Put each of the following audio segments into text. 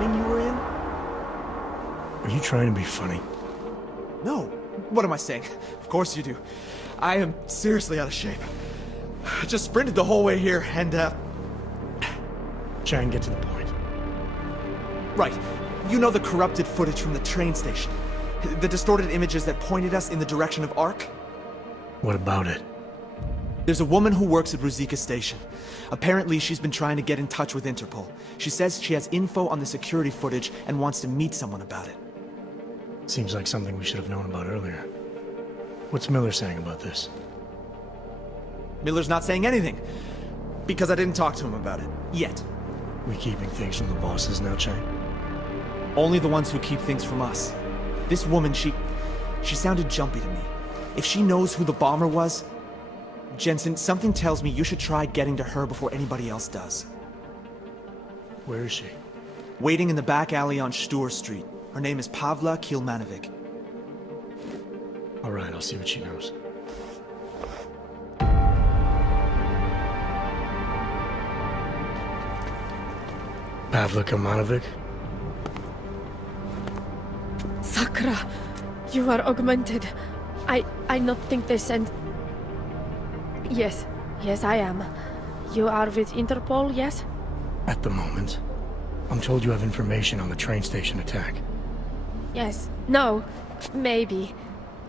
bombing you were in? Are you trying to be funny? No. What am I saying? Of course you do. I am seriously out of shape. I just sprinted the whole way here, and, Try and get to the point. Right. You know the corrupted footage from the train station? The distorted images that pointed us in the direction of Ark? What about it? There's a woman who works at Ruzicka Station. Apparently, she's been trying to get in touch with Interpol. She says she has info on the security footage and wants to meet someone about it. Seems like something we should have known about earlier. What's Miller saying about this? Miller's not saying anything. Because I didn't talk to him about it. Yet. We keeping things from the bosses now, Chang? Only the ones who keep things from us. This woman, she sounded jumpy to me. If she knows who the bomber was... Jensen, something tells me you should try getting to her before anybody else does. Where is she? Waiting in the back alley on Stur Street. Her name is Pavla Kilmanovic. All right, I'll see what she knows. Pavla Kilmanovic? Sakra, you are augmented. I not think they sent... Yes, I am. You are with Interpol, yes? At the moment. I'm told you have information on the train station attack. Yes. No. Maybe.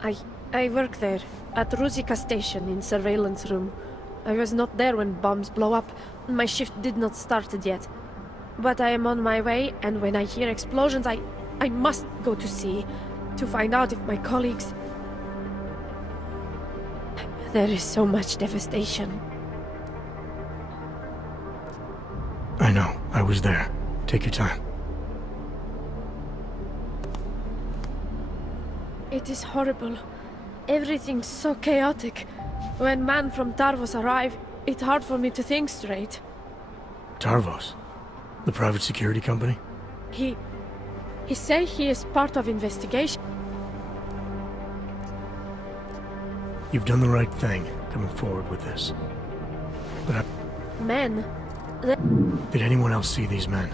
I work there, at Ruzicka Station in surveillance room. I was not there when bombs blow up. My shift did not started yet. But I am on my way, and when I hear explosions, I must go to see, to find out if my colleagues... There is so much devastation. I know. I was there. Take your time. It is horrible. Everything's so chaotic. When man from Tarvos arrive, it's hard for me to think straight. Tarvos? The private security company? He say he is part of investigation. You've done the right thing, coming forward with this. But Men? did anyone else see these men?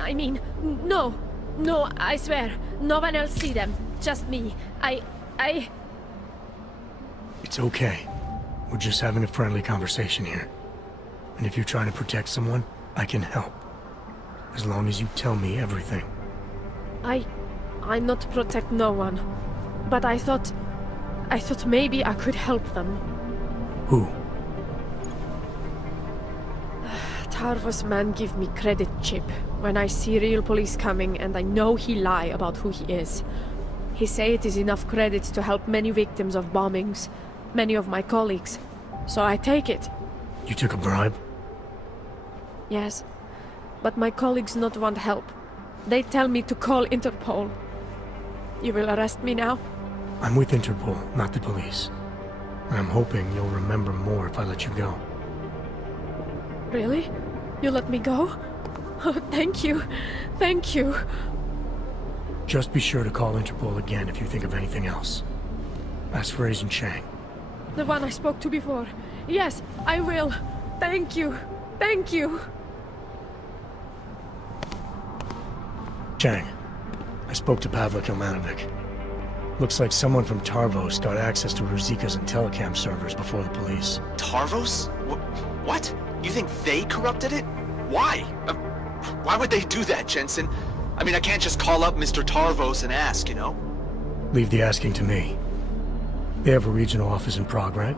I mean, no. No, I swear. No one else see them. Just me. It's okay. We're just having a friendly conversation here. And if you're trying to protect someone, I can help. As long as you tell me everything. I not protect no one. But I thought maybe I could help them. Who? Tarvos man give me credit chip when I see real police coming and I know he lie about who he is. He say it is enough credits to help many victims of bombings, many of my colleagues. So I take it. You took a bribe? Yes, but my colleagues not want help. They tell me to call Interpol. You will arrest me now? I'm with Interpol, not the police. And I'm hoping you'll remember more if I let you go. Really? You let me go? Oh, thank you. Thank you. Just be sure to call Interpol again if you think of anything else. Ask for Agent Chang. The one I spoke to before. Yes, I will. Thank you. Thank you. Chang, I spoke to Pavla Kilmanovic. Looks like someone from Tarvos got access to Ruzicka's and telecam servers before the police. Tarvos? What? You think they corrupted it? Why? Why would they do that, Jensen? I mean, I can't just call up Mr. Tarvos and ask, you know? Leave the asking to me. They have a regional office in Prague, right?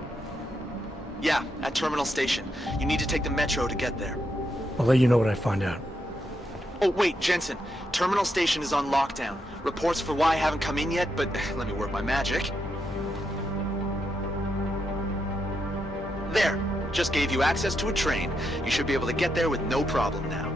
Yeah, at Terminal Station. You need to take the metro to get there. I'll let you know what I find out. Oh, wait, Jensen. Terminal Station is on lockdown. Reports for why haven't come in yet, but let me work my magic. There. Just gave you access to a train. You should be able to get there with no problem now.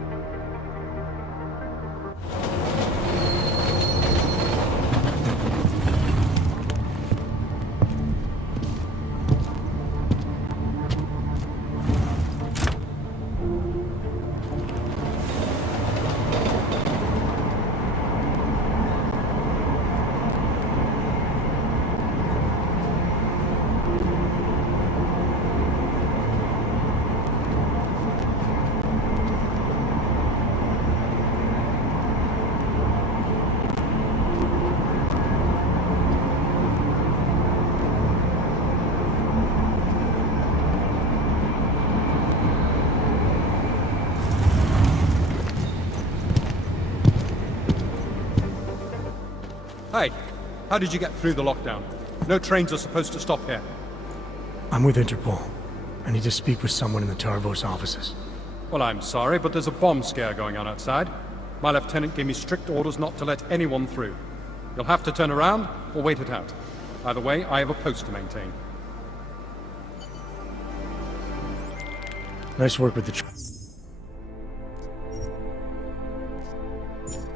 Hey, how did you get through the lockdown? No trains are supposed to stop here. I'm with Interpol. I need to speak with someone in the Tarvos offices. Well, I'm sorry, but there's a bomb scare going on outside. My lieutenant gave me strict orders not to let anyone through. You'll have to turn around or wait it out. Either way, I have a post to maintain. Nice work with the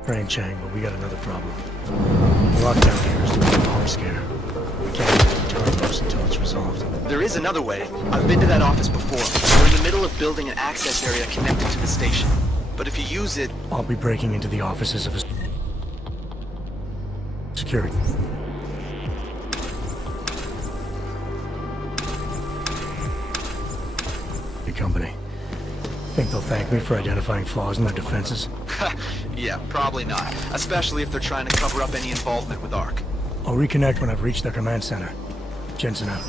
Train Chang, but we got another problem. The lockdown here is doing a bomb scare. We can't get to Tarvos until it's resolved. There is another way. I've been to that office before. We're in the middle of building an access area connected to the station. But if you use it... I'll be breaking into the offices of a security. Company. Think they'll thank me for identifying flaws in their defenses? Yeah, probably not. Especially if they're trying to cover up any involvement with ARC. I'll reconnect when I've reached their command center. Jensen out.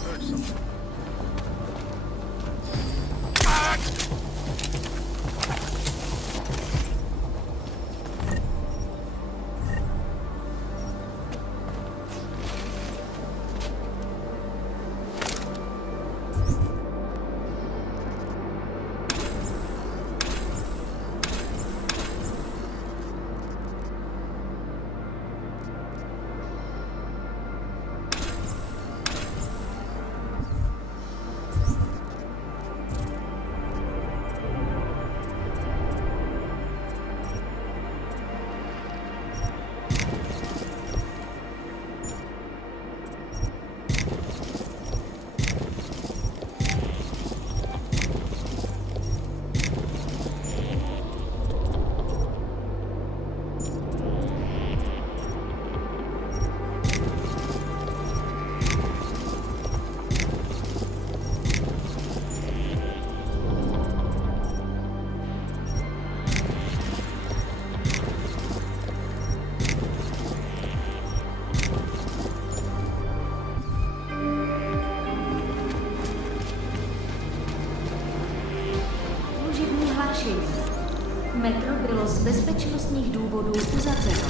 Metro bylo z bezpečnostních důvodů uzavřeno.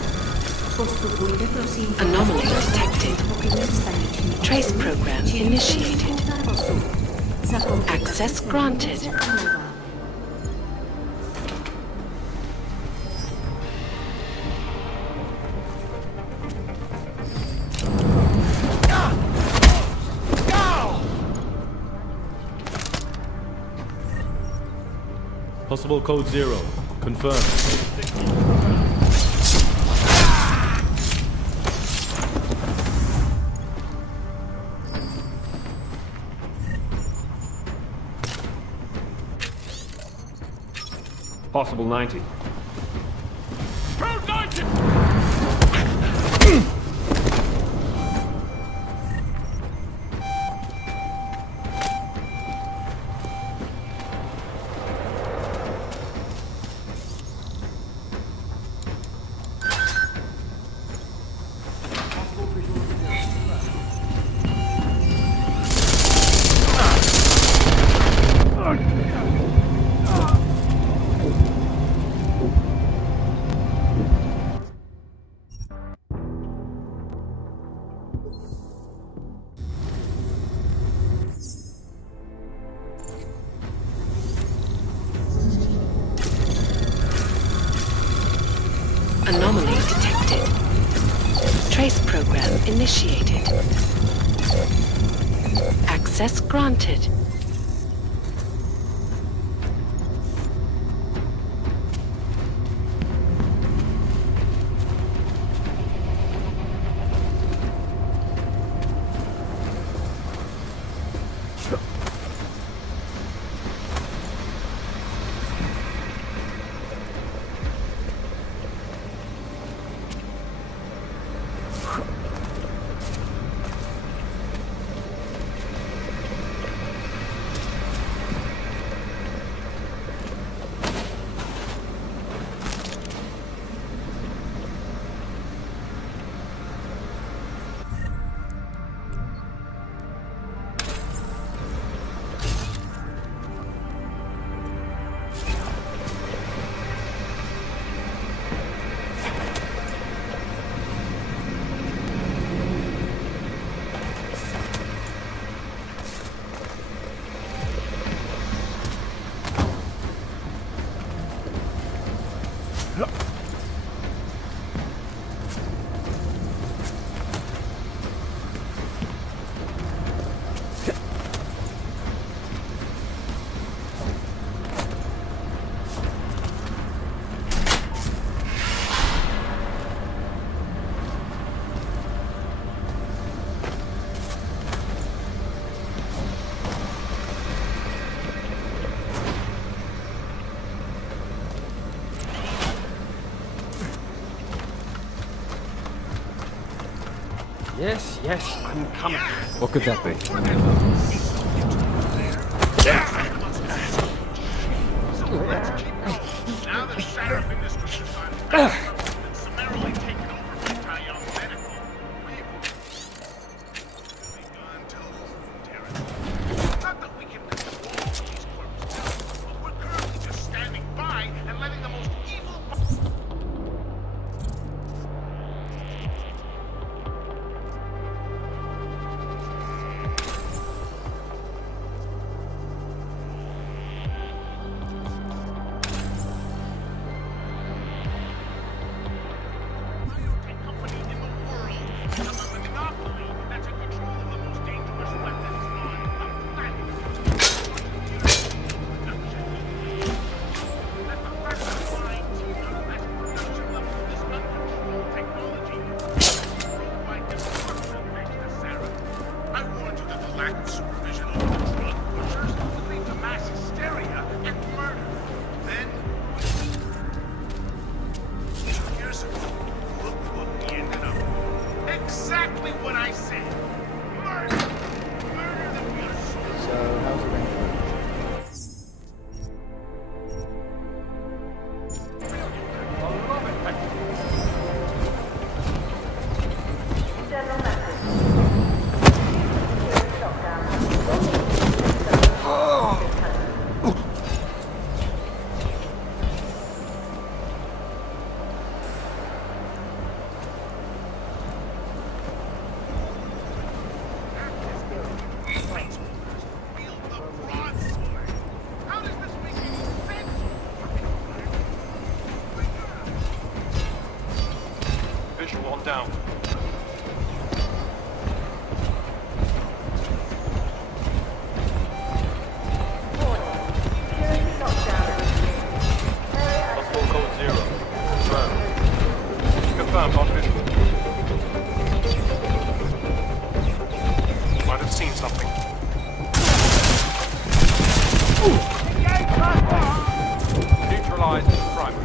Postupujte prosím. Anomaly detected. Trace program initiated. Access granted. Possible code 0. Confirmed. Possible 90. Code 90! Anomaly detected. Trace program initiated. Access granted. Yes, yes, I'm coming. What could that be? Now that Sheriff Industries is on summarily taken over by Tyone Medical, we've gone to territory. Not that we can control these corpses, but we're currently just standing by and letting the most evil. Exactly what I said. Murder. Murder that we are so how's it going? Visual on down. Possible code 0. Confirmed. Confirmed on visual. Might have seen something. Neutralized primary.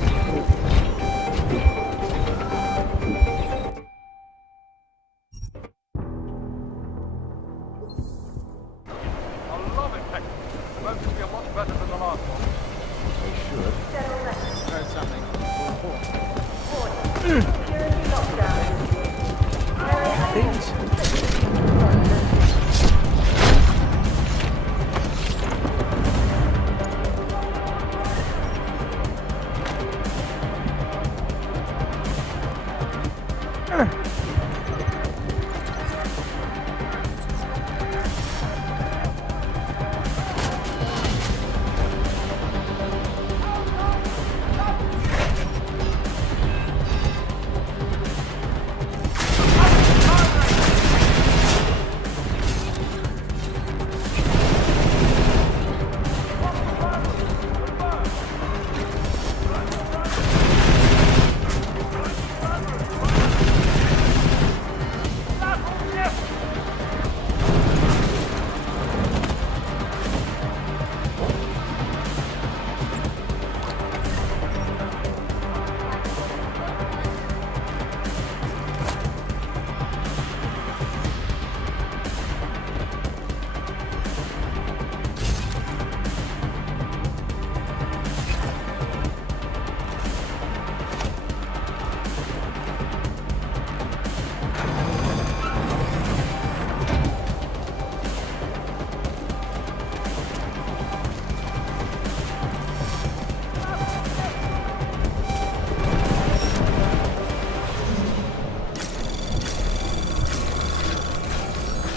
I love it, Peck. The moment will be a lot better than the last one.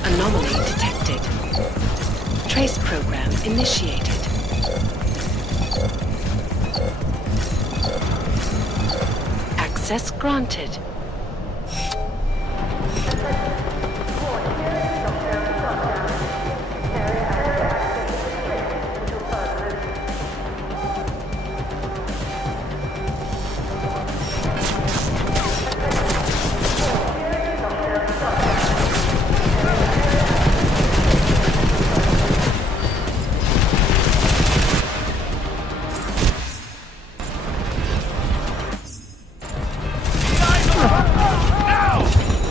Anomaly detected. Trace program initiated. Access granted.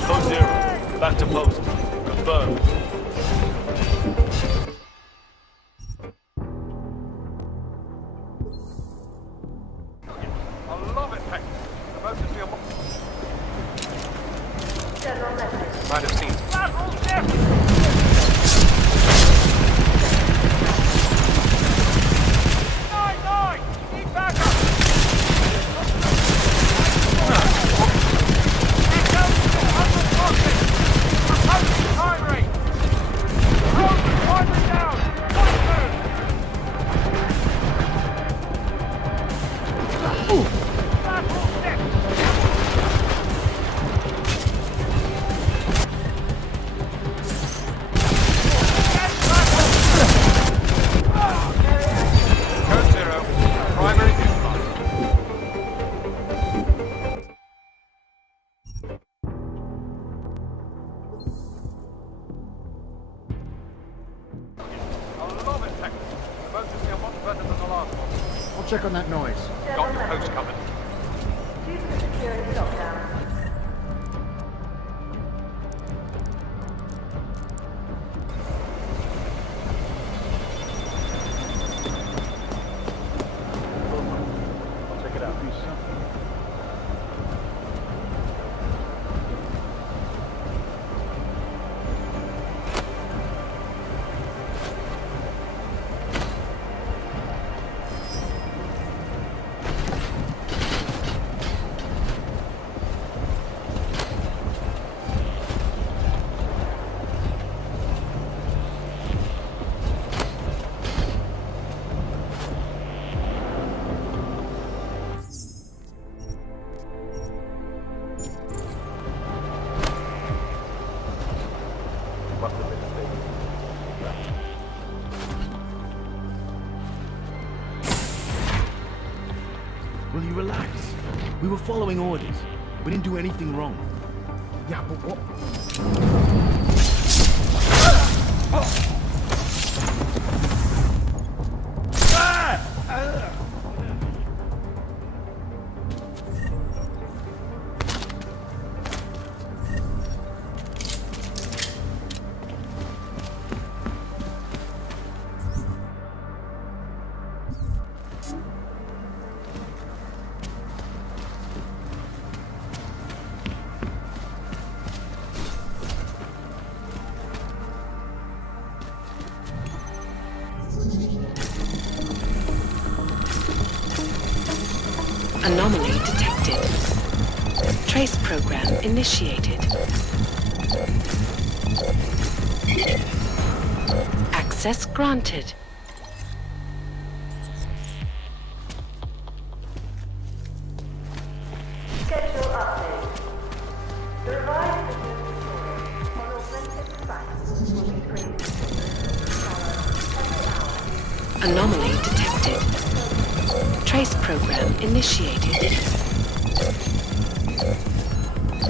Code 0. Back to post. Confirmed. I love it, Peck. Emergency might have seen. Code 0. Primary incline. I love it, Peck. Emergency are much better than the last one. I'll check on that noise. Got your post covered. I'll check it out. Must have been a mistake. Will you relax? We were following orders. We didn't do anything wrong. Yeah, but what? Anomaly detected. Trace program initiated. Access granted. Schedule update. The revised on augmented facts will be screened every hour. Anomaly detected. Trace program initiated.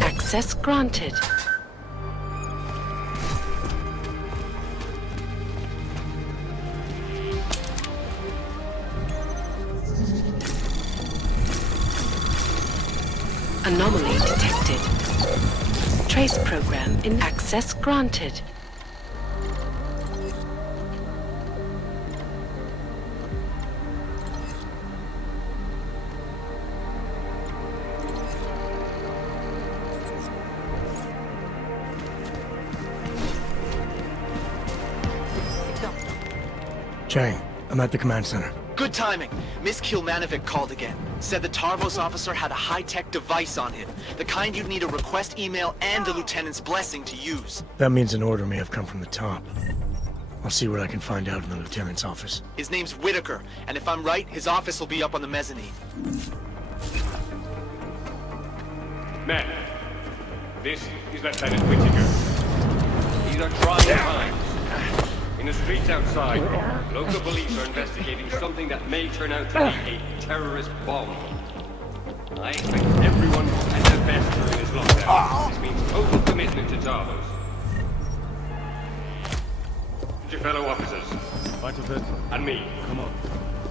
Access granted. Anomaly detected. Trace program in access granted. Chang, I'm at the command center. Good timing. Miss Kilmanovic called again. Said the Tarvos officer had a high-tech device on him. The kind you'd need a request email and the lieutenant's blessing to use. That means an order may have come from the top. I'll see what I can find out in the lieutenant's office. His name's Whitaker, and if I'm right, his office will be up on the mezzanine. This is Lieutenant Whittaker. These are trying times. In the streets outside, local police are investigating something that may turn out to be a terrorist bomb. I expect everyone at their best during this lockdown. This means total commitment to Tarvos. And your fellow officers. Right of it. And me. Come on.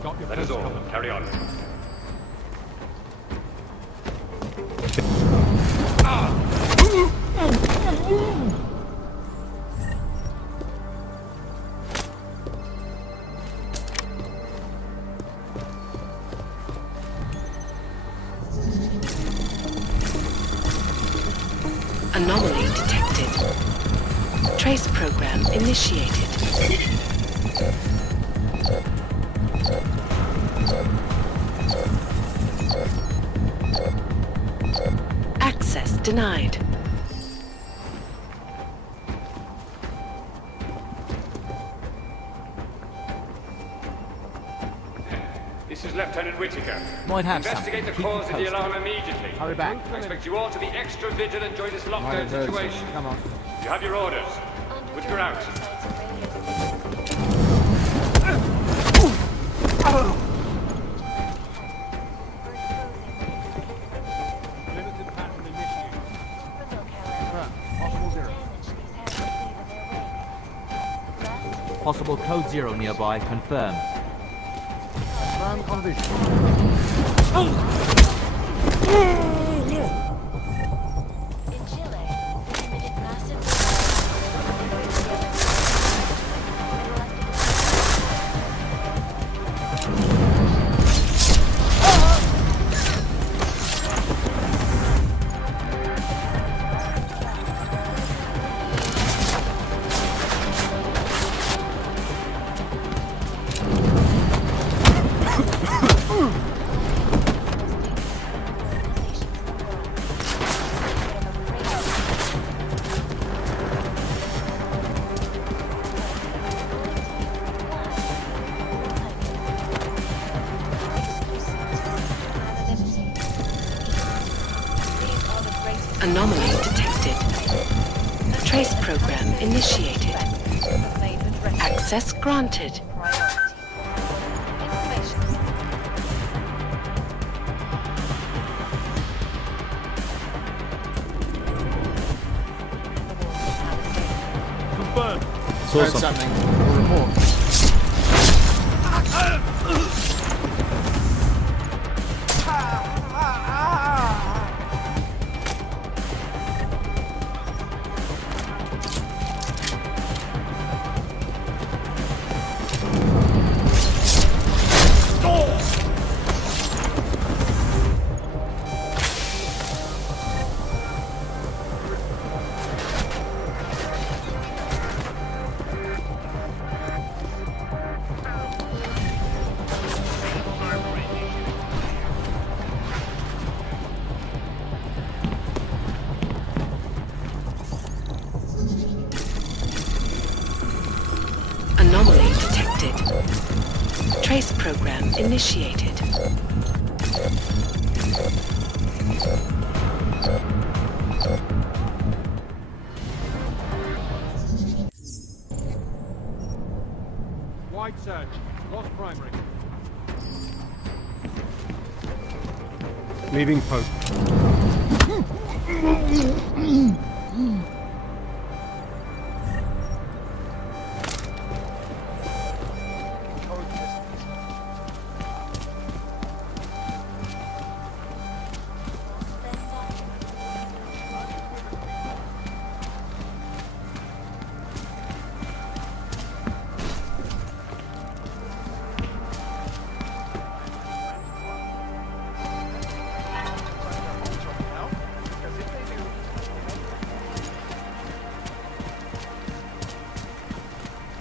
Got your That is all. Carry on. Anomaly detected. Trace program initiated. Access denied. This is Lieutenant Whittaker. Might have Investigate the cause of the alarm immediately. Hurry back. I expect you all to be extra vigilant during this lockdown situation. Come on. You have your orders. Whittaker out. Limited pattern initiated. Possible code 0 nearby, confirmed. In Chile, they committed massive Anomaly detected. Trace program initiated. Access granted. Confirmed. Saw something. Report. Anomaly detected. Trace program initiated. Wide search. Lost primary. Leaving post.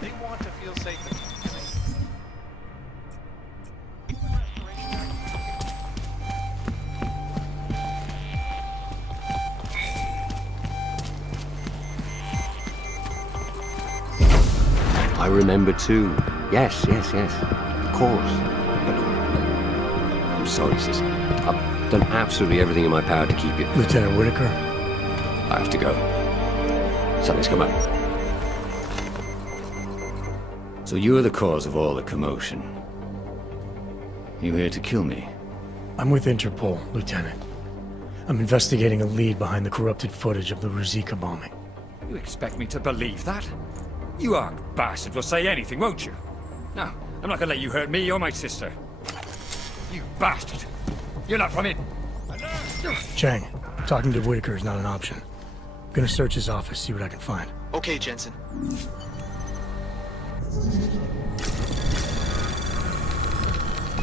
They want to feel safe. I remember too. Yes. Of course. But I'm sorry, sis. I've done absolutely everything in my power to keep you. Lieutenant Whittaker, I have to go. Something's come up. So you're the cause of all the commotion. You here to kill me? I'm with Interpol, Lieutenant. I'm investigating a lead behind the corrupted footage of the Ruzicka bombing. You expect me to believe that? You armed bastard will say anything, won't you? No, I'm not gonna let you hurt me or my sister. You bastard! You're not from it! Chang, talking to Whitaker is not an option. I'm gonna search his office, see what I can find. Okay, Jensen.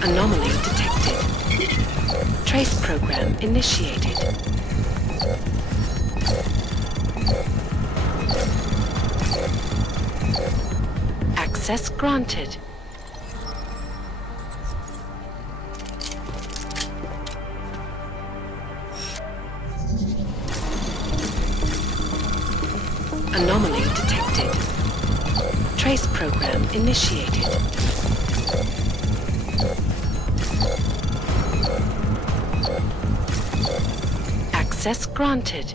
Anomaly detected. Trace program initiated. Access granted. Anomaly detected. Trace program initiated. Access granted.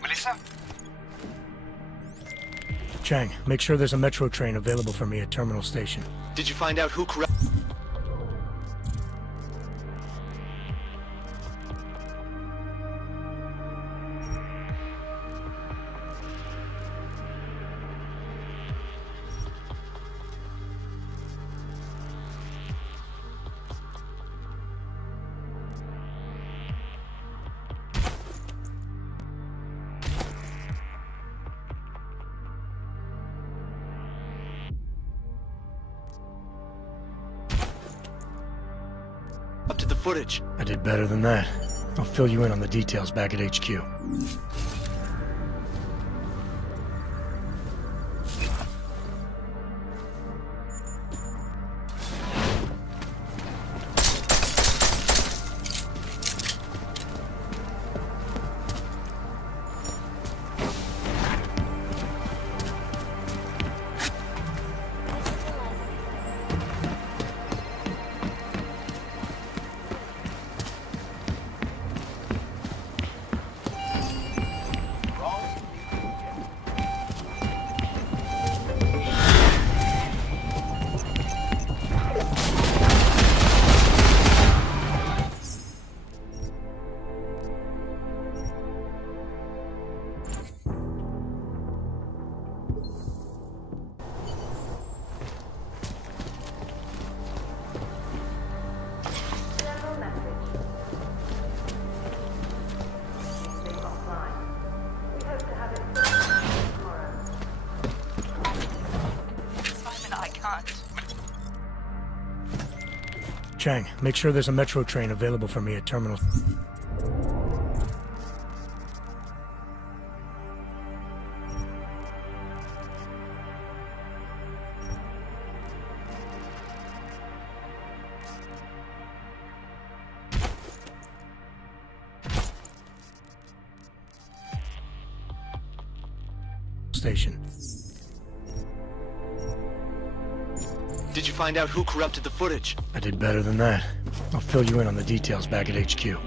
Melissa? Chang, make sure there's a metro train available for me at Terminal Station. Did you find out who corrupt... up to the footage? I did better than that. I'll fill you in on the details back at HQ. Chang, make sure there's a metro train available for me at Terminal... Station. Did you find out who corrupted the footage? I did better than that. I'll fill you in on the details back at HQ.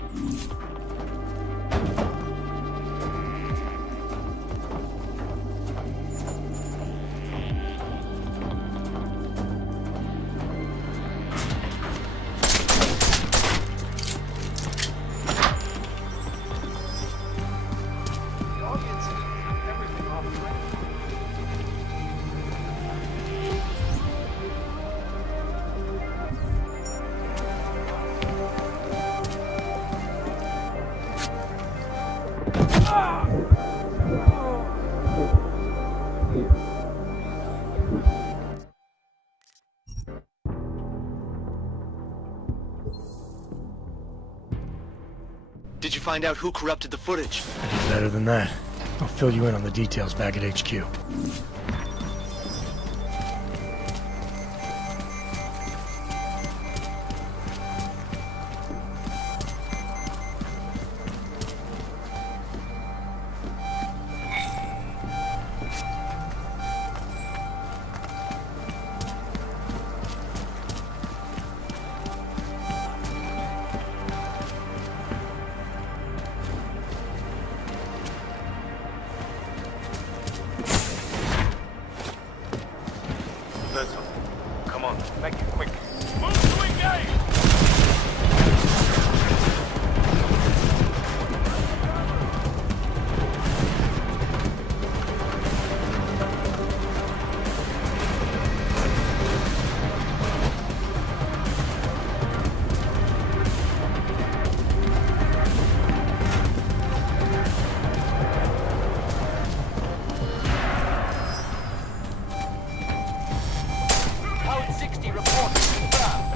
Did you find out who corrupted the footage? I did better than that. I'll fill you in on the details back at HQ. Come on, make it quick. Move to engage! Code 60 report confirmed.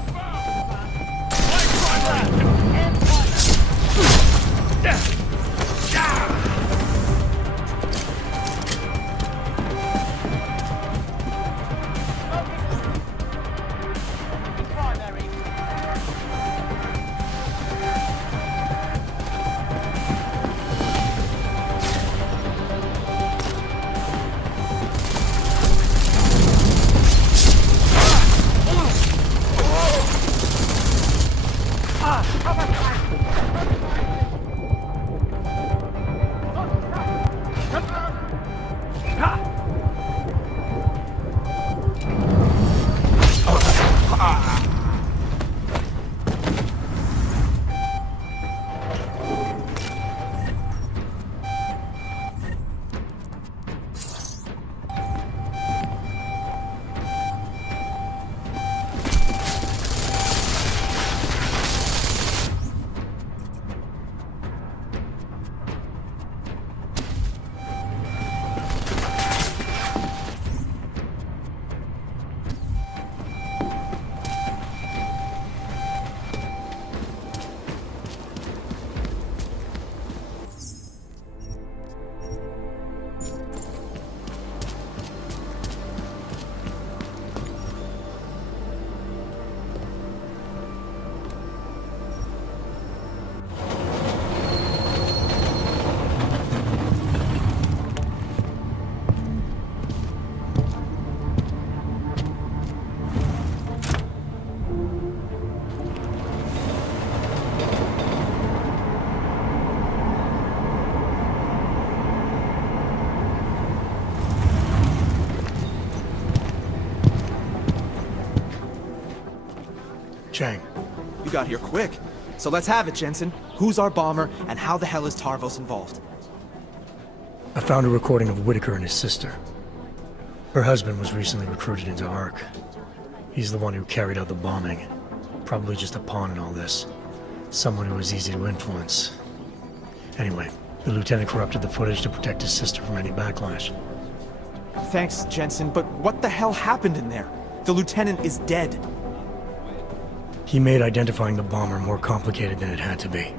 Chang. You got here quick. So let's have it, Jensen. Who's our bomber, and how the hell is Tarvos involved? I found a recording of Whitaker and his sister. Her husband was recently recruited into ARC. He's the one who carried out the bombing. Probably just a pawn in all this. Someone who was easy to influence. Anyway, the lieutenant corrupted the footage to protect his sister from any backlash. Thanks, Jensen, but what the hell happened in there? The lieutenant is dead. He made identifying the bomber more complicated than it had to be.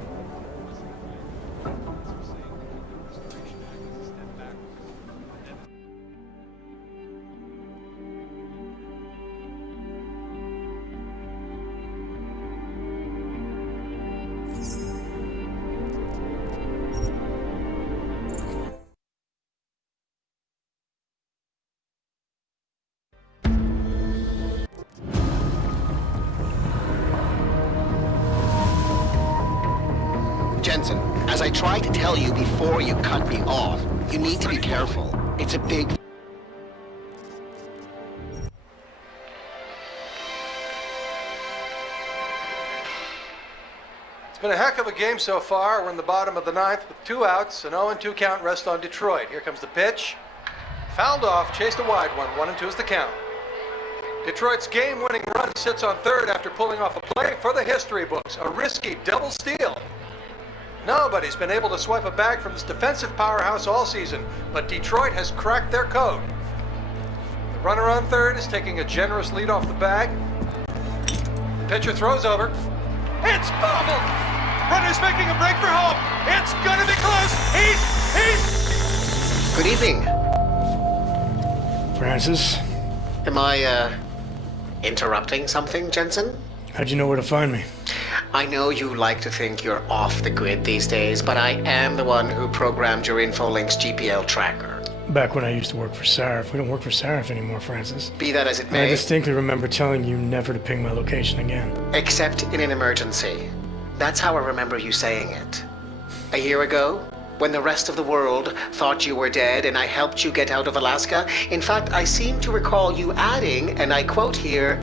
Jensen, as I tried to tell you before you cut me off, you need to be careful. It's a big... It's been a heck of a game so far. We're in the bottom of the ninth with 2 outs, an 0-2 count rest on Detroit. Here comes the pitch. Fouled off, chased a wide one. 1-2 is the count. Detroit's game-winning run sits on third after pulling off a play for the history books. A risky double steal. Nobody's been able to swipe a bag from this defensive powerhouse all season, but Detroit has cracked their code. The runner on third is taking a generous lead off the bag. The pitcher throws over. It's bobbled! Hunter's making a break for home. It's gonna be close. He's... Good evening. Francis, Am I, interrupting something, Jensen? how'd you know where to find me? I know you like to think you're off the grid these days, but I am the one who programmed your Infolink's GPL tracker. Back when I used to work for Sarif. We don't work for Sarif anymore, Francis. Be that as it I may, distinctly remember telling you never to ping my location again. except in an emergency. That's how I remember you saying it. A year ago, when the rest of the world thought you were dead and I helped you get out of Alaska, in fact, I seem to recall you adding, and I quote here,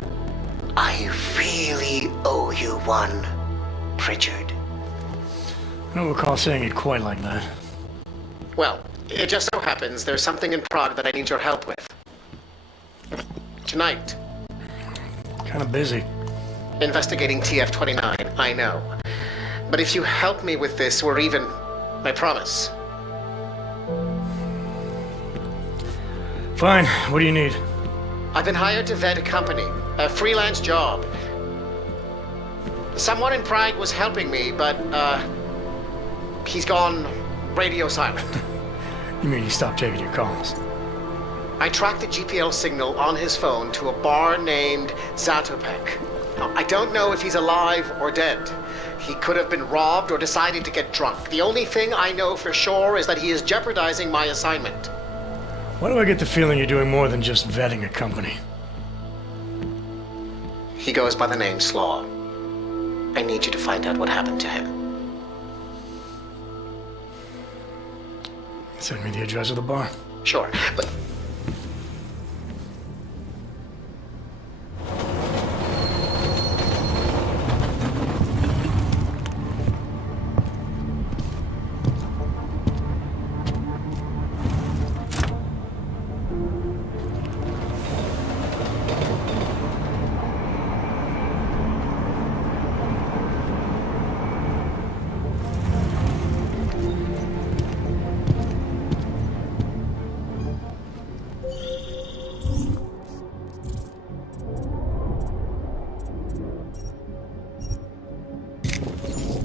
"I really owe you one, Pritchard." I don't recall saying it quite like that. Well, it just so happens there's something in Prague that I need your help with. Tonight. Kind of busy. Investigating TF-29, I know. But if you help me with this, we're even. I promise. Fine. What do you need? I've been hired to vet a company, a freelance job. Someone in Prague was helping me, but, he's gone radio silent. You mean he stopped taking your calls? I tracked the GPL signal on his phone to a bar named Zatopek. Now, I don't know if he's alive or dead. He could have been robbed or decided to get drunk. The only thing I know for sure is that he is jeopardizing my assignment. Why do I get the feeling you're doing more than just vetting a company? He goes by the name Slaw. I need you to find out what happened to him. Send me the address of the bar. Sure, but...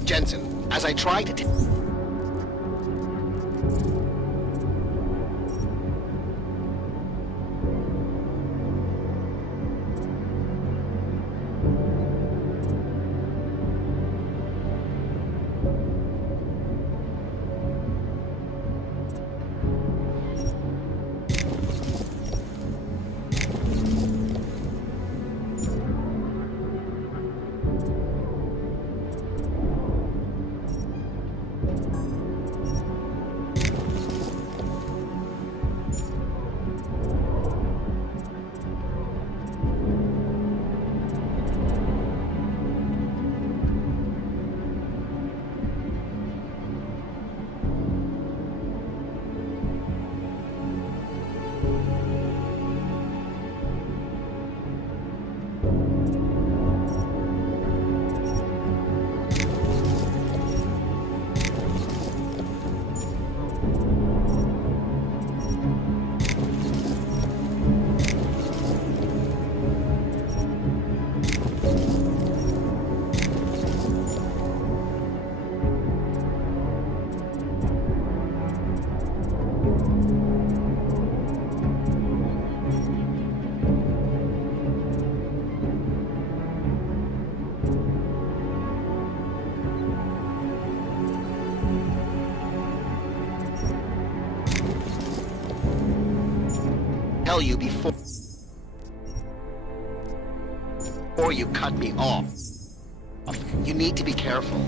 Jensen, as I try to... tell you before you cut me off. You need to be careful.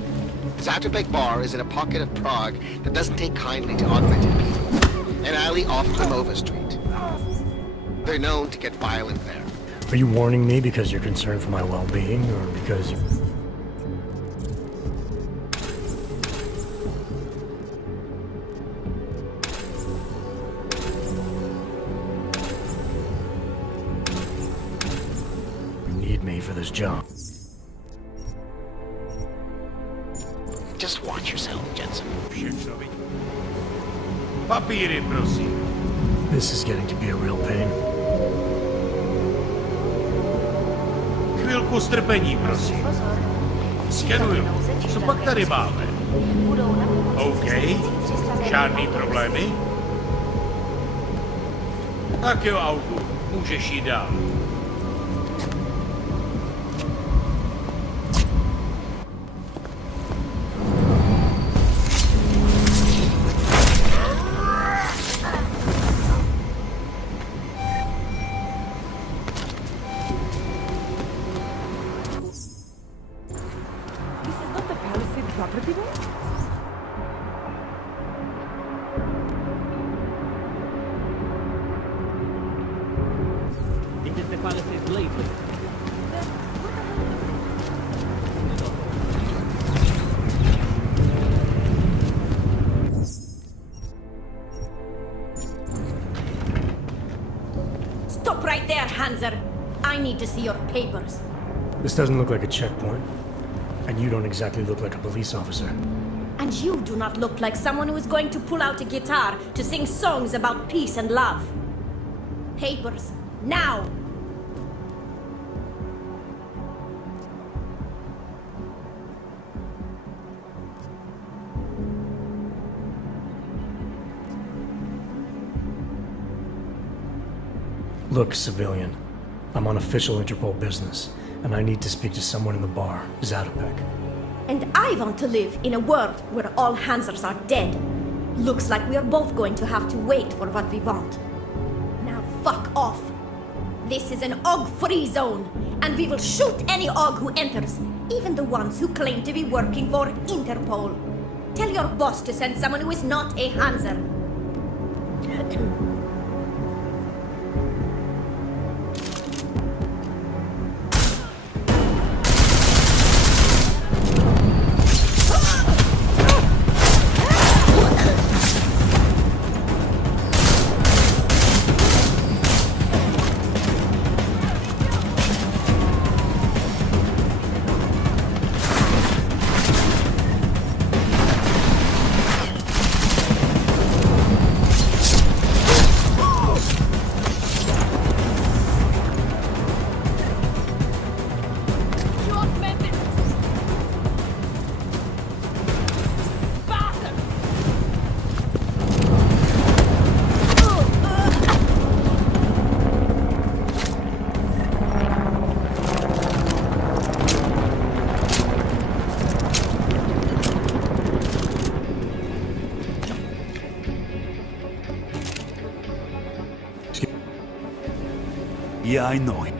Zatopek Bar is in a pocket of Prague that doesn't take kindly to augmented people. An alley off Klimova Street. They're known to get violent there. Are you warning me because you're concerned for my well-being, or because you... need me for this job? Just watch yourself, Jensen. Papíry, prosím. This is getting to be a real pain. Chvilku strpení, prosím. Skenuju. Spoktarybamy. Okej. Žádný problémy? Tak jo, Augu, můžeš jít dál. It is the Palisades lately. Stop right there, Hanser. I need to see your papers. This doesn't look like a checkpoint. And you don't exactly look like a police officer. And you do not look like someone who is going to pull out a guitar to sing songs about peace and love. Papers, now! Look, civilian. I'm on official Interpol business, and I need to speak to someone in the bar, Zatopek. And I want to live in a world where all Hansers are dead. Looks like we are both going to have to wait for what we want. Now fuck off. This is an OG-free zone, and we will shoot any OG who enters, even the ones who claim to be working for Interpol. Tell your boss to send someone who is not a Hanser. Yeah, I know him.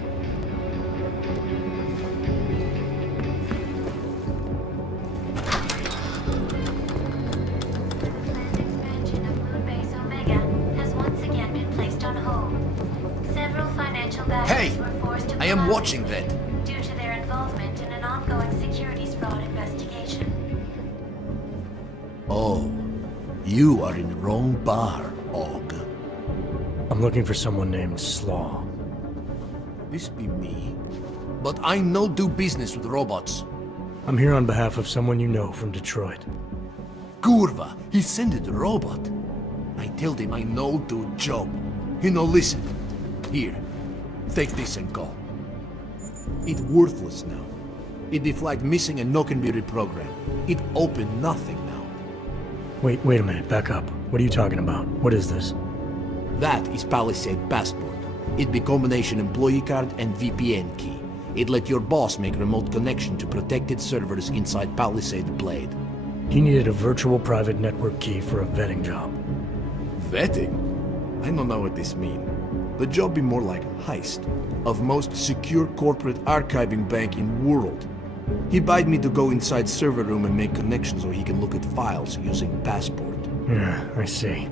Expansion of Moonbase Omega has once again been placed on hold. Several financial battles were forced to I am pause watching that. due to their involvement in an ongoing securities fraud investigation. Oh, you are in the wrong bar, Og. I'm looking for someone named Slaw. This be me. But I no do business with robots. I'm here on behalf of someone you know from Detroit. Kurva, he sent it a robot. I told him I no do job. He no listen. Here, take this and go. It worthless now. It deflagged missing and no can be reprogrammed. It open nothing now. Wait a minute, back up. What are you talking about? What is this? That is Palisade Passport. It be combination employee card and VPN key. It let your boss make remote connection to protected servers inside Palisade Blade. He needed a virtual private network key for a vetting job. Vetting? I don't know what this mean. The job be more like heist of most secure corporate archiving bank in world. He bade me to go inside server room and make connections so he can look at files using Passport. Yeah, I see.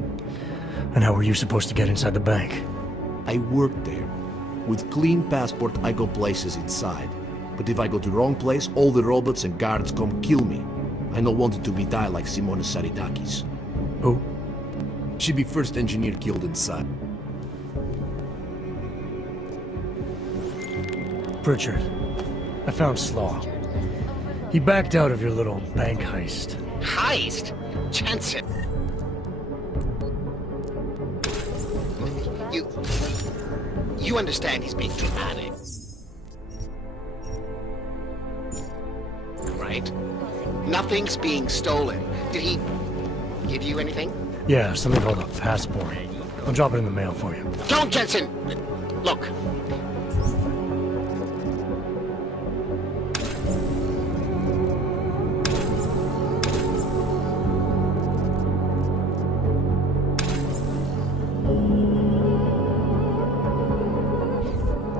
And how were you supposed to get inside the bank? I worked there. With clean Passport, I go places inside. But if I go to wrong place, all the robots and guards come kill me. I no wanted to be die like Simona Saridakis. Who? She be first engineer killed inside. Pritchard, I found Slaw. He backed out of your little bank heist. Heist? Chance it. You understand he's being dramatic. Right? Nothing's being stolen. Did he give you anything? Yeah, something called a passport. I'll drop it in the mail for you. Don't, Jensen! Look.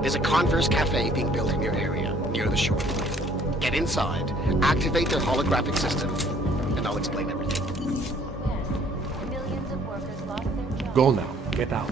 There's a Converse cafe being built in your area, near the shore. Get inside, activate their holographic system, and I'll explain everything. Millions of workers lost their jobs. Go now. Get out.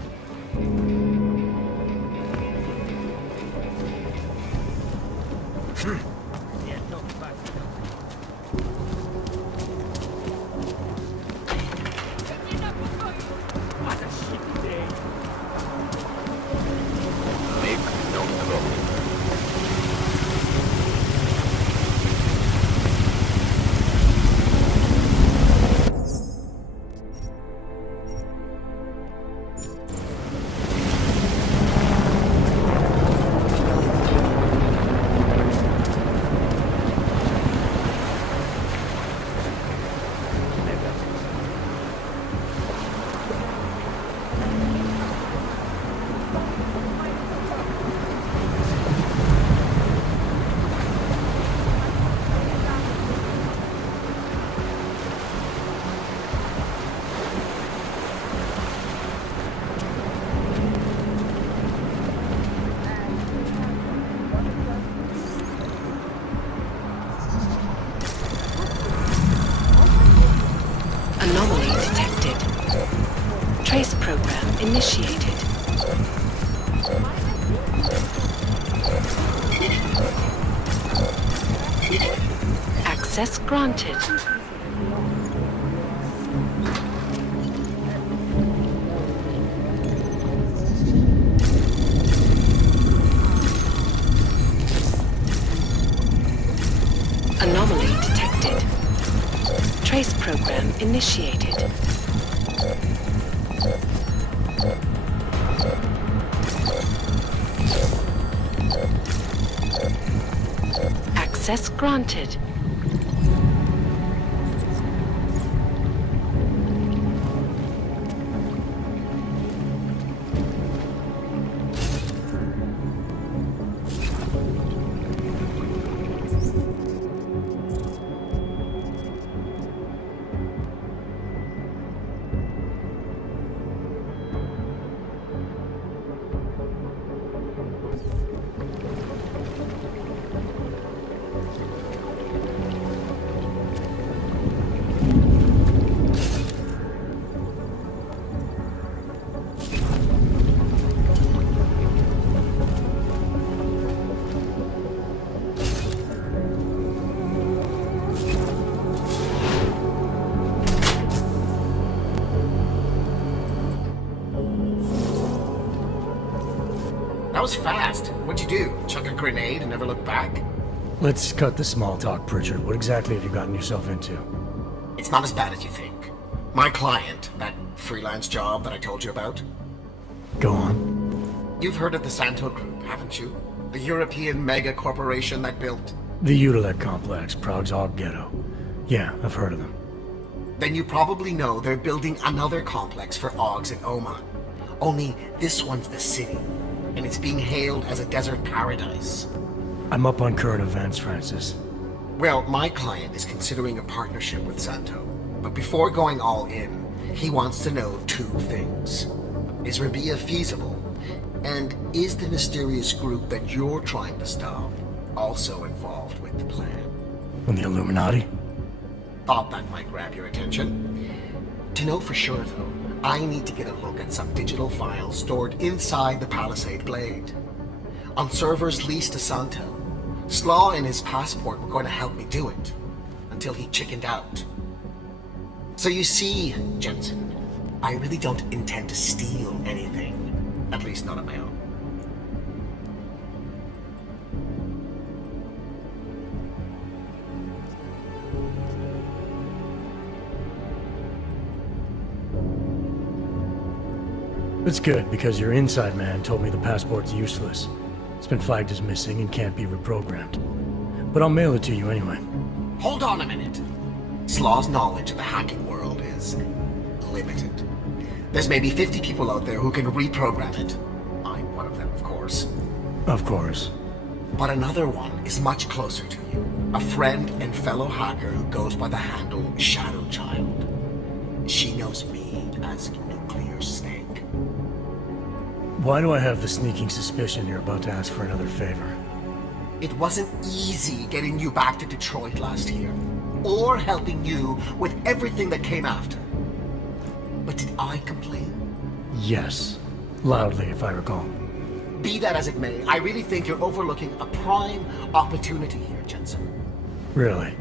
Anomaly detected. Trace program initiated. Access granted. Anomaly detected. Trace program initiated. Access granted. That was fast. What'd you do? Chuck a grenade and never look back? Let's cut the small talk, Pritchard. What exactly have you gotten yourself into? It's not as bad as you think. My client, that freelance job that I told you about. Go on. You've heard of the Santo Group, haven't you? The European mega corporation that built... The Utilec complex, Prague's Og Ghetto. Yeah, I've heard of them. Then you probably know they're building another complex for Ogs in Oma. Only this one's a city, and it's being hailed as a desert paradise. I'm up on current events, Francis. Well, my client is considering a partnership with Santo. But before going all in, he wants to know two things. Is Rabia feasible? And is the mysterious group that you're trying to stop also involved with the plan? From the Illuminati? Thought that might grab your attention. To know for sure, though, I need to get a look at some digital files stored inside the Palisade Blade. On servers leased to Santo, Slaw and his passport were going to help me do it, until he chickened out. So you see, Jensen, I really don't intend to steal anything. At least not of my own. It's good, because your inside man told me the passport's useless. It's been flagged as missing and can't be reprogrammed. But I'll mail it to you anyway. Hold on a minute. Slaw's knowledge of the hacking world is limited. There's maybe 50 people out there who can reprogram it. I'm one of them, of course. Of course. But another one is much closer to you. A friend and fellow hacker who goes by the handle Shadow Child. She knows me as Nuclear Snake. Why do I have the sneaking suspicion you're about to ask for another favor? It wasn't easy getting you back to Detroit last year, or helping you with everything that came after. But did I complain? Yes. Loudly, if I recall. Be that as it may, I really think you're overlooking a prime opportunity here, Jensen. Really?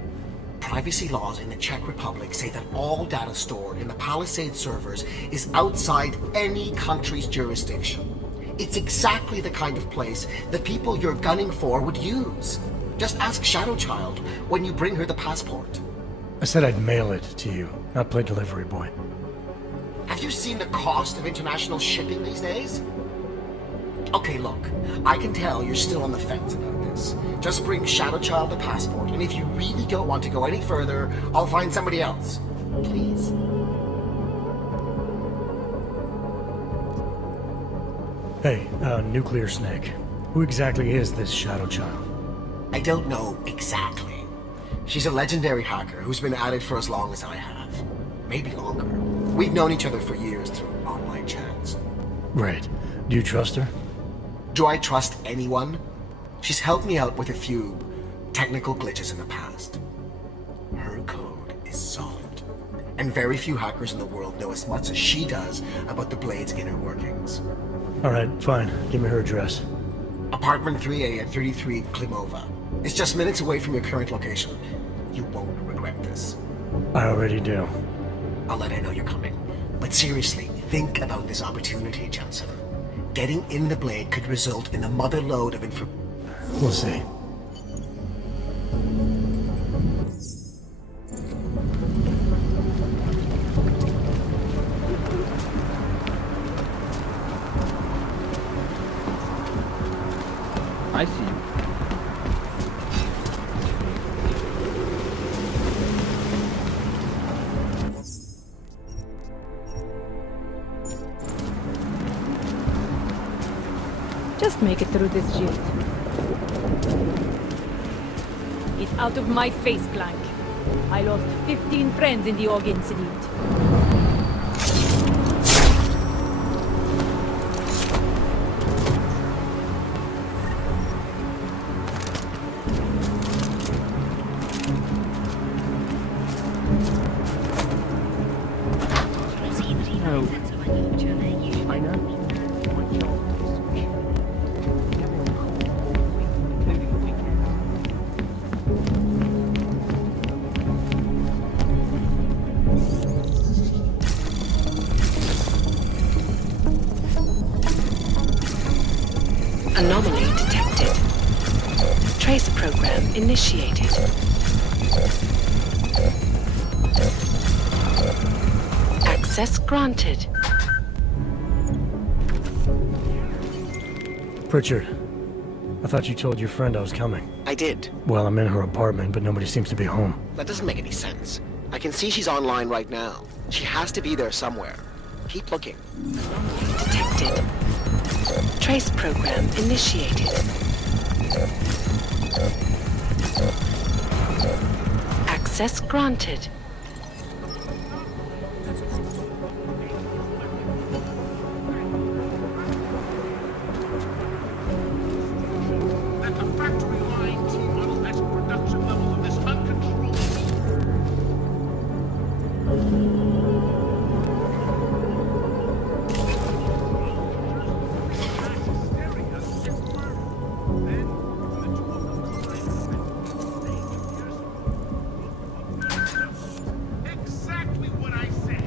Privacy laws in the Czech Republic say that all data stored in the Palisade servers is outside any country's jurisdiction. It's exactly the kind of place the people you're gunning for would use. Just ask Shadow Child when you bring her the passport. I said I'd mail it to you, not play delivery boy. Have you seen the cost of international shipping these days? Okay, look, I can tell you're still on the fence about this. Just bring Shadow Child the passport, and if you really don't want to go any further, I'll find somebody else. Please. Hey, Nuclear Snake. Who exactly is this Shadow Child? I don't know exactly. She's a legendary hacker who's been at it for as long as I have. Maybe longer. We've known each other for years through online chats. Right. Do you trust her? Do I trust anyone? She's helped me out with a few technical glitches in the past. Her code is solid, and very few hackers in the world know as much as she does about the Blade's inner workings. Alright, fine. Give me her address. Apartment 3A at 33 Klimova. It's just minutes away from your current location. You won't regret this. I already do. I'll let her know you're coming. But seriously, think about this opportunity, Jensen. Getting in the Blade could result in a mother load of We'll see. I see you. Just make it through this shit. Get out of my face, Clank. I lost 15 friends in the org incident. Anomaly detected. Trace program initiated. Access granted. Pritchard, I thought you told your friend I was coming. I did. Well, I'm in her apartment, but nobody seems to be home. That doesn't make any sense. I can see she's online right now. She has to be there somewhere. Keep looking. Detected. Trace program initiated. Access granted. That the factory line T-model has production levels of this uncontrolled. Exactly what I said.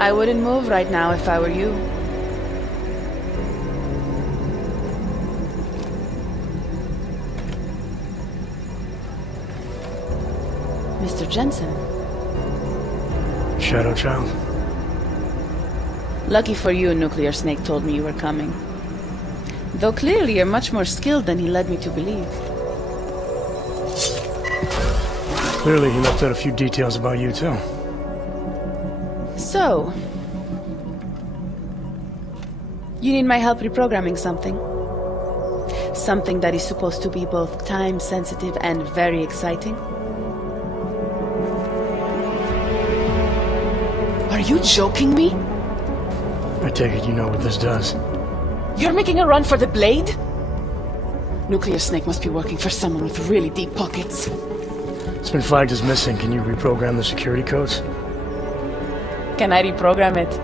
I wouldn't move right now if I were you. Mr. Jensen. Shadow Child? Lucky for you, Nuclear Snake told me you were coming. Though clearly you're much more skilled than he led me to believe. Clearly he left out a few details about you, too. So... you need my help reprogramming something. Something that is supposed to be both time-sensitive and very exciting. Are you joking me? I take it you know what this does. You're making a run for the blade? Nuclear Snake must be working for someone with really deep pockets. It's been flagged as missing. Can you reprogram the security codes? Can I reprogram it?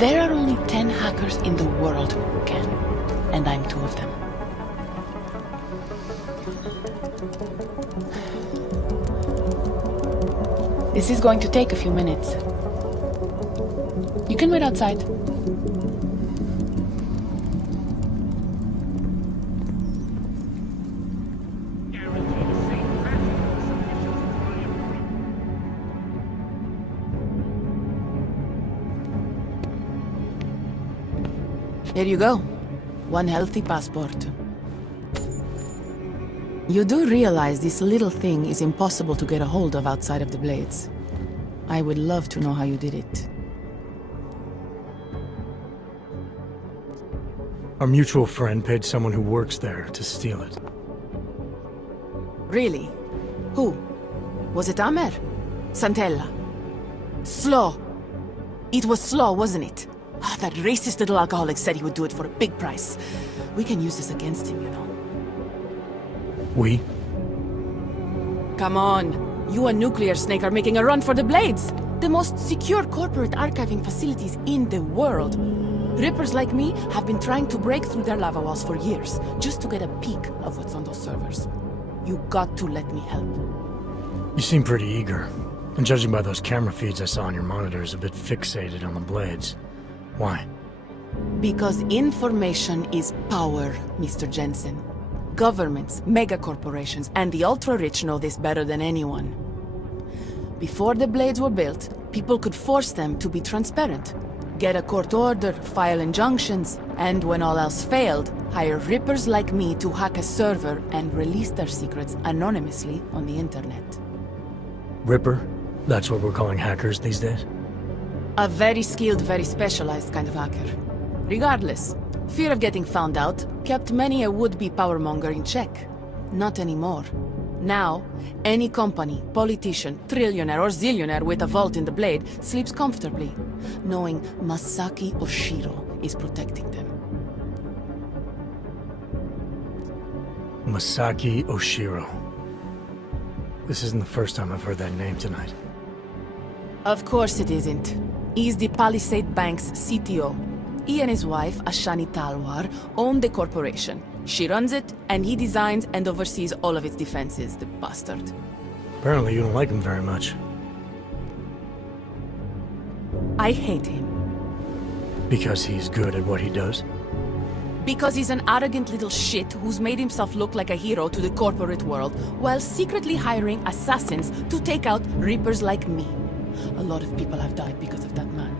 There are only 10 hackers in the world who can, and I'm 2 of them. This is going to take a few minutes. You can wait outside. Here you go. 1 healthy passport. You do realize this little thing is impossible to get a hold of outside of the Blades. I would love to know how you did it. Our mutual friend paid someone who works there to steal it. Really? Who? Was it Amer? Santella? Slaw? It was Slaw, wasn't it? That racist little alcoholic said he would do it for a big price. We can use this against him, you know. We? Come on. You and Nuclear Snake are making a run for the Blades. The most secure corporate archiving facilities in the world. Rippers like me have been trying to break through their lava walls for years, just to get a peek of what's on those servers. You got to let me help. You seem pretty eager. And judging by those camera feeds I saw on your monitors, a bit fixated on the Blades. Why? Because information is power, Mr. Jensen. Governments, megacorporations, and the ultra-rich know this better than anyone. Before the Blades were built, people could force them to be transparent. Get a court order, file injunctions, and when all else failed, hire rippers like me to hack a server and release their secrets anonymously on the internet. Ripper? That's what we're calling hackers these days? A very skilled, very specialized kind of hacker. Regardless, fear of getting found out kept many a would-be powermonger in check. Not anymore. Now, any company, politician, trillionaire or zillionaire with a vault in the Blade sleeps comfortably, knowing Masaki Oshiro is protecting them. Masaki Oshiro. This isn't the first time I've heard that name tonight. Of course it isn't. He's the Palisade Bank's CTO. He and his wife, Ashani Talwar, own the corporation. She runs it, and he designs and oversees all of its defenses, the bastard. Apparently you don't like him very much. I hate him. Because he's good at what he does? Because he's an arrogant little shit who's made himself look like a hero to the corporate world, while secretly hiring assassins to take out rippers like me. A lot of people have died because of that man.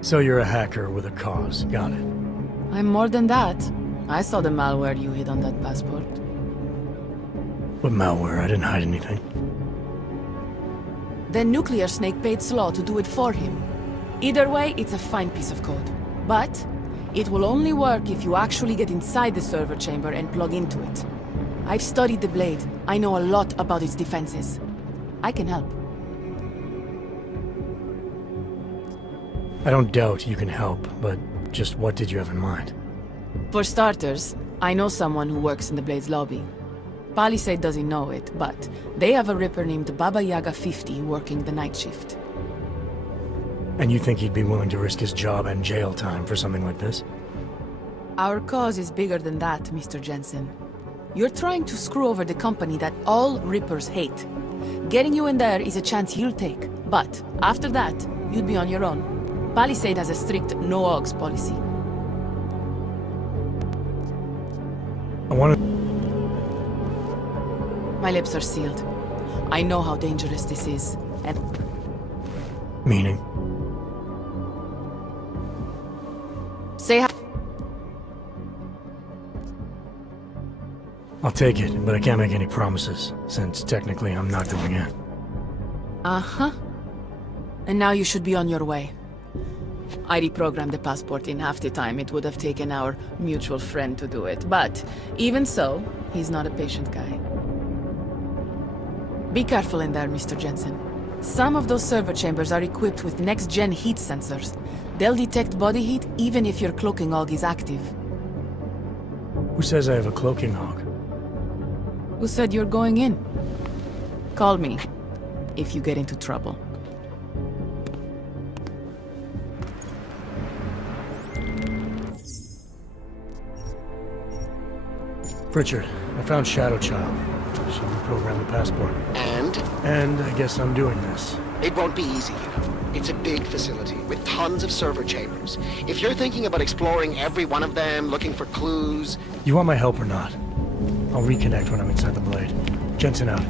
So you're a hacker with a cause, got it. I'm more than that. I saw the malware you hid on that passport. What malware? I didn't hide anything. Then Nuclear Snake paid Slaw to do it for him. Either way, it's a fine piece of code. But it will only work if you actually get inside the server chamber and plug into it. I've studied the Blade. I know a lot about its defenses. I can help. I don't doubt you can help, but just what did you have in mind? For starters, I know someone who works in the Blade's lobby. Palisade doesn't know it, but they have a Ripper named Baba Yaga 50 working the night shift. And you think he'd be willing to risk his job and jail time for something like this? Our cause is bigger than that, Mr. Jensen. You're trying to screw over the company that all Rippers hate. Getting you in there is a chance he'll take, but after that, you'd be on your own. Palisade has a strict no-ogs policy. I want to... My lips are sealed. I know how dangerous this is, and... Meaning? Say hi. I'll take it, but I can't make any promises, since technically I'm not going in. Uh-huh. And now you should be on your way. I reprogrammed the passport in half the time it would have taken our mutual friend to do it, but even so, he's not a patient guy. Be careful in there, Mr. Jensen. Some of those server chambers are equipped with next-gen heat sensors. They'll detect body heat even if your cloaking hog is active. Who says I have a cloaking hog? Who said you're going in? Call me if you get into trouble. Pritchard, I found Shadow Child. She reprogrammed the passport. And I guess I'm doing this. It won't be easy, you know. It's a big facility with tons of server chambers. If you're thinking about exploring every one of them, looking for clues... You want my help or not? I'll reconnect when I'm inside the blade. Jensen out.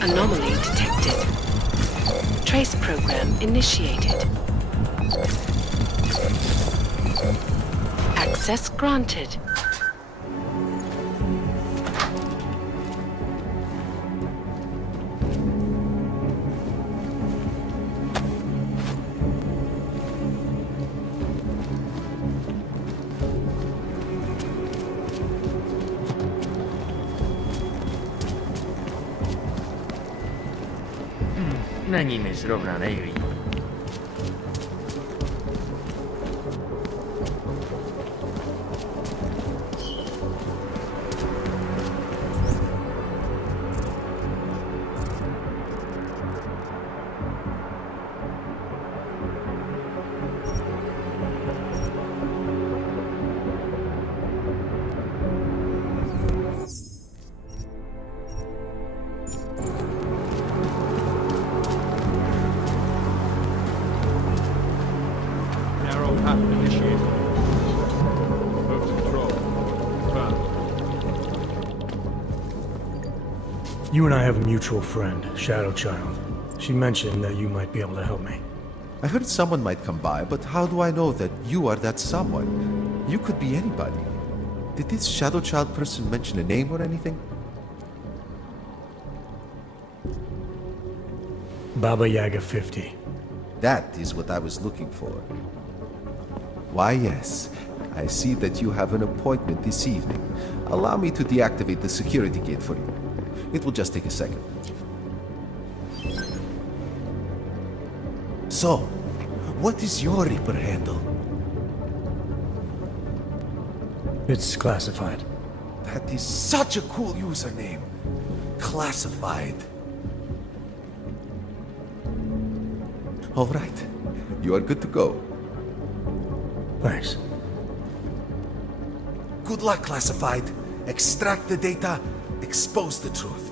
Anomaly detected. Trace program initiated. Access granted. Není zrovna nejlíp. You and I have a mutual friend, Shadow Child. She mentioned that you might be able to help me. I heard someone might come by, but how do I know that you are that someone? You could be anybody. Did this Shadow Child person mention a name or anything? Baba Yaga 50. That is what I was looking for. Why, yes. I see that you have an appointment this evening. Allow me to deactivate the security gate for you. It will just take a second. So, what is your Reaper handle? It's classified. That is such a cool username. Classified. All right. You are good to go. Thanks. Good luck, Classified. Extract the data, expose the truth.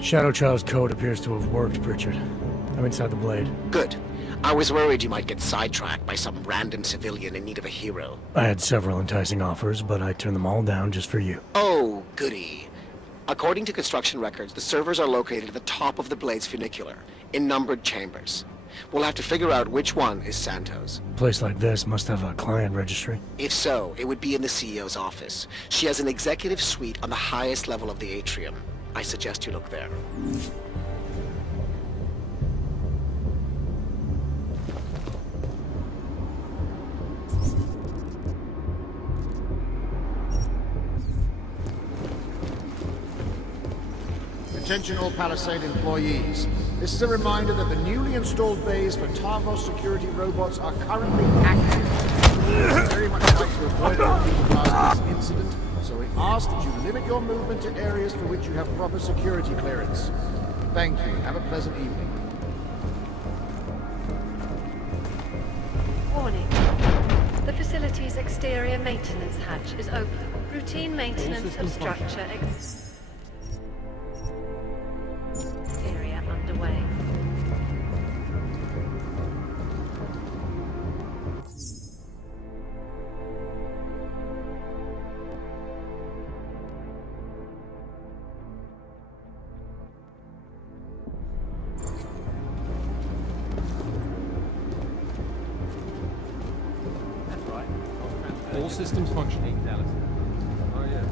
Shadow Child's code appears to have worked, Pritchard. I'm inside the blade. Good. I was worried you might get sidetracked by some random civilian in need of a hero. I had several enticing offers, but I turned them all down just for you. Oh, goody. According to construction records, the servers are located at the top of the blade's funicular, in numbered chambers. We'll have to figure out which one is Santos. A place like this must have a client registry. If so, it would be in the CEO's office. She has an executive suite on the highest level of the atrium. I suggest you look there. Attention all Palisade employees. This is a reminder that the newly installed bays for Tarvos security robots are currently active. We would very much like to avoid a repeat last week's incident, so we ask that you limit your movement to areas for which you have proper security clearance. Thank you. Have a pleasant evening. Warning. The facility's exterior maintenance hatch is open. Routine maintenance of structure area underway. All systems functioning, Dallas. Oh, yeah.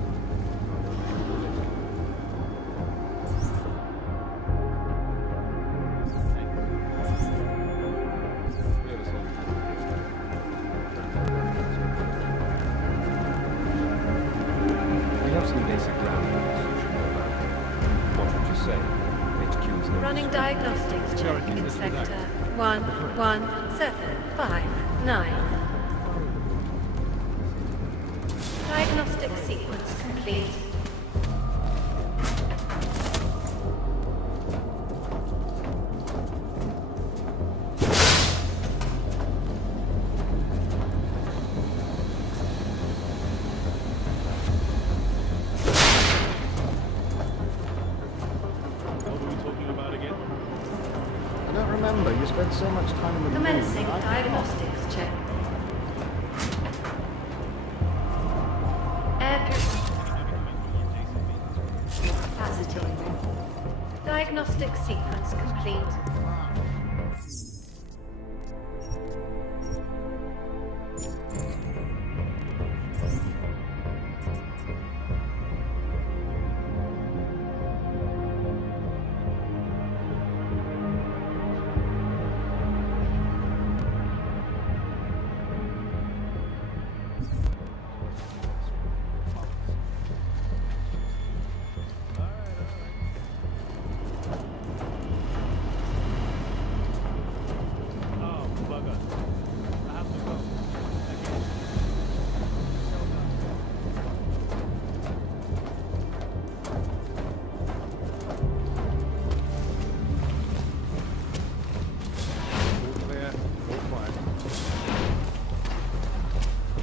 We have some basic ground rules you should know about. What would you say? HQ is no Running diagnostics check in sector 11759. Diagnostic sequence complete. What were we talking about again? I don't remember. You spent so much time in the Commencing moon. diagnostics check. Capacity. Diagnostic sequence complete.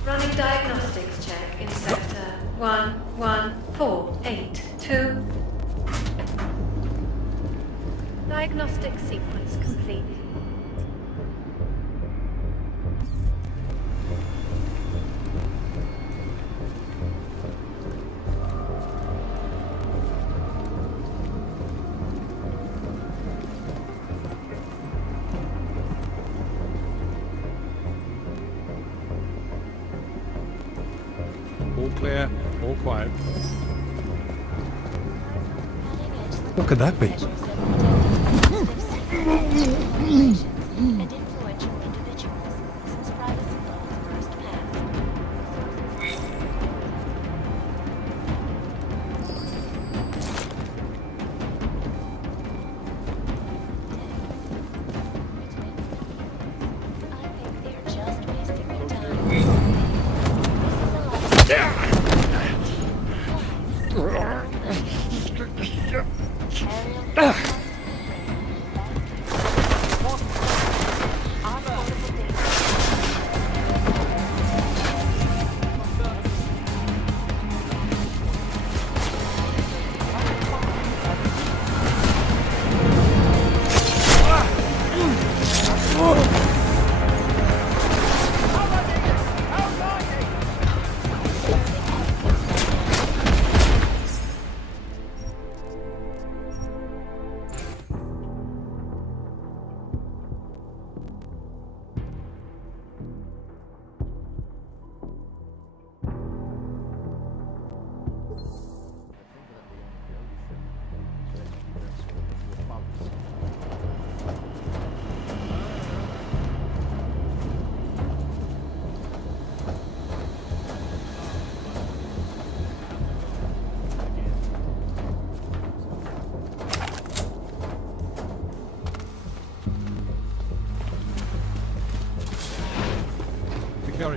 Running diagnostics check in sector 11482. Diagnostic sequence complete. All clear, all quiet. What could that be?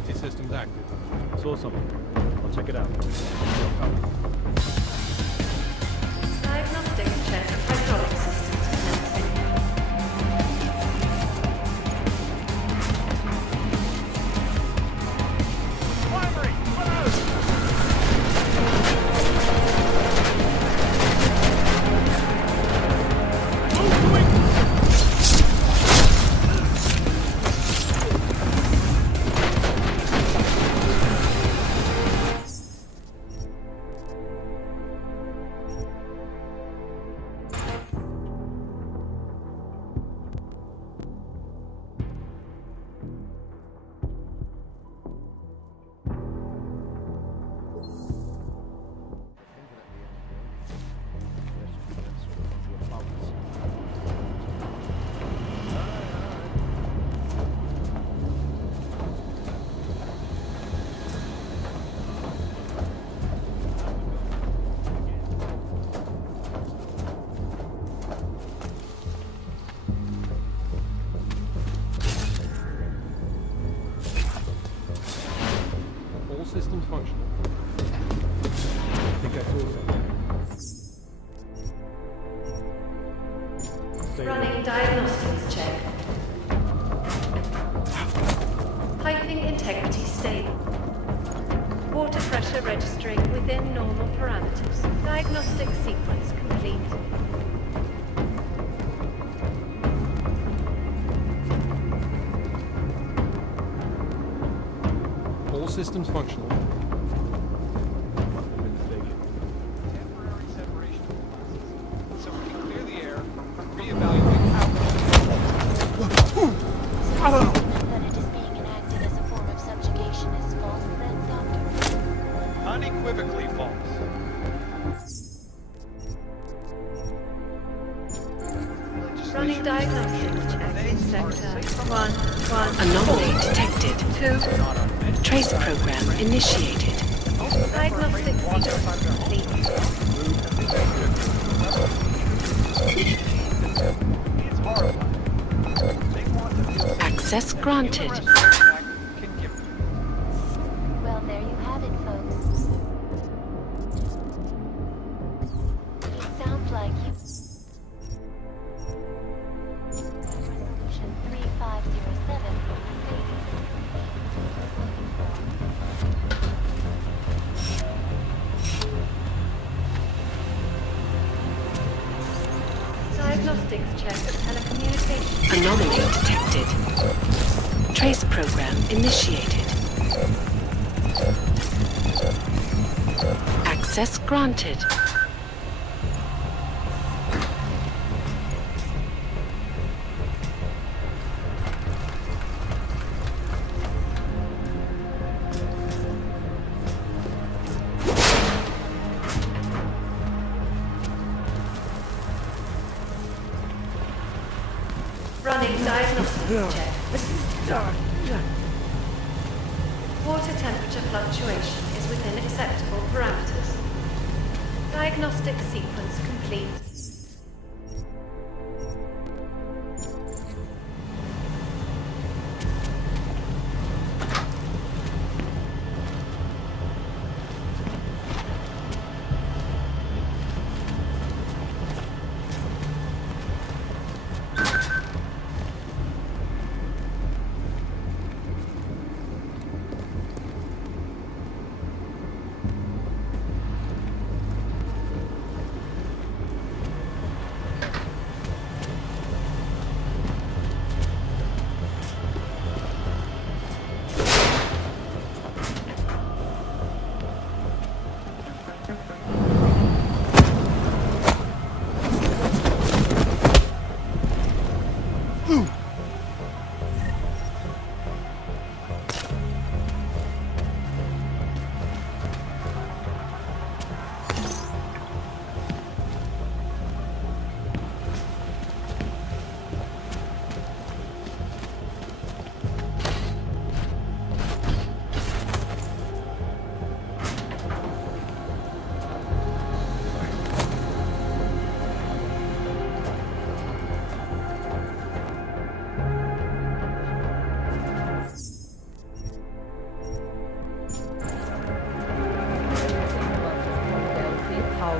security system's active. Saw something. I'll check it out. Diagnostic check hydraulic system commencing. All systems functional. I think I saw something. Running diagnostics check. Piping integrity stable. Water pressure registering within normal parameters. Diagnostic sequence complete. All systems functional. Temporary separation of classes, so we can clear the air, reevaluate how That it is being enacted as a form of subjugation is false, then, Doctor? unequivocally false. Running diagnostics check in sector 1, 1. Anomaly detected. 2. Trace program initiated. Diagnostic sequence complete. Access granted. Well, there you have it, folks. Sounds like you... Resolution 3507. Diagnostics check of telecommunications. Anomaly detected. Trace program initiated. Access granted. Running diagnostics check. Water temperature fluctuation is within acceptable parameters. Diagnostic sequence complete.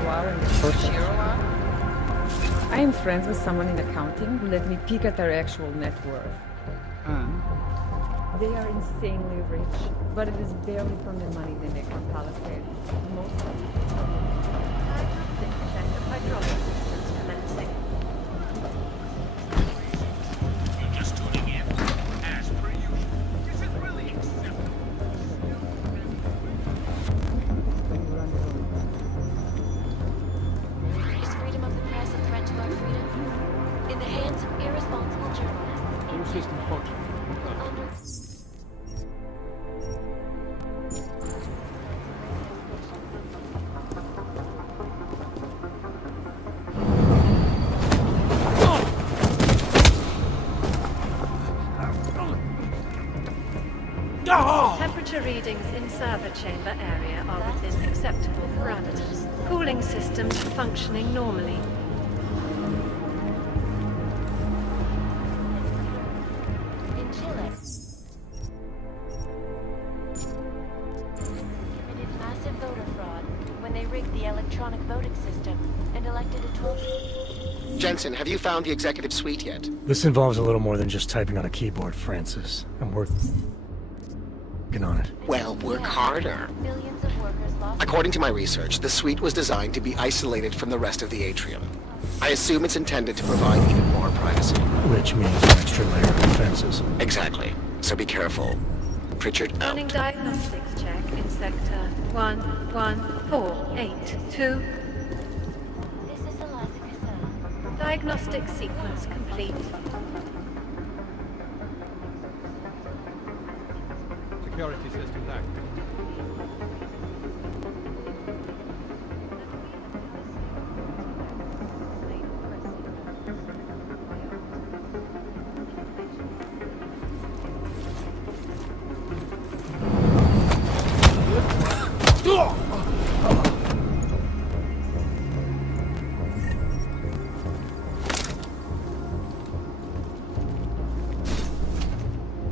are and the I am friends with someone in accounting who let me peek at their actual net worth. They are insanely rich, but it is barely from the money they make from Palisade. Most of it. Check of hydraulic systems commencing. You're just tuning in, as per usual. Is it really acceptable? Is freedom of the press a threat to our freedom? In the hands of irresponsible journalists. All systems functioning. Under... Temperature readings in server chamber area are within acceptable parameters. Cooling systems functioning normally. In Chile. Committed massive voter fraud when they rigged the electronic voting system and elected a 12... Jensen, have you found the executive suite yet? This involves a little more than just typing on a keyboard, Francis. I'm working on it. Well, work harder. Millions of workers lost... According to my research, the suite was designed to be isolated from the rest of the atrium. I assume it's intended to provide even more privacy. Which means an extra layer of defenses. Exactly. So be careful. Pritchard out. Running diagnostics check in sector 11482. This is Eliza Cassell. Diagnostic sequence complete. Security systems active.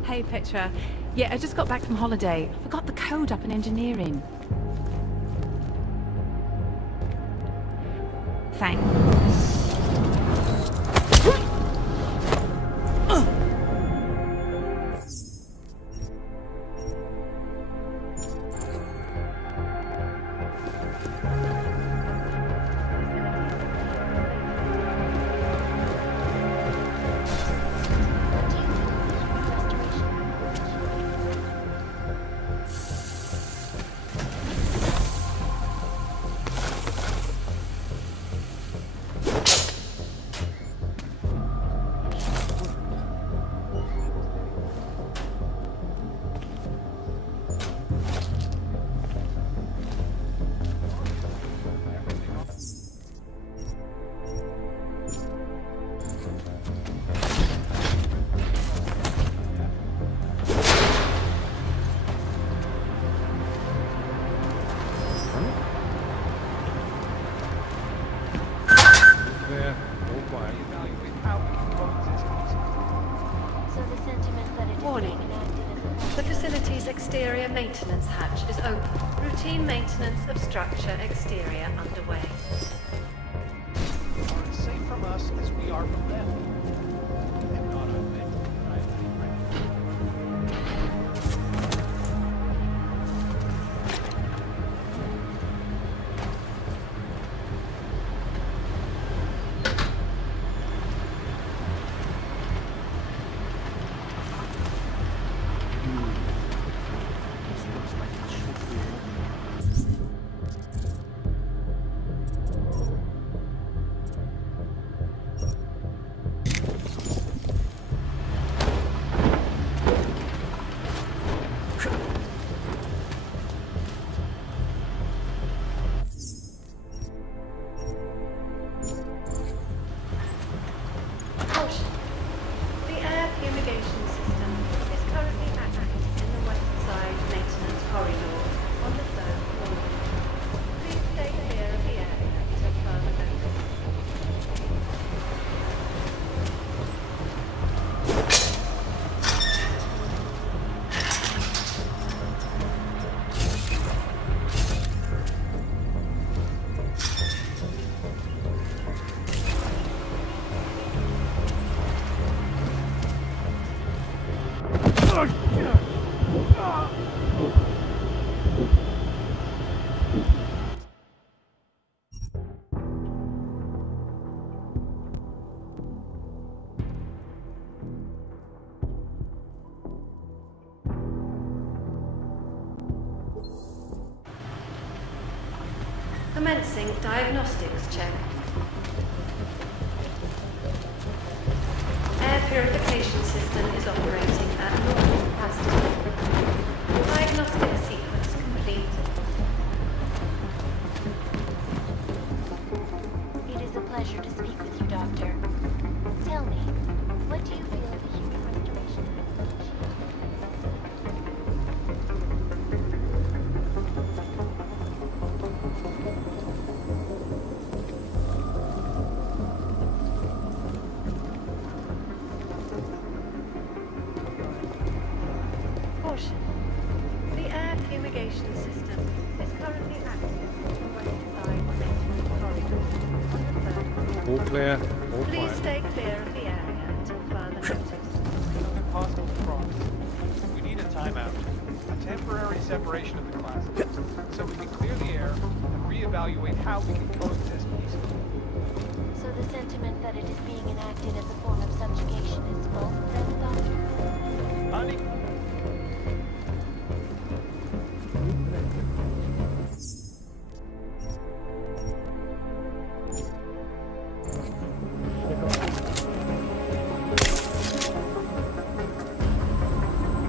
Hey, Petra. Yeah, I just got back from holiday. I forgot the code up in engineering. Thanks. Warning. The facility's exterior maintenance hatch is open. Routine maintenance of structure exterior underway. They are as safe from us as we are from them. And not a bit. Commencing diagnostics check. Air purification system is operating at normal capacity. Diagnostic sequence complete. It is a pleasure to speak with you, Doctor. Tell me, what do you feel the human restoration Caution. The air fumigation system is currently active away inside the maintenance corridor on the third floor. All clear, all Please quiet. stay clear of the area until further notice. Impossible to cross. We need a timeout. A temporary separation of the classes. So we can clear the air and reevaluate how we can coexist peacefully. So the sentiment that it is being enacted as a form of subjugation is false, then, Doctor? Honey?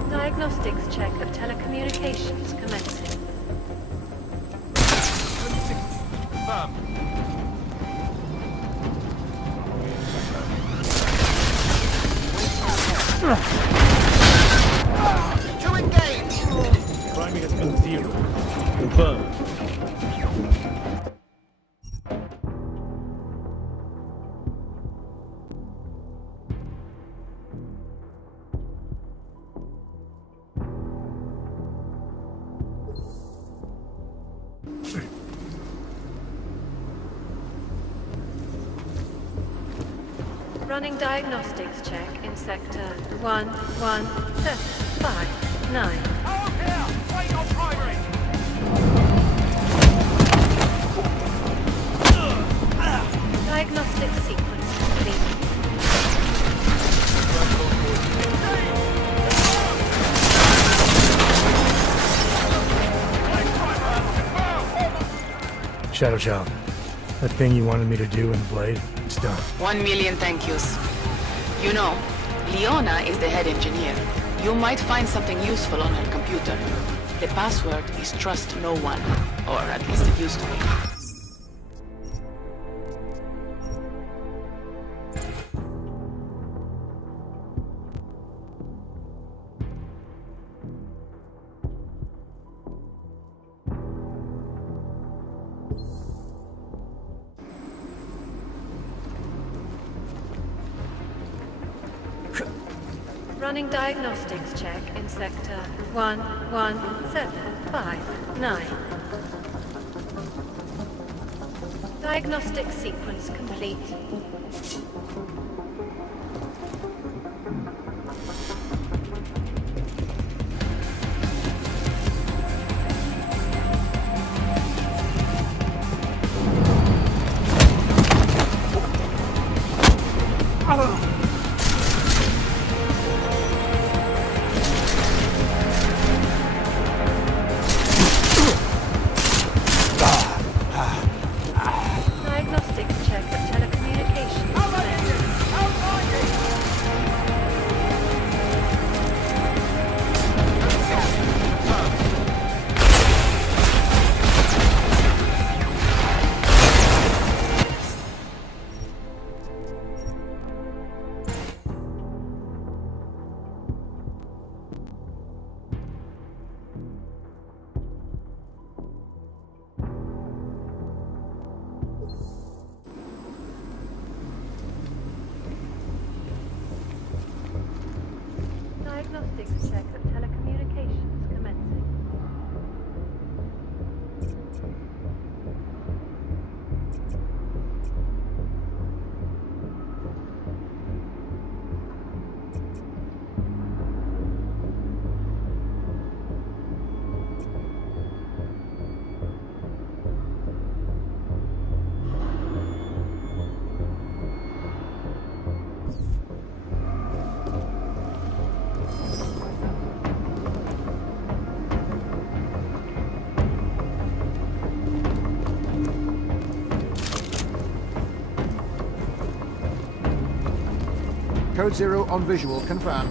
Diagnostics check of telecommunications commencing. Confirm. To engage! Priming has been 0. Confirmed. Running diagnostics check in sector 11759. Hold here! Wait on primary! Diagnostic sequence complete. Shadow Child, that thing you wanted me to do in the Blade, it's done. 1 million thank yous. You know, Leona is the head engineer. You might find something useful on her computer. The password is trust no one, or at least it used to be. Running diagnostics check in sector 11759. Diagnostic sequence complete. Diagnostic check of telecommunications. Code Zero on visual, confirm.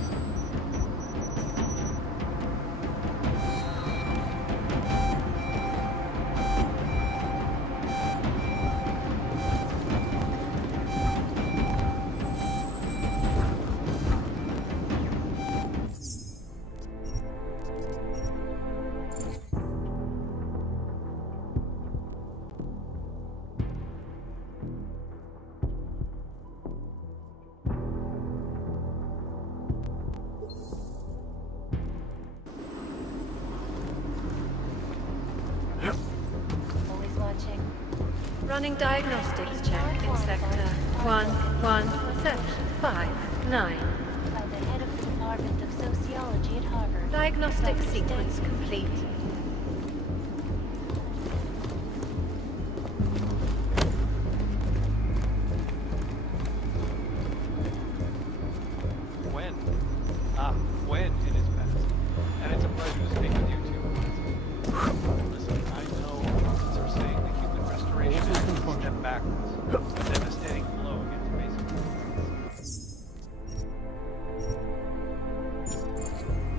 Always watching. Running diagnostics check in sector 11759. By the head of the Department of Sociology at Harvard. Diagnostic sequence complete. When? When it is best. And it's a pleasure to speak with you too. Listen, I know opponents are saying the human restoration is a step backwards. A devastating blow against basic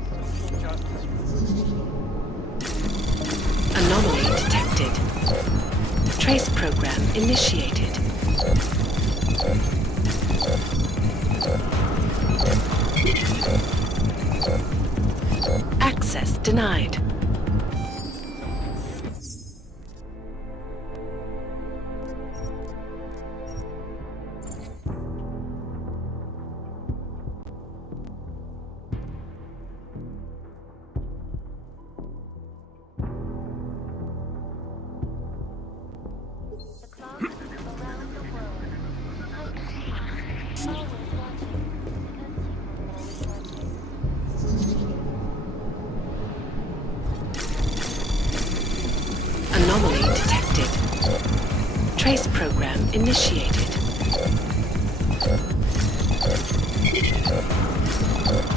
social justice. Anomaly detected. Trace program initiated. Access denied. The clock around the world. Always watching. Anomaly detected. Trace program initiated.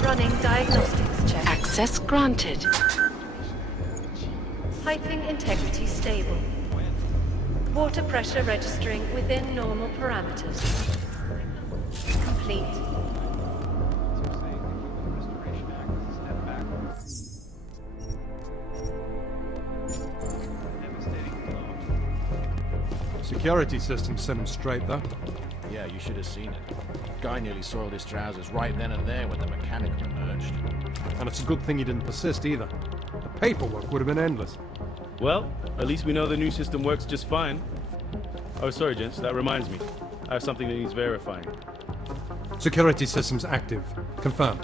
Running diagnostics check. Access granted. Piping integrity stable. Water pressure registering within normal parameters. Complete. Security system sent him straight, though. Yeah, you should have seen it. Guy nearly soiled his trousers right then and there when the mechanical emerged. And it's a good thing he didn't persist either. The paperwork would have been endless. Well, at least we know the new system works just fine. Oh, sorry, gents, that reminds me. I have something that needs verifying. Security system's active. Confirm.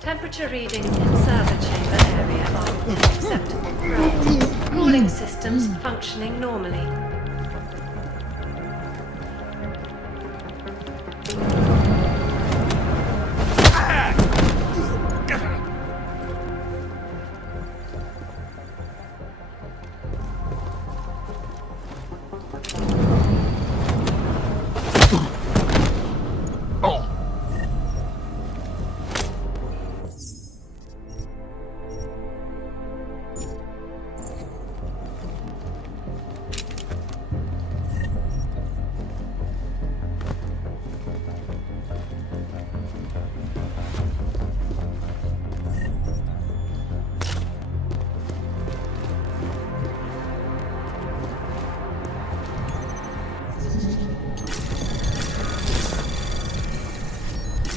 Temperature readings in server chamber area are acceptable. Cooling systems functioning normally.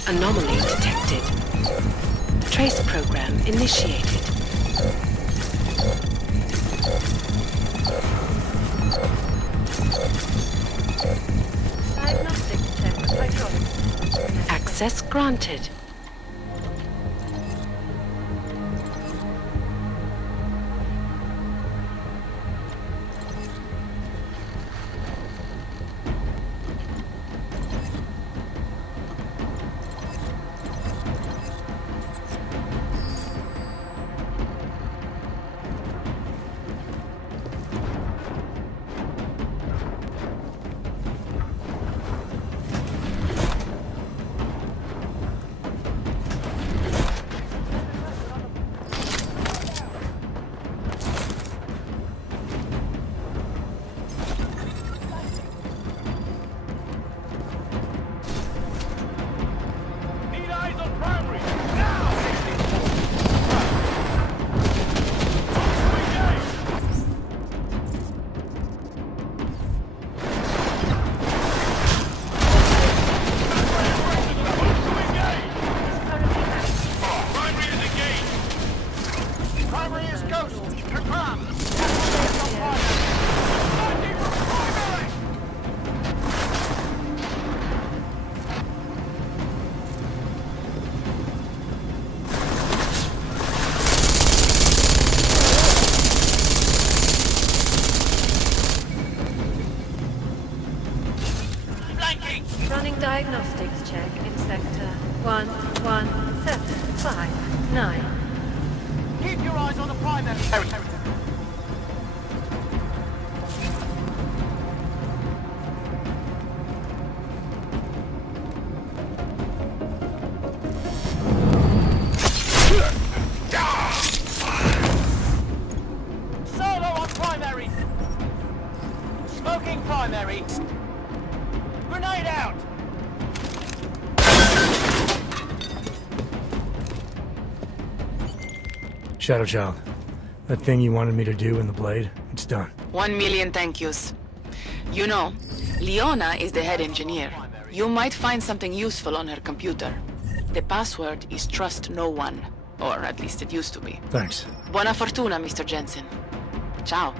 Anomaly detected. Trace program initiated. Diagnostic check hydraulics. Access granted. Diagnostics check in sector 11759. Keep your eyes on the primary. Solo on primary. Smoking primary. Grenade out. Shadow Child, that thing you wanted me to do in the blade, it's done. 1,000,000 thank yous. You know, Leona is the head engineer. You might find something useful on her computer. The password is trust no one. Or at least it used to be. Thanks. Buona fortuna, Mr. Jensen. Ciao.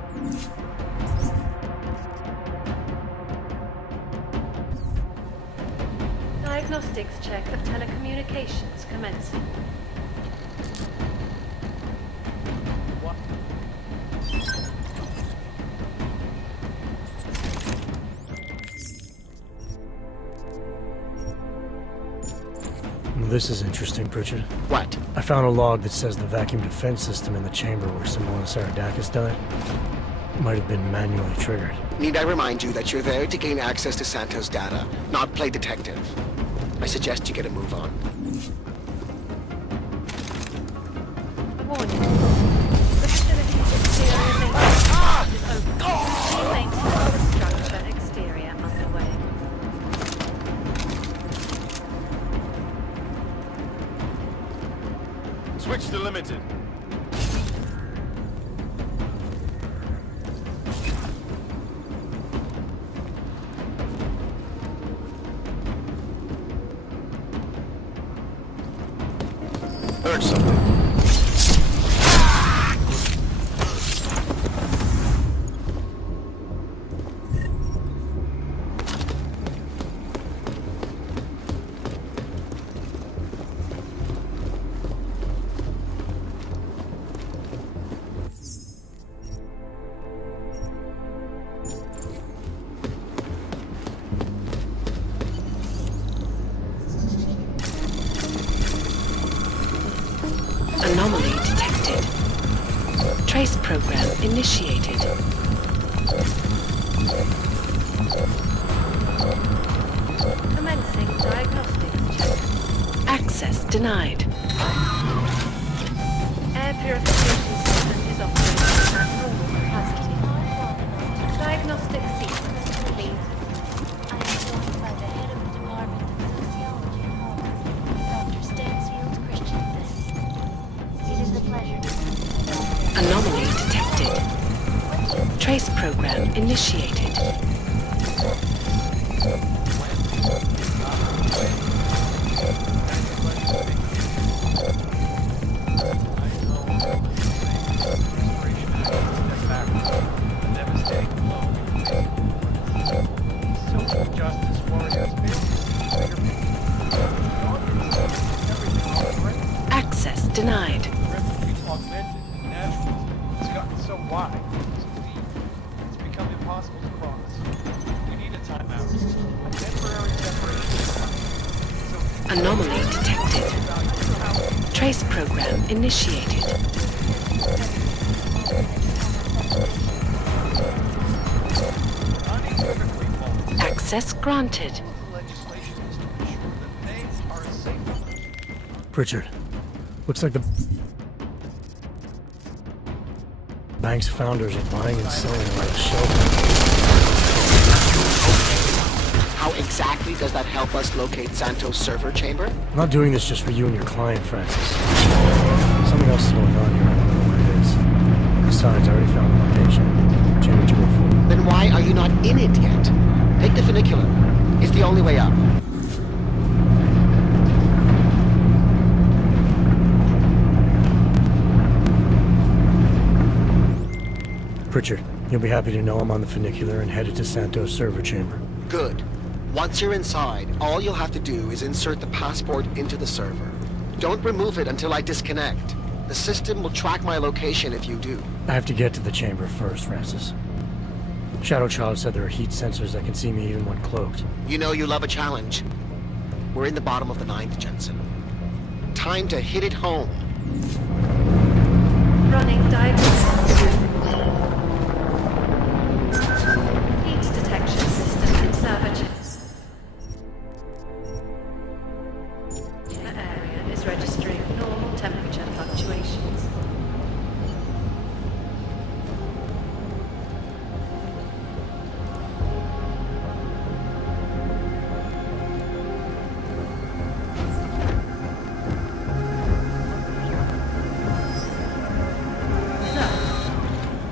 Diagnostics check of telecommunications commencing. This is interesting, Pritchard. What? I found a log that says the vacuum defense system in the chamber where Simona Saradakis died might have been manually triggered. Need I remind you that you're there to gain access to Santos' data, not play detective? I suggest you get a move on. Warning. The facility's exterior maintenance is open. Maintenance of the structure exterior underway. Switch to limited. Heard something. Anomaly detected. Trace program initiated. Commencing diagnostics check. Access denied. Air purification system is operating at normal capacity. Diagnostic sequence complete. I am joined by the head of the Department of Sociology and Horror, Dr. Stansfield Christensen. It is a pleasure to see you. Anomaly detected. Trace program initiated. Justice warriors Access denied. augmented, natural. It's gotten so wide, so deep, it's become impossible to cross. We need a timeout. A temporary separation. Anomaly detected. Trace program initiated. Access granted. Pritchard, looks like the bank's founders are buying and selling like a shelter. How exactly does that help us locate Santos' server chamber? I'm not doing this just for you and your client, Francis. Something else is going on here. I don't know what it is. Besides, I already found the location. Chamber 204. Then why are you not in it yet? Take the funicular. It's the only way up. Pritchard, you'll be happy to know I'm on the funicular and headed to Santos' server chamber. Good. Once you're inside, all you'll have to do is insert the passport into the server. Don't remove it until I disconnect. The system will track my location if you do. I have to get to the chamber first, Francis. Shadow Child said there are heat sensors that can see me even when cloaked. You know you love a challenge. We're in the bottom of the ninth, Jensen. Time to hit it home. Running diagnosis. Heat detection system in Savages. The area is registering normal temperature fluctuations.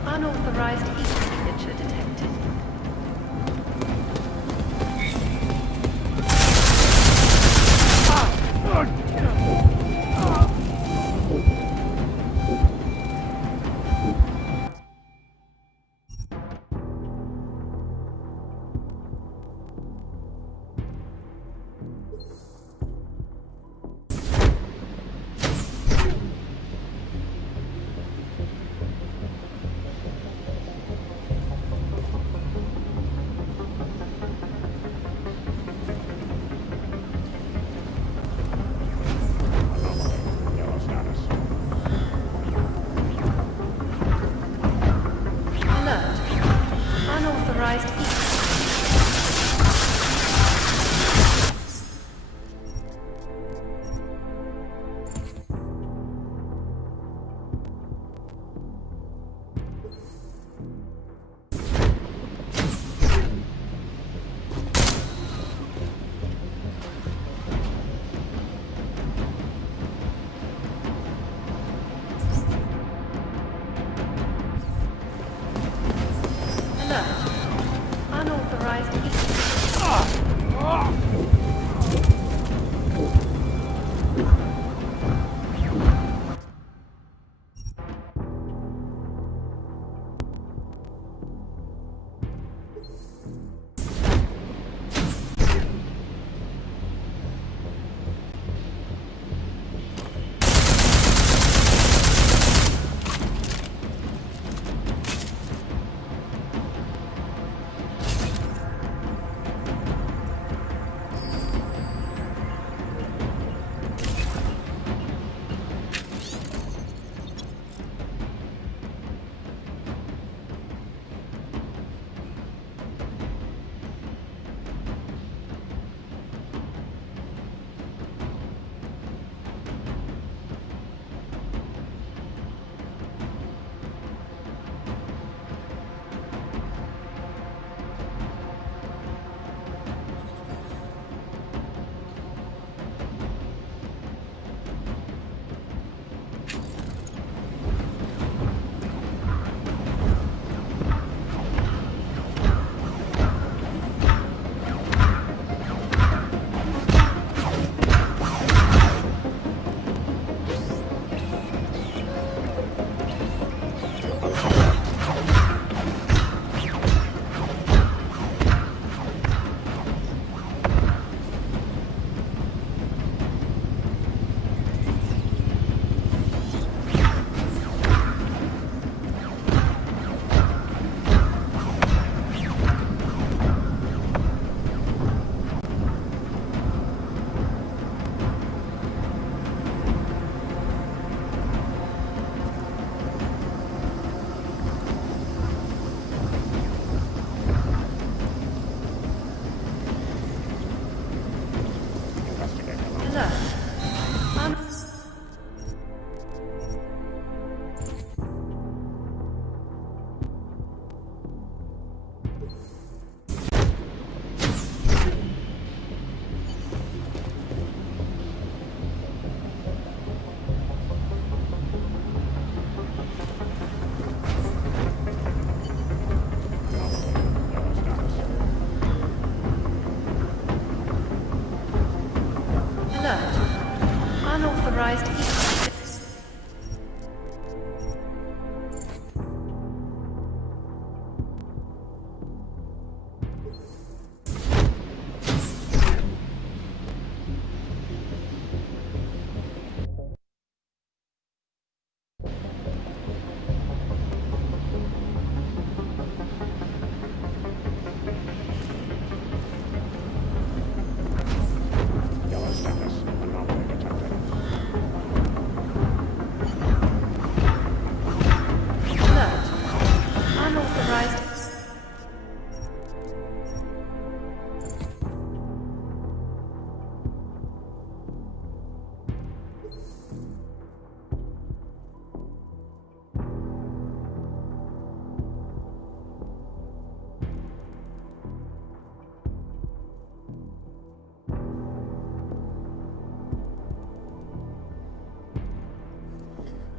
Unauthorized heat signature detected. Alert. Unauthorized heat. Alert. Unauthorized heat.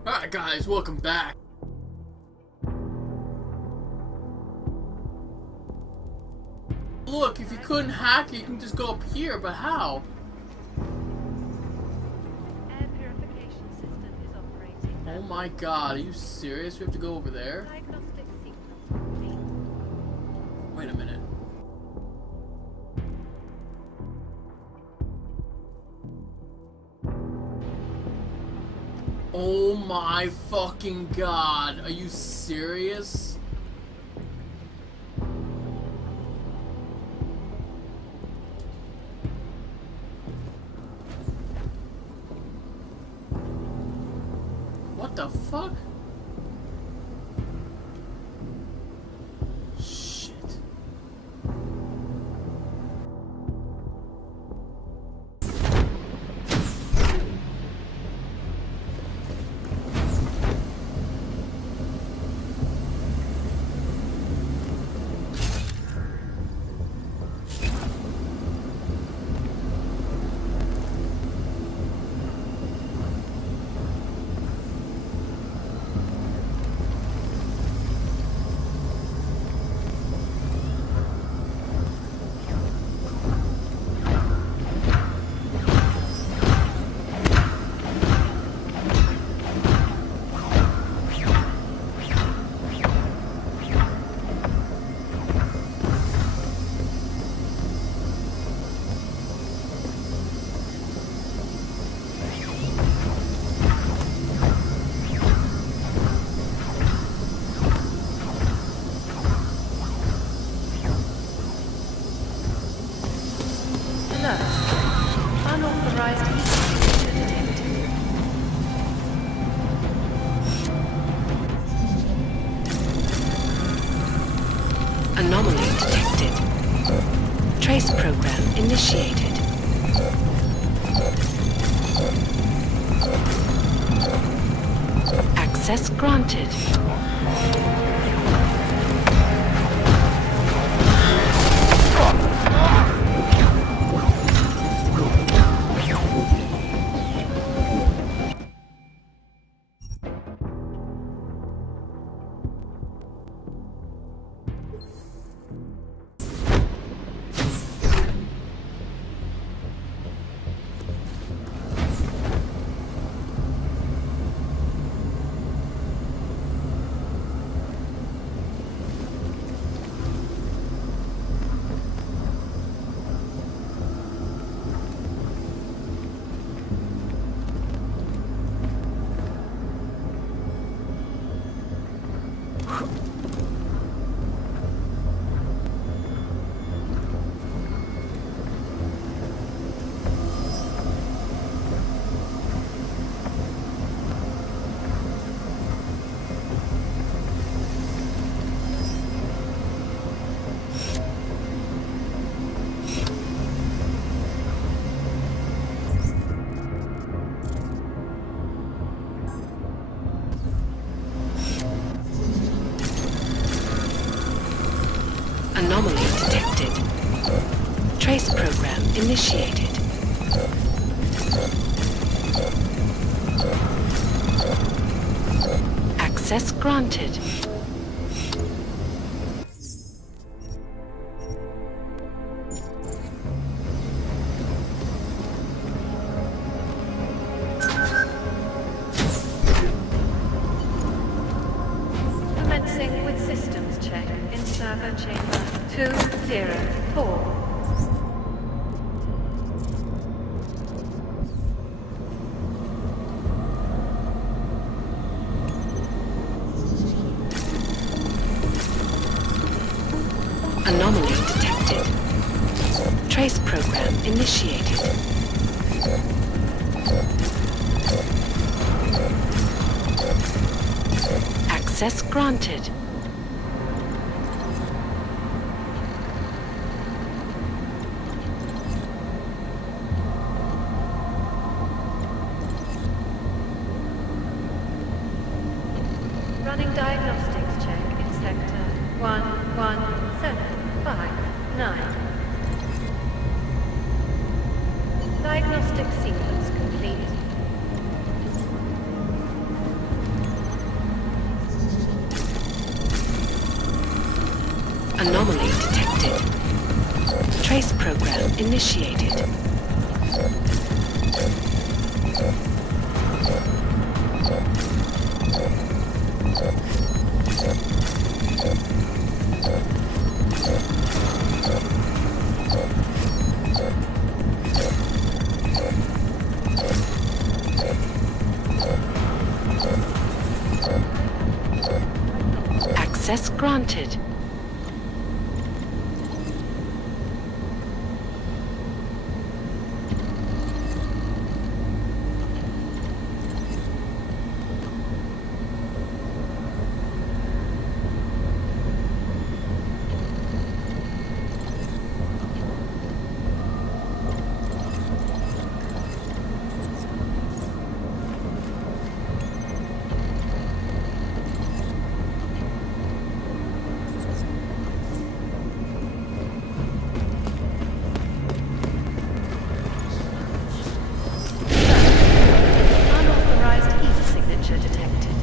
Alright guys, welcome back. Look, if you couldn't hack it, you can just go up here, but how? Air purification system is operating. Oh my god, are you serious? We have to go over there? Diagnostic sequence complete. Wait a minute. Oh my fucking god, are you serious? What the fuck? Shit. Unauthorized heat detected. Anomaly detected. Trace program initiated. Access granted. Anomaly detected. Trace program initiated. Access granted. Commencing with systems check in server chamber 204. Anomaly detected. Trace program initiated. Access granted. Running diagnostics check in sector 11759. Diagnostic sequence complete. Anomaly detected. Trace program initiated. Access granted. Unauthorized e-signature detected.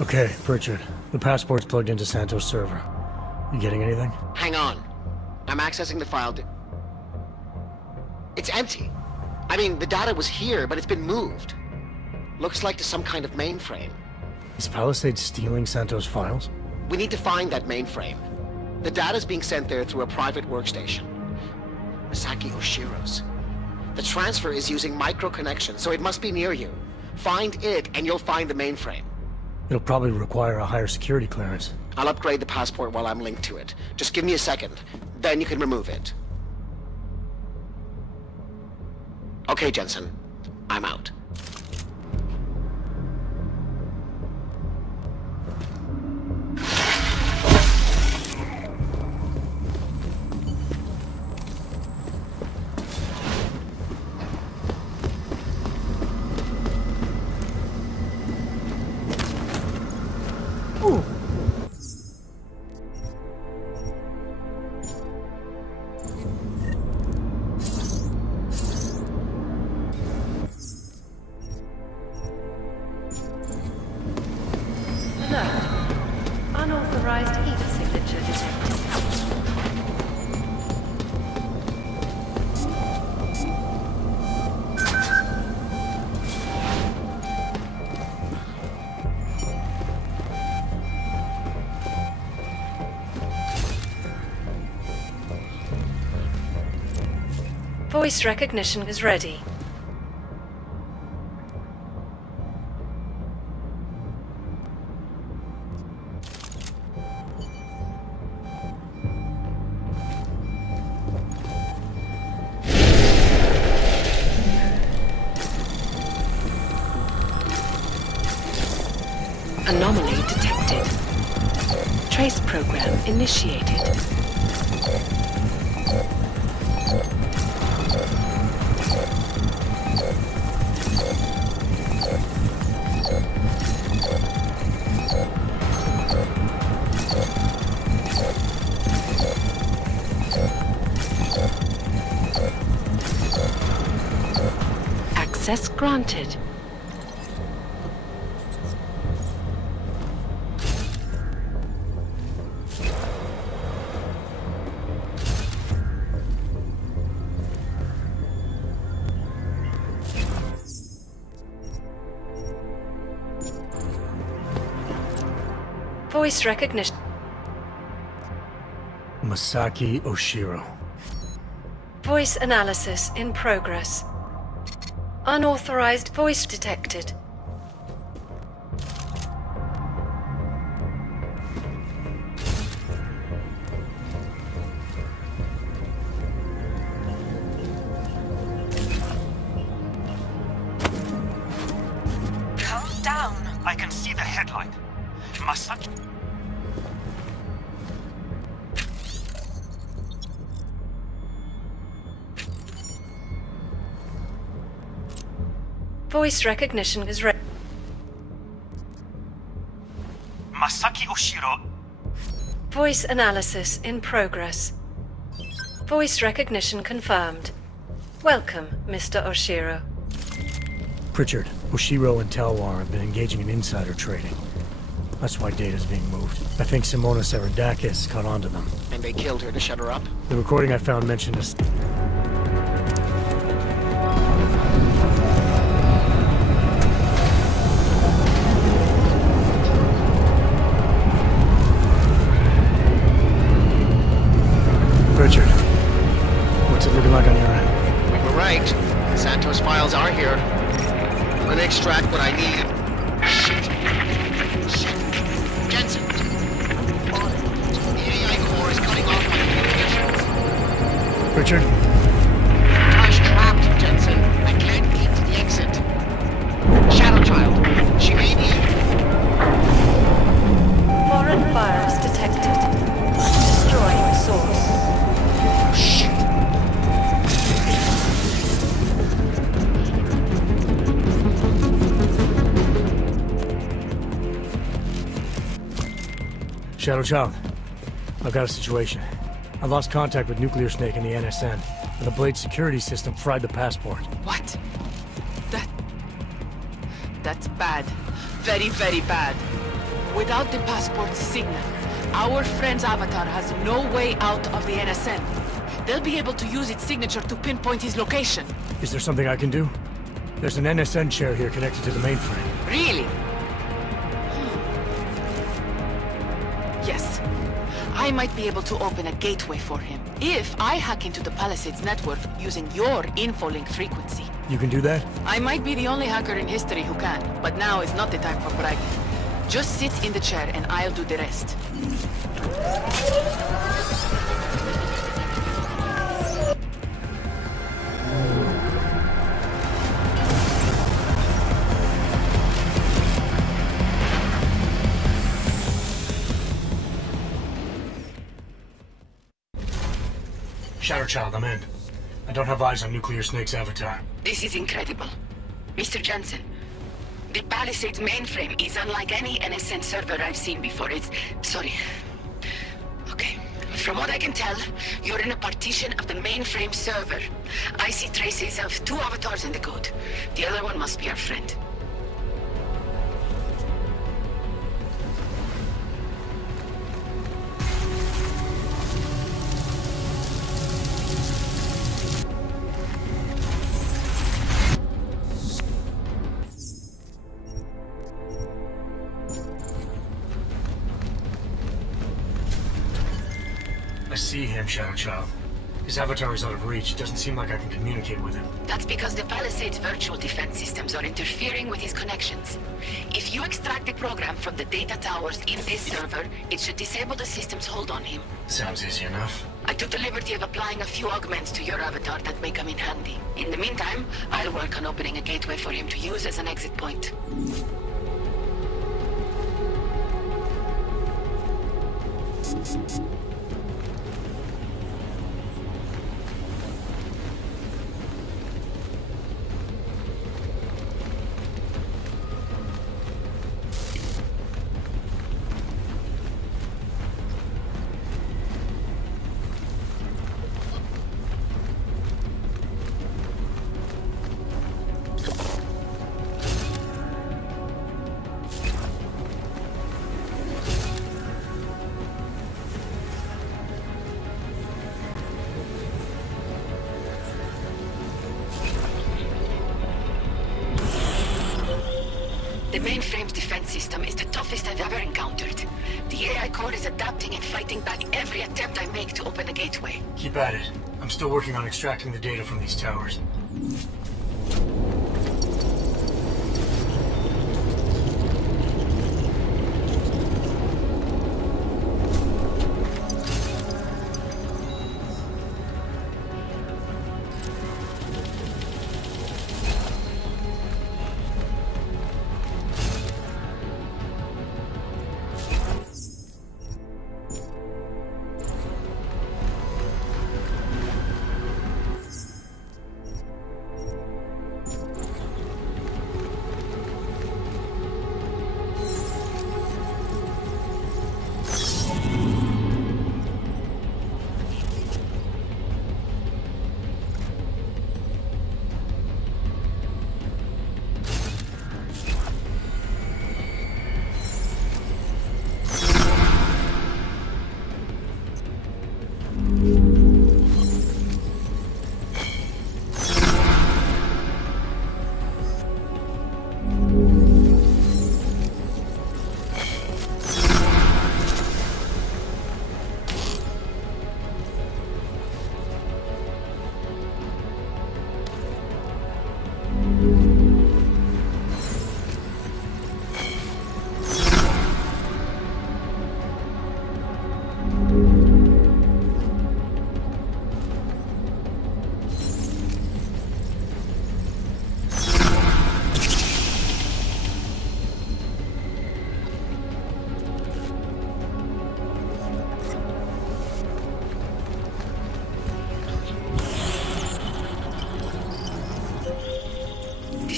Okay, Pritchard. The passport's plugged into Santos' server. You getting anything? Hang on. I'm accessing the file. It's empty. I mean, the data was here, but it's been moved. Looks like to some kind of mainframe. Is Palisade stealing Santos' files? We need to find that mainframe. The data's being sent there through a private workstation. Misaki Oshiro's. The transfer is using micro connection, so it must be near you. Find it, and you'll find the mainframe. It'll probably require a higher security clearance. I'll upgrade the passport while I'm linked to it. Just give me a second. Then you can remove it. Okay, Jensen. I'm out. Alert. Unauthorized e-signature detected. Voice recognition is ready. Anomaly detected. Trace program initiated. Access granted. Voice recognition. Masaki Oshiro. Voice analysis in progress. Unauthorized voice detected. Calm down. I can see the headlight. Masaki. Voice recognition is ready. Masaki Oshiro. Voice analysis in progress. Voice recognition confirmed. Welcome, Mr. Oshiro. Pritchard, Oshiro and Talwar have been engaging in insider trading. That's why data's being moved. I think Simona Saradakis caught on to them. And they killed her to shut her up? The recording I found mentioned us. Richard, what's it looking like on your end? We were right. Santos files are here. I'm gonna extract what I need. Shit. Jensen! The AI core is cutting off my communications. Richard? Tosh trapped, Jensen. I can't get to the exit. Shadow Child. She may be... Foreign virus detected. Destroying source. Shadow Child, I've got a situation. I lost contact with Nuclear Snake and the NSN, and the Blade security system fried the passport. What? That's bad. Very, very bad. Without the passport signal, our friend's avatar has no way out of the NSN. They'll be able to use its signature to pinpoint his location. Is there something I can do? There's an NSN chair here connected to the mainframe. Really? Yes. I might be able to open a gateway for him if I hack into the Palisades network using your infolink frequency. You can do that? I might be the only hacker in history who can, but now is not the time for bragging. Just sit in the chair and I'll do the rest. Shadow Child, I'm in. I don't have eyes on Nuclear Snake's avatar. This is incredible. Mr. Jensen, the Palisades mainframe is unlike any NSN server I've seen before. Sorry. Okay. From what I can tell, you're in a partition of the mainframe server. I see traces of 2 avatars in the code. The other one must be our friend. I see him, Shadow Child. His avatar is out of reach. It doesn't seem like I can communicate with him. That's because the Palisades virtual defense systems are interfering with his connections. If you extract the program from the data towers in this server, it should disable the system's hold on him. Sounds easy enough. I took the liberty of applying a few augments to your avatar that may come in handy. In the meantime, I'll work on opening a gateway for him to use as an exit point. The mainframe's defense system is the toughest I've ever encountered. The AI core is adapting and fighting back every attempt I make to open the gateway. Keep at it. I'm still working on extracting the data from these towers.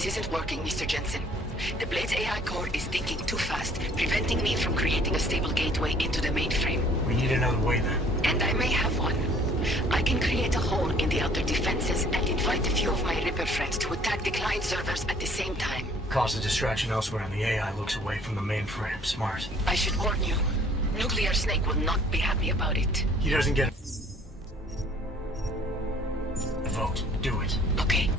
This isn't working, Mr. Jensen. The Blade's AI core is thinking too fast, preventing me from creating a stable gateway into the mainframe. We need another way then. And I may have one. I can create a hole in the outer defenses and invite a few of my Ripper friends to attack the client servers at the same time. Cause a distraction elsewhere and the AI looks away from the mainframe. Smart. I should warn you. Nuclear Snake will not be happy about it. He doesn't get a vote. Do it. Okay.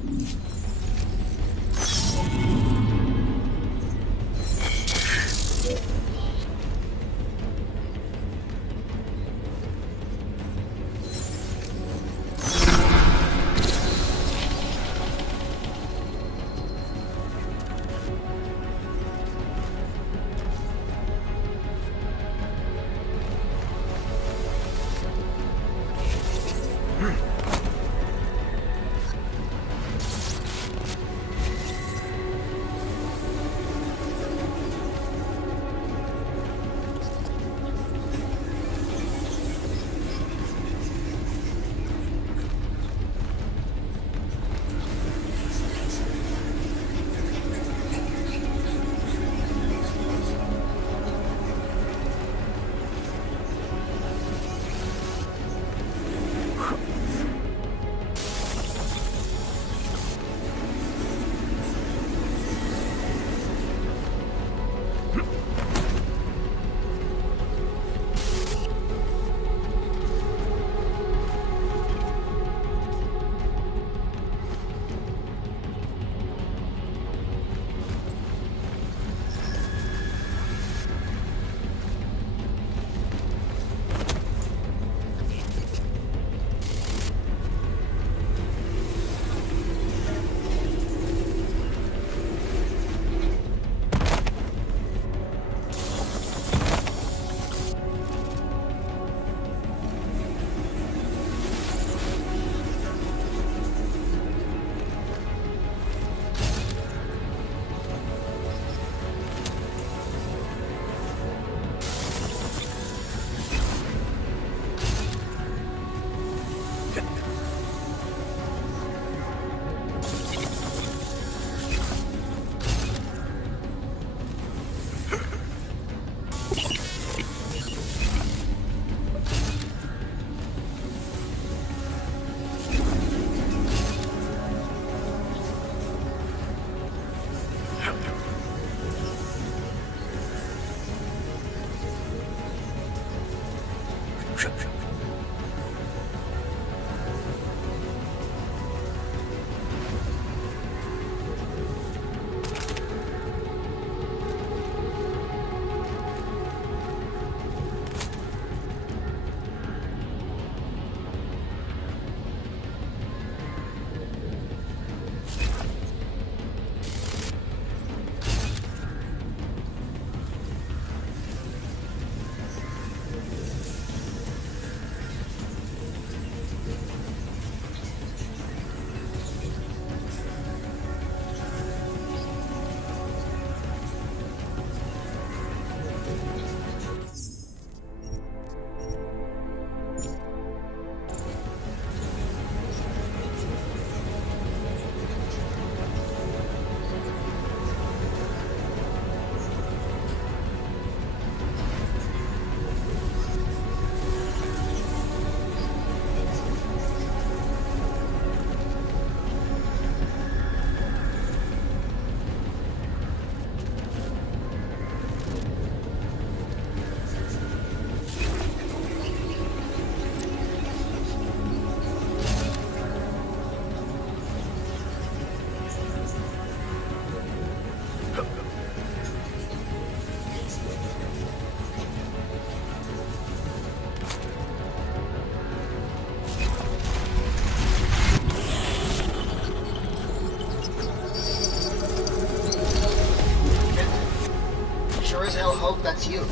as hell hope that's you.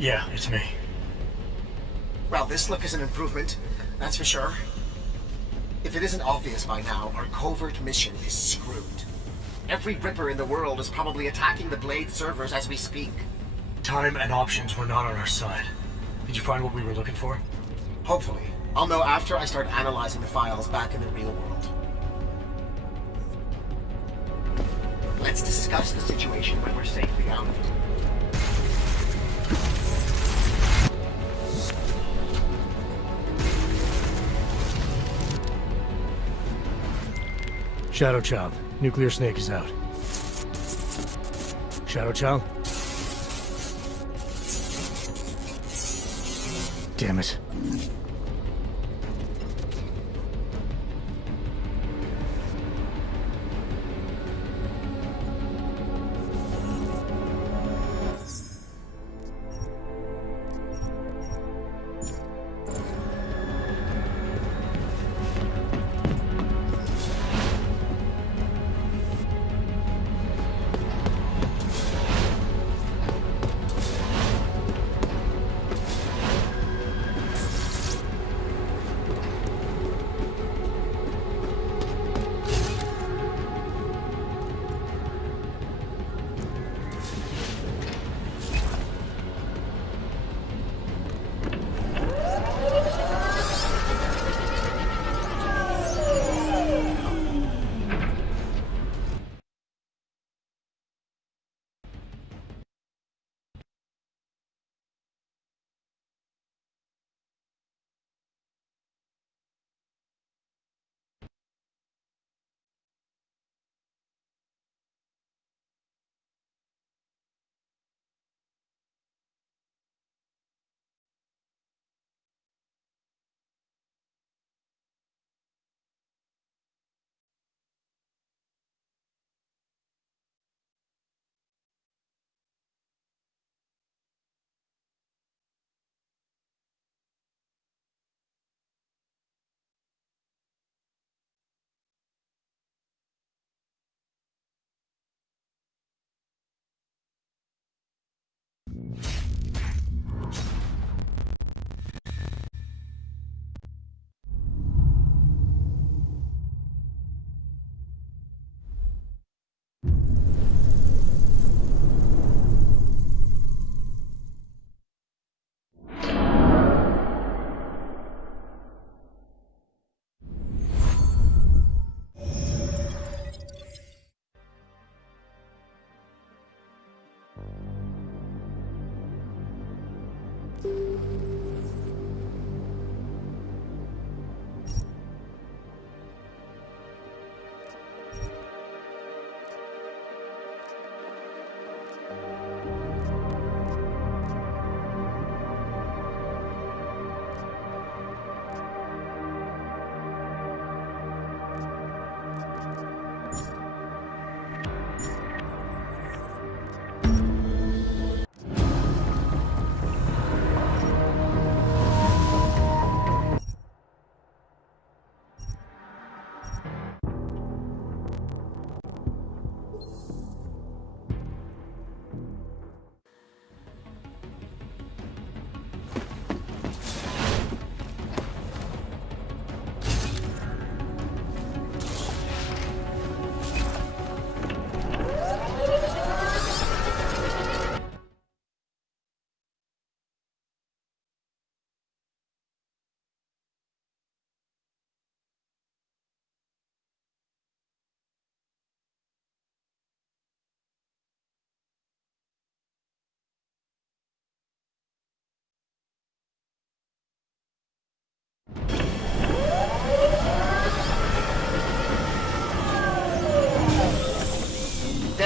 Yeah, it's me. Well, this look is an improvement, that's for sure. If it isn't obvious by now, our covert mission is screwed. Every Ripper in the world is probably attacking the Blade servers as we speak. Time and options were not on our side. Did you find what we were looking for? Hopefully. I'll know after I start analyzing the files back in the real world. Let's discuss the situation when we're safely out of here. Shadow Child. Nuclear Snake is out. Shadow Child? Damn it.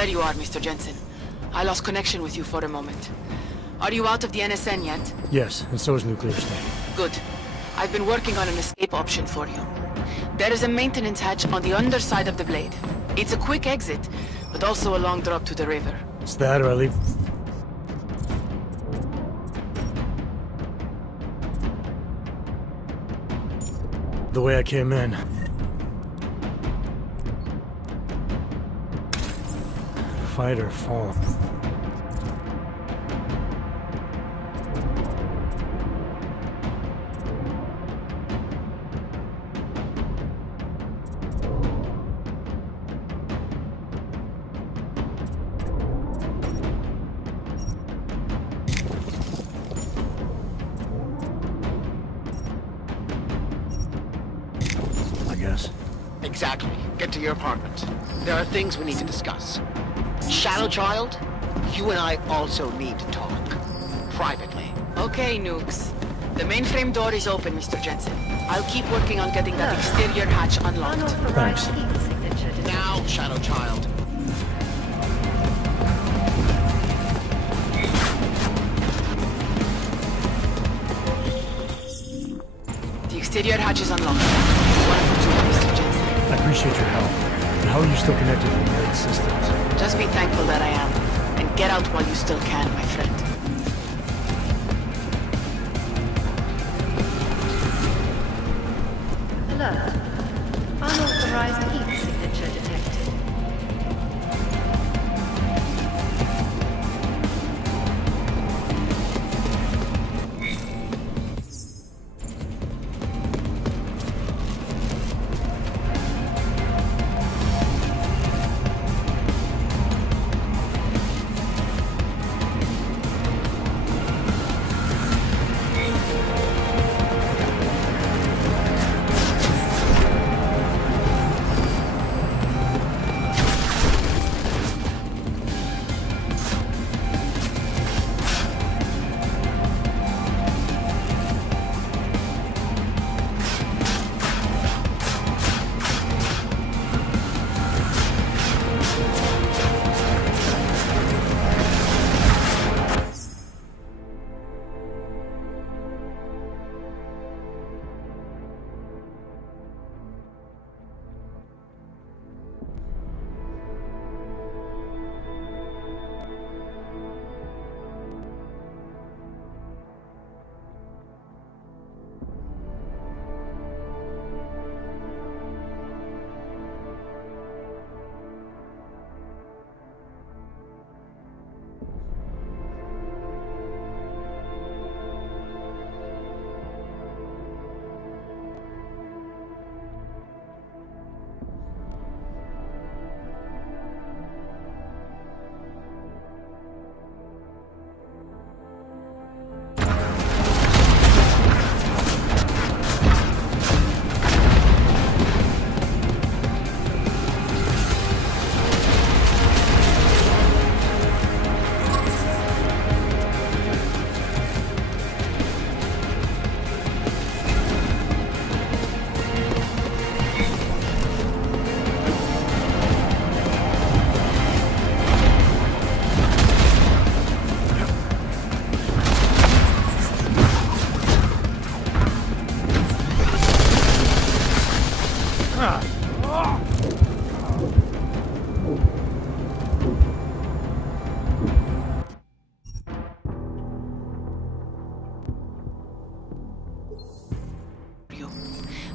There you are, Mr. Jensen. I lost connection with you for a moment. Are you out of the NSN yet? Yes, and so is Nuclear Snake. Good. I've been working on an escape option for you. There is a maintenance hatch on the underside of the blade. It's a quick exit, but also a long drop to the river. It's that or I leave... the way I came in. Fighter fallen. I guess. Exactly. Get to your apartment. There are things we need to discuss. Shadow Child, you and I also need to talk. Privately. Okay, Nukes. The mainframe door is open, Mr. Jensen. I'll keep working on getting that exterior hatch unlocked. Thanks. Now, Shadow Child. The exterior hatch is unlocked. Wonderful job, Mr. Jensen. I appreciate your help. But how are you still connected to the Blade systems? Just be thankful that I am. And get out while you still can, my friend. Alert. Unauthorized heat signature detected.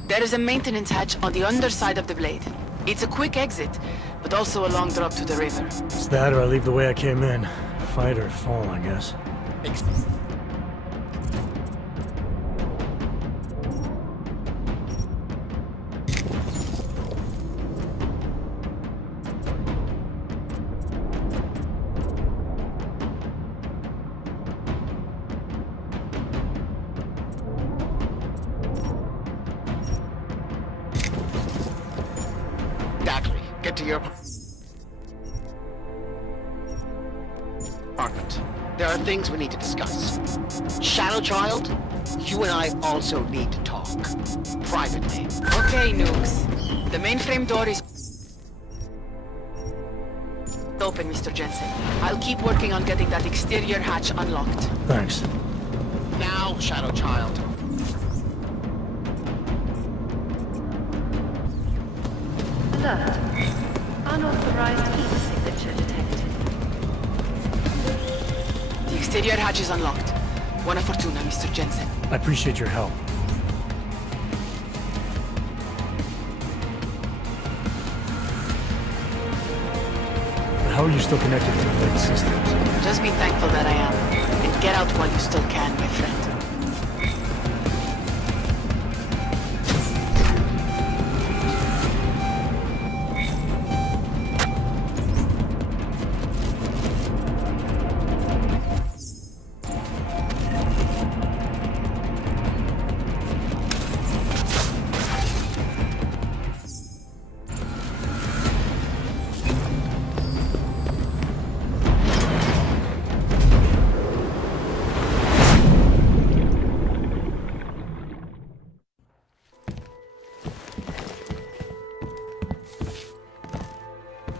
There is a maintenance hatch on the underside of the blade. It's a quick exit, but also a long drop to the river. It's that or I leave the way I came in. Fight or fall, I guess. Get to your apartment. There are things we need to discuss. Shadow Child, you and I also need to talk. Privately. Okay, Nukes. The mainframe door is open, Mr. Jensen. I'll keep working on getting that exterior hatch unlocked. Thanks. Now, Shadow Child. Alert. Unauthorized heat signature detected. The exterior hatch is unlocked. Buona fortuna, Mr. Jensen. I appreciate your help. But How are you still connected to the blade systems? Just be thankful that I am. And get out while you still can, my friend.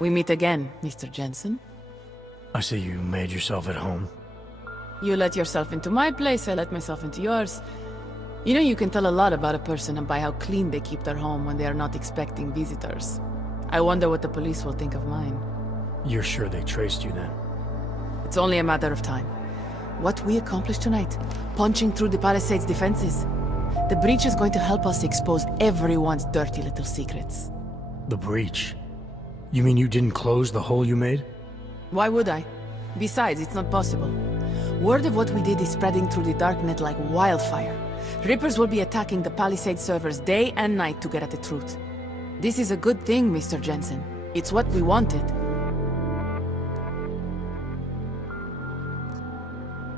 We meet again, Mr. Jensen. I see you made yourself at home. You let yourself into my place, I let myself into yours. You know, you can tell a lot about a person by how clean they keep their home when they are not expecting visitors. I wonder what the police will think of mine. You're sure they traced you then? It's only a matter of time. What we accomplished tonight, punching through the Palisades' defenses. The breach is going to help us expose everyone's dirty little secrets. The breach? You mean you didn't close the hole you made? Why would I? Besides, it's not possible. Word of what we did is spreading through the darknet like wildfire. Rippers will be attacking the Palisade servers day and night to get at the truth. This is a good thing, Mr. Jensen. It's what we wanted.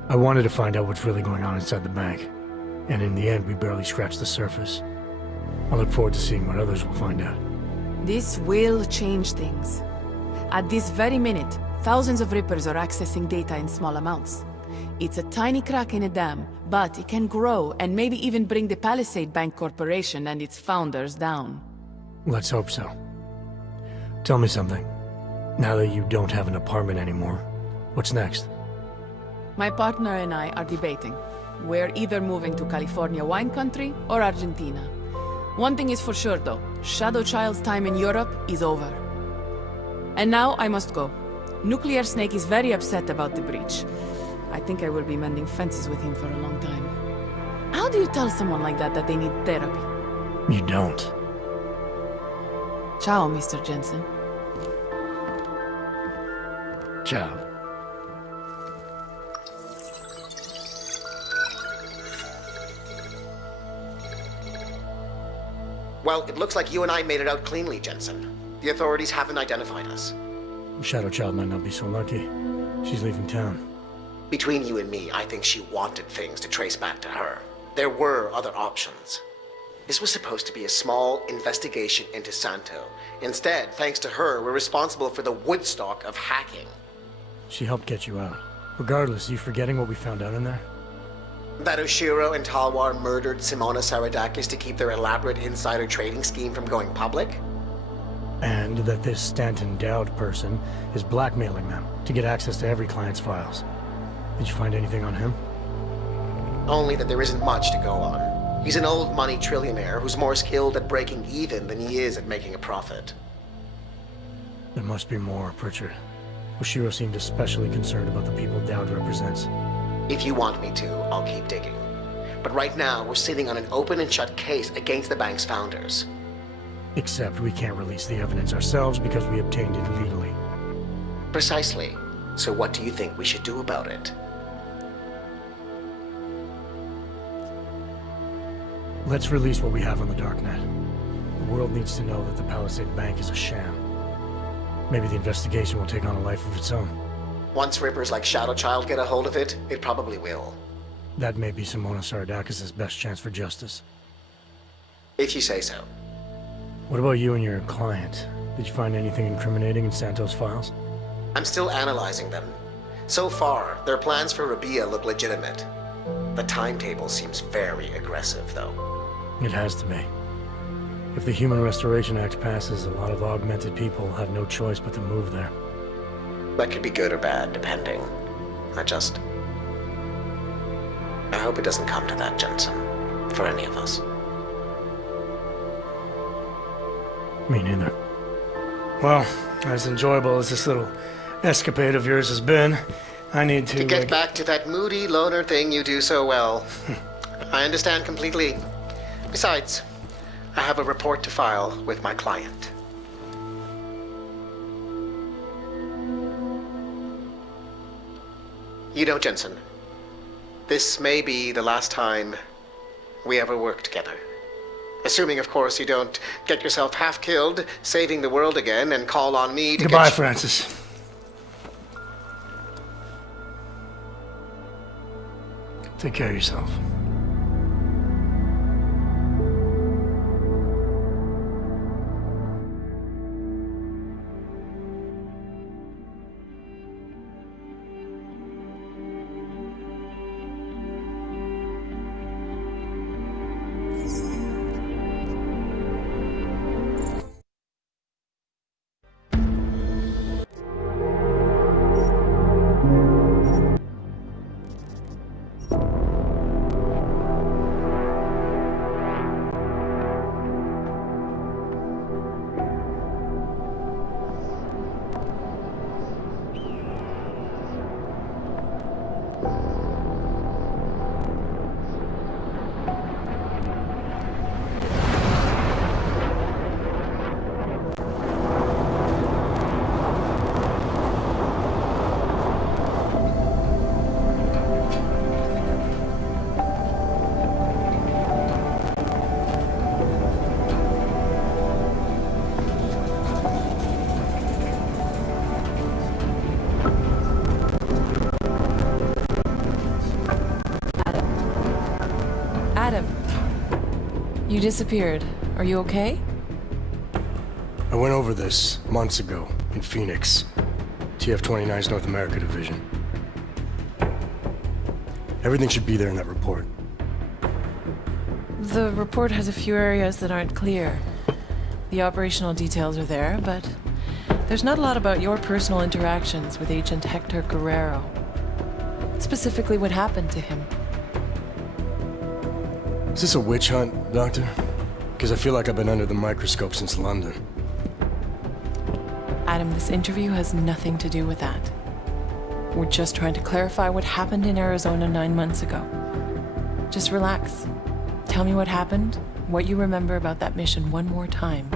I wanted to find out what's really going on inside the bank. And in the end, we barely scratched the surface. I look forward to seeing what others will find out. This will change things. At this very minute, thousands of Rippers are accessing data in small amounts. It's a tiny crack in a dam, but it can grow and maybe even bring the Palisade Bank Corporation and its founders down. Let's hope so. Tell me something. Now that you don't have an apartment anymore, what's next? My partner and I are debating. We're either moving to California wine country or Argentina. One thing is for sure though, Shadow Child's time in Europe is over. And now I must go. Nuclear Snake is very upset about the breach. I think I will be mending fences with him for a long time. How do you tell someone like that they need therapy? You don't. Ciao, Mr. Jensen. Ciao. Well, it looks like you and I made it out cleanly, Jensen. The authorities haven't identified us. Shadow Child might not be so lucky. She's leaving town. Between you and me, I think she wanted things to trace back to her. There were other options. This was supposed to be a small investigation into Santo. Instead, thanks to her, we're responsible for the Woodstock of hacking. She helped get you out. Regardless, are you forgetting what we found out in there? That Oshiro and Talwar murdered Simona Saradakis to keep their elaborate insider trading scheme from going public? And that this Stanton Dowd person is blackmailing them to get access to every client's files. Did you find anything on him? Only that there isn't much to go on. He's an old money trillionaire who's more skilled at breaking even than he is at making a profit. There must be more, Pritchard. Oshiro seemed especially concerned about the people Dowd represents. If you want me to, I'll keep digging. But right now, we're sitting on an open and shut case against the bank's founders. Except we can't release the evidence ourselves because we obtained it illegally. Precisely. So what do you think we should do about it? Let's release what we have on the darknet. The world needs to know that the Palisade Bank is a sham. Maybe the investigation will take on a life of its own. Once Rippers like Shadow Child get a hold of it, it probably will. That may be Simona Saradakis' best chance for justice. If you say so. What about you and your client? Did you find anything incriminating in Santos' files? I'm still analyzing them. So far, their plans for Rabia look legitimate. The timetable seems very aggressive, though. It has to be. If the Human Restoration Act passes, a lot of augmented people will have no choice but to move there. That could be good or bad, depending. I hope it doesn't come to that, Jensen. For any of us. Me neither. Well, as enjoyable as this little escapade of yours has been, I need to... get back to that moody loner thing you do so well. I understand completely. Besides, I have a report to file with my client. You know, Jensen, this may be the last time we ever work together. Assuming, of course, you don't get yourself half killed, saving the world again, and call on me to Goodbye, get Francis. Take care of yourself. You disappeared. Are you okay? I went over this months ago in Phoenix, TF-29's North America division. Everything should be there in that report. The report has a few areas that aren't clear. The operational details are there, but there's not a lot about your personal interactions with Agent Hector Guerrero. Specifically, what happened to him. Is this a witch hunt, Doctor? Because I feel like I've been under the microscope since London. Adam, this interview has nothing to do with that. We're just trying to clarify what happened in Arizona 9 months ago. Just relax. Tell me what happened, what you remember about that mission one more time.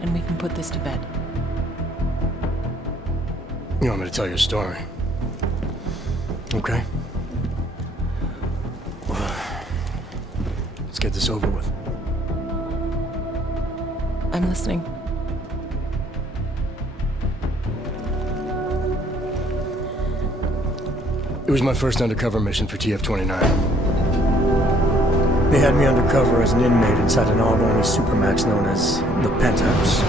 And we can put this to bed. You want me to tell you a story? Okay. Let's get this over with. I'm listening. It was my first undercover mission for TF-29. They had me undercover as an inmate inside an ARG-only supermax known as the Penthouse.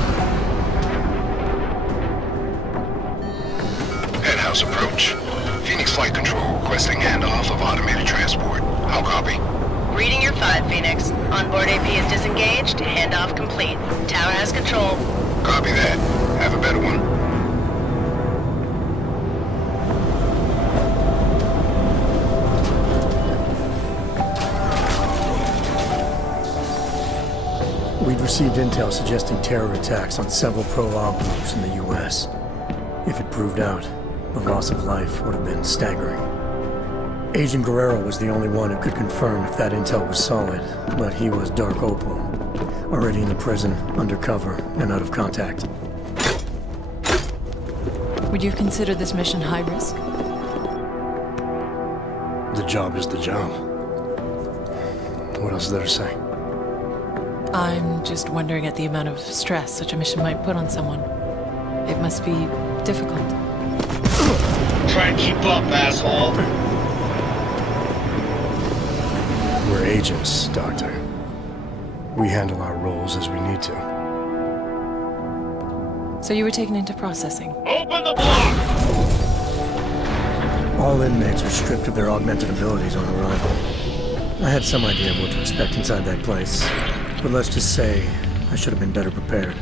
Penthouse approach. Phoenix Flight Control requesting handoff of automated transport. How copy? Reading your 5, Phoenix. Onboard AP is disengaged. Handoff complete. Tower has control. Copy that. Have a better one. We'd received intel suggesting terror attacks on several pro-ARG groups in the US. If it proved out, the loss of life would have been staggering. Agent Guerrero was the only one who could confirm if that intel was solid, but he was Dark Opal, already in the prison, undercover, and out of contact. Would you consider this mission high risk? The job is the job. What else is there to say? I'm just wondering at the amount of stress such a mission might put on someone. It must be difficult. Try and keep up, asshole. We're agents, Doctor. We handle our roles as we need to. So you were taken into processing? Open the block! All inmates are stripped of their augmented abilities on arrival. I had some idea of what to expect inside that place, but let's just say I should have been better prepared.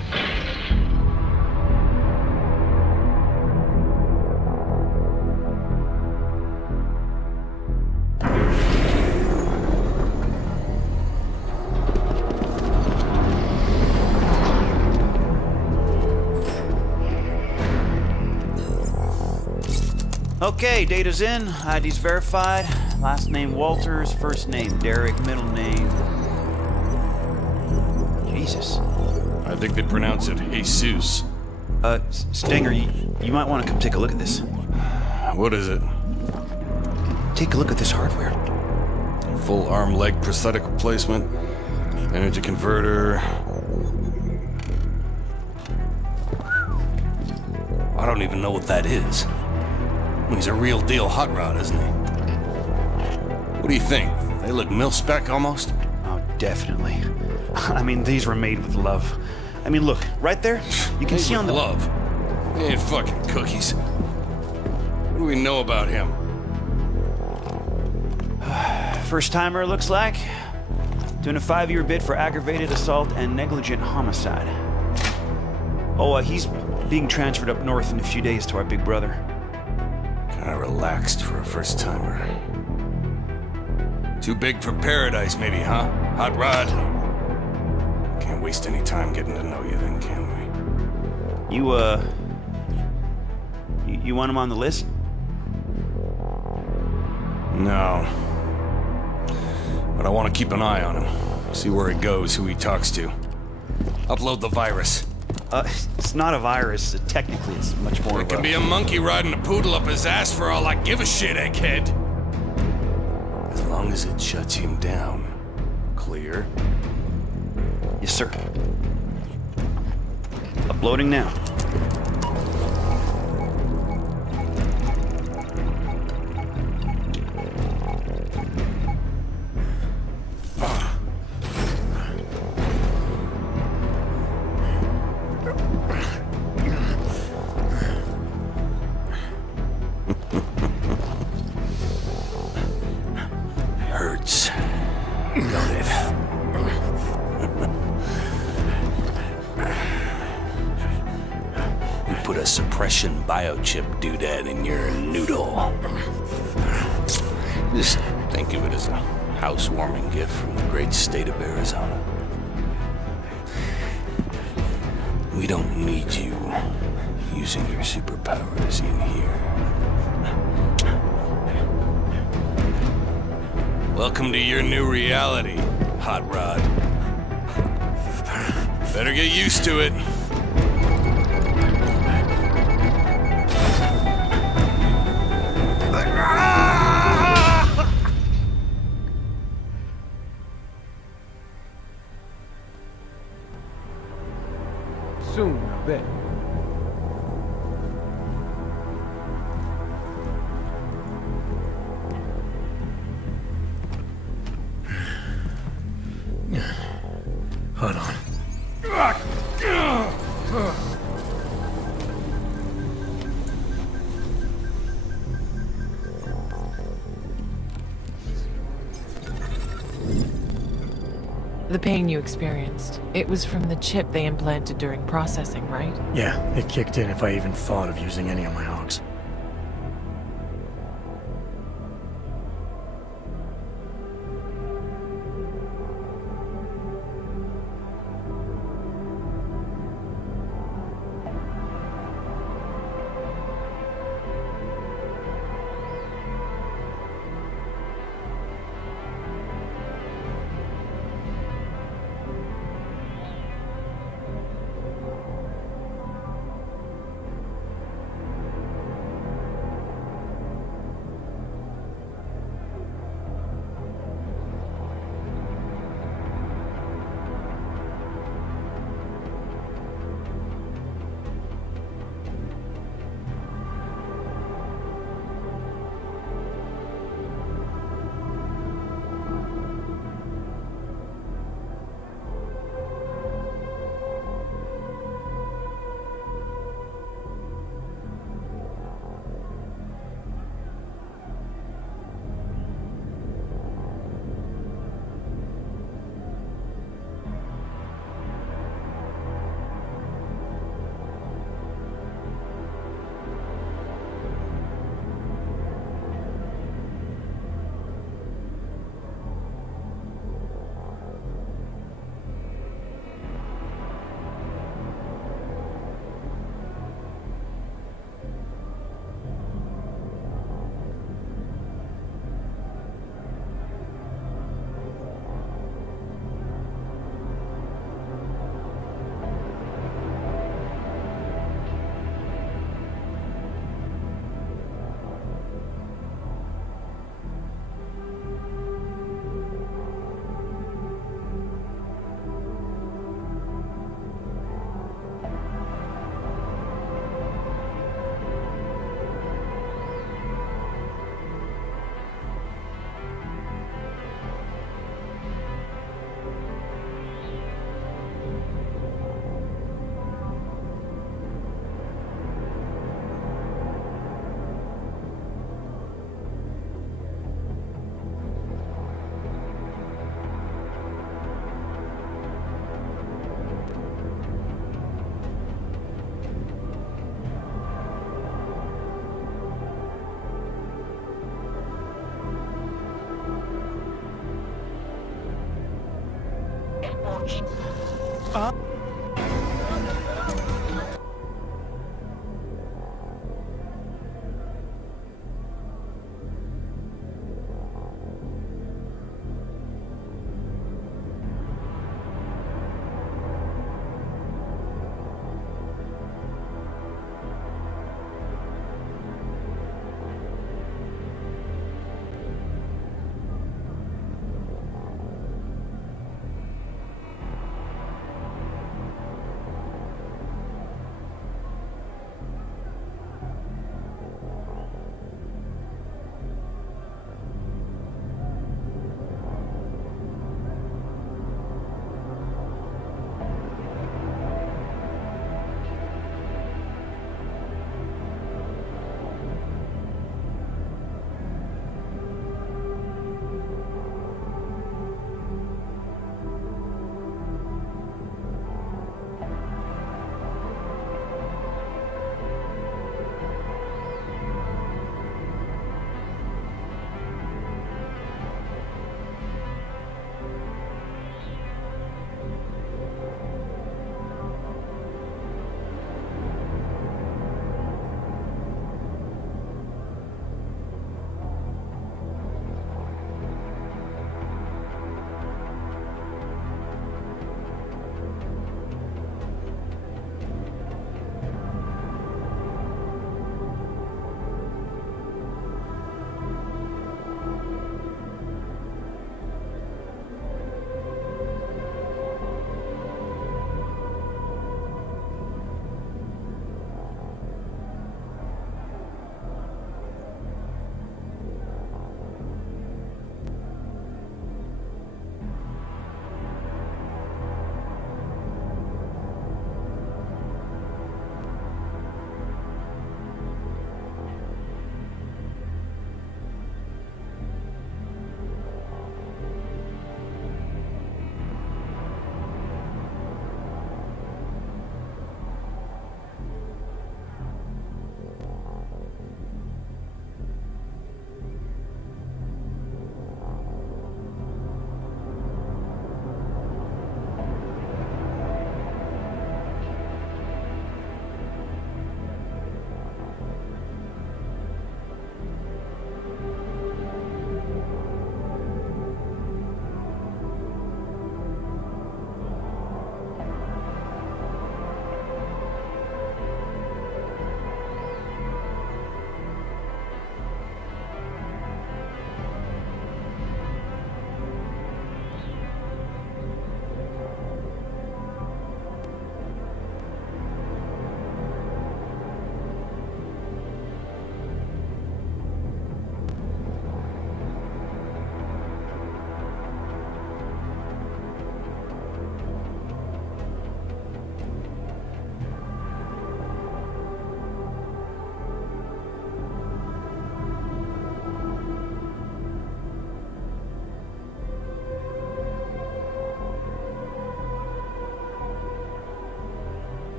Okay, data's in, ID's verified. Last name Walters, first name Derek, middle name... Jesus. I think they pronounce it Jesus. Stinger, you might want to come take a look at this. What is it? Take a look at this hardware. Full arm leg prosthetic replacement, energy converter. I don't even know what that is. He's a real deal hot rod, isn't he? What do you think? They look mil-spec almost? Oh, definitely. I mean, these were made with love. I mean, look, right there, you can see on the... love? They ain't fucking cookies. What do we know about him? First-timer, it looks like. Doing a 5-year bid for aggravated assault and negligent homicide. Oh, he's being transferred up north in a few days to our big brother. Kinda relaxed for a first-timer. Too big for paradise, maybe, huh? Hot rod? Can't waste any time getting to know you then, can we? You want him on the list? No. But I want to keep an eye on him. See where he goes, who he talks to. Upload the virus. It's not a virus. Technically, it's much more It of can a... be a monkey riding a poodle up his ass for all I give a shit, egghead. As long as it shuts him down. Clear? Yes, sir. Uploading now. Hurts. Don't it? We put a suppression biochip doodad in your noodle. Just think of it as a housewarming gift from the great state of Arizona. We don't need you using your superpowers in here. Welcome to your new reality, Hot Rod. Better get used to it. Soon, I bet. Hold on. The pain you experienced, it was from the chip they implanted during processing, right? Yeah, it kicked in if I even thought of using any of my hogs.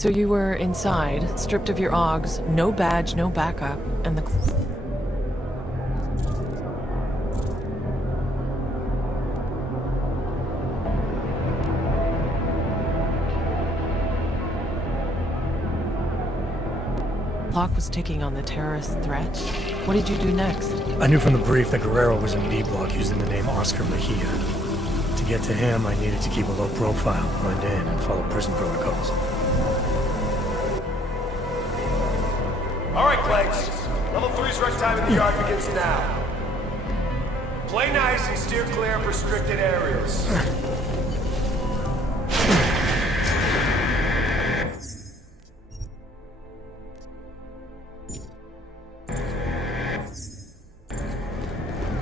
So you were inside, stripped of your OGs, no badge, no backup, and the... clock was ticking on the terrorist threat. What did you do next? I knew from the brief that Guerrero was in B block using the name Oscar Mejia. To get to him, I needed to keep a low profile, blend in, and follow prison protocols. Alright, Clanks. Level 3's rest time in the yard begins now. Play nice and steer clear of restricted areas.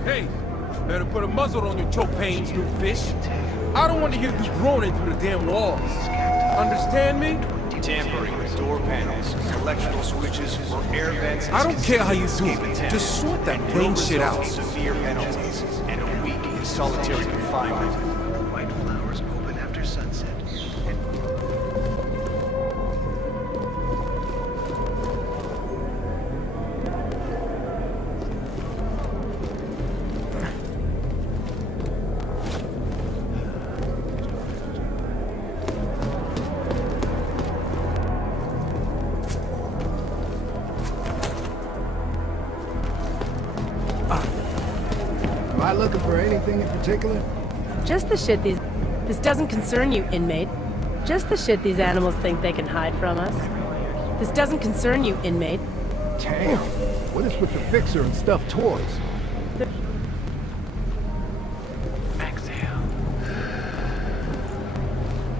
Hey, better put a muzzle on your choke pains, new fish. I don't want to hear you groaning through the damn walls. Understand me? Tampering with door panels, electrical switches, or air vents. I don't care how you do it. Just sort that plain shit out. Severe penalties and a week in solitary confinement. White flowers open after sunset. Am I looking for anything in particular? Just the shit these... This doesn't concern you, inmate. Just the shit these animals think they can hide from us. This doesn't concern you, inmate. Damn. What is with the fixer and stuffed toys? Exhale.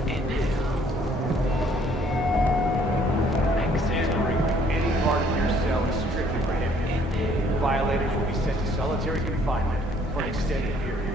Inhale. Exhale. Any part of your cell is strictly prohibited. Violators will be sent to solitary confinement for an extended period.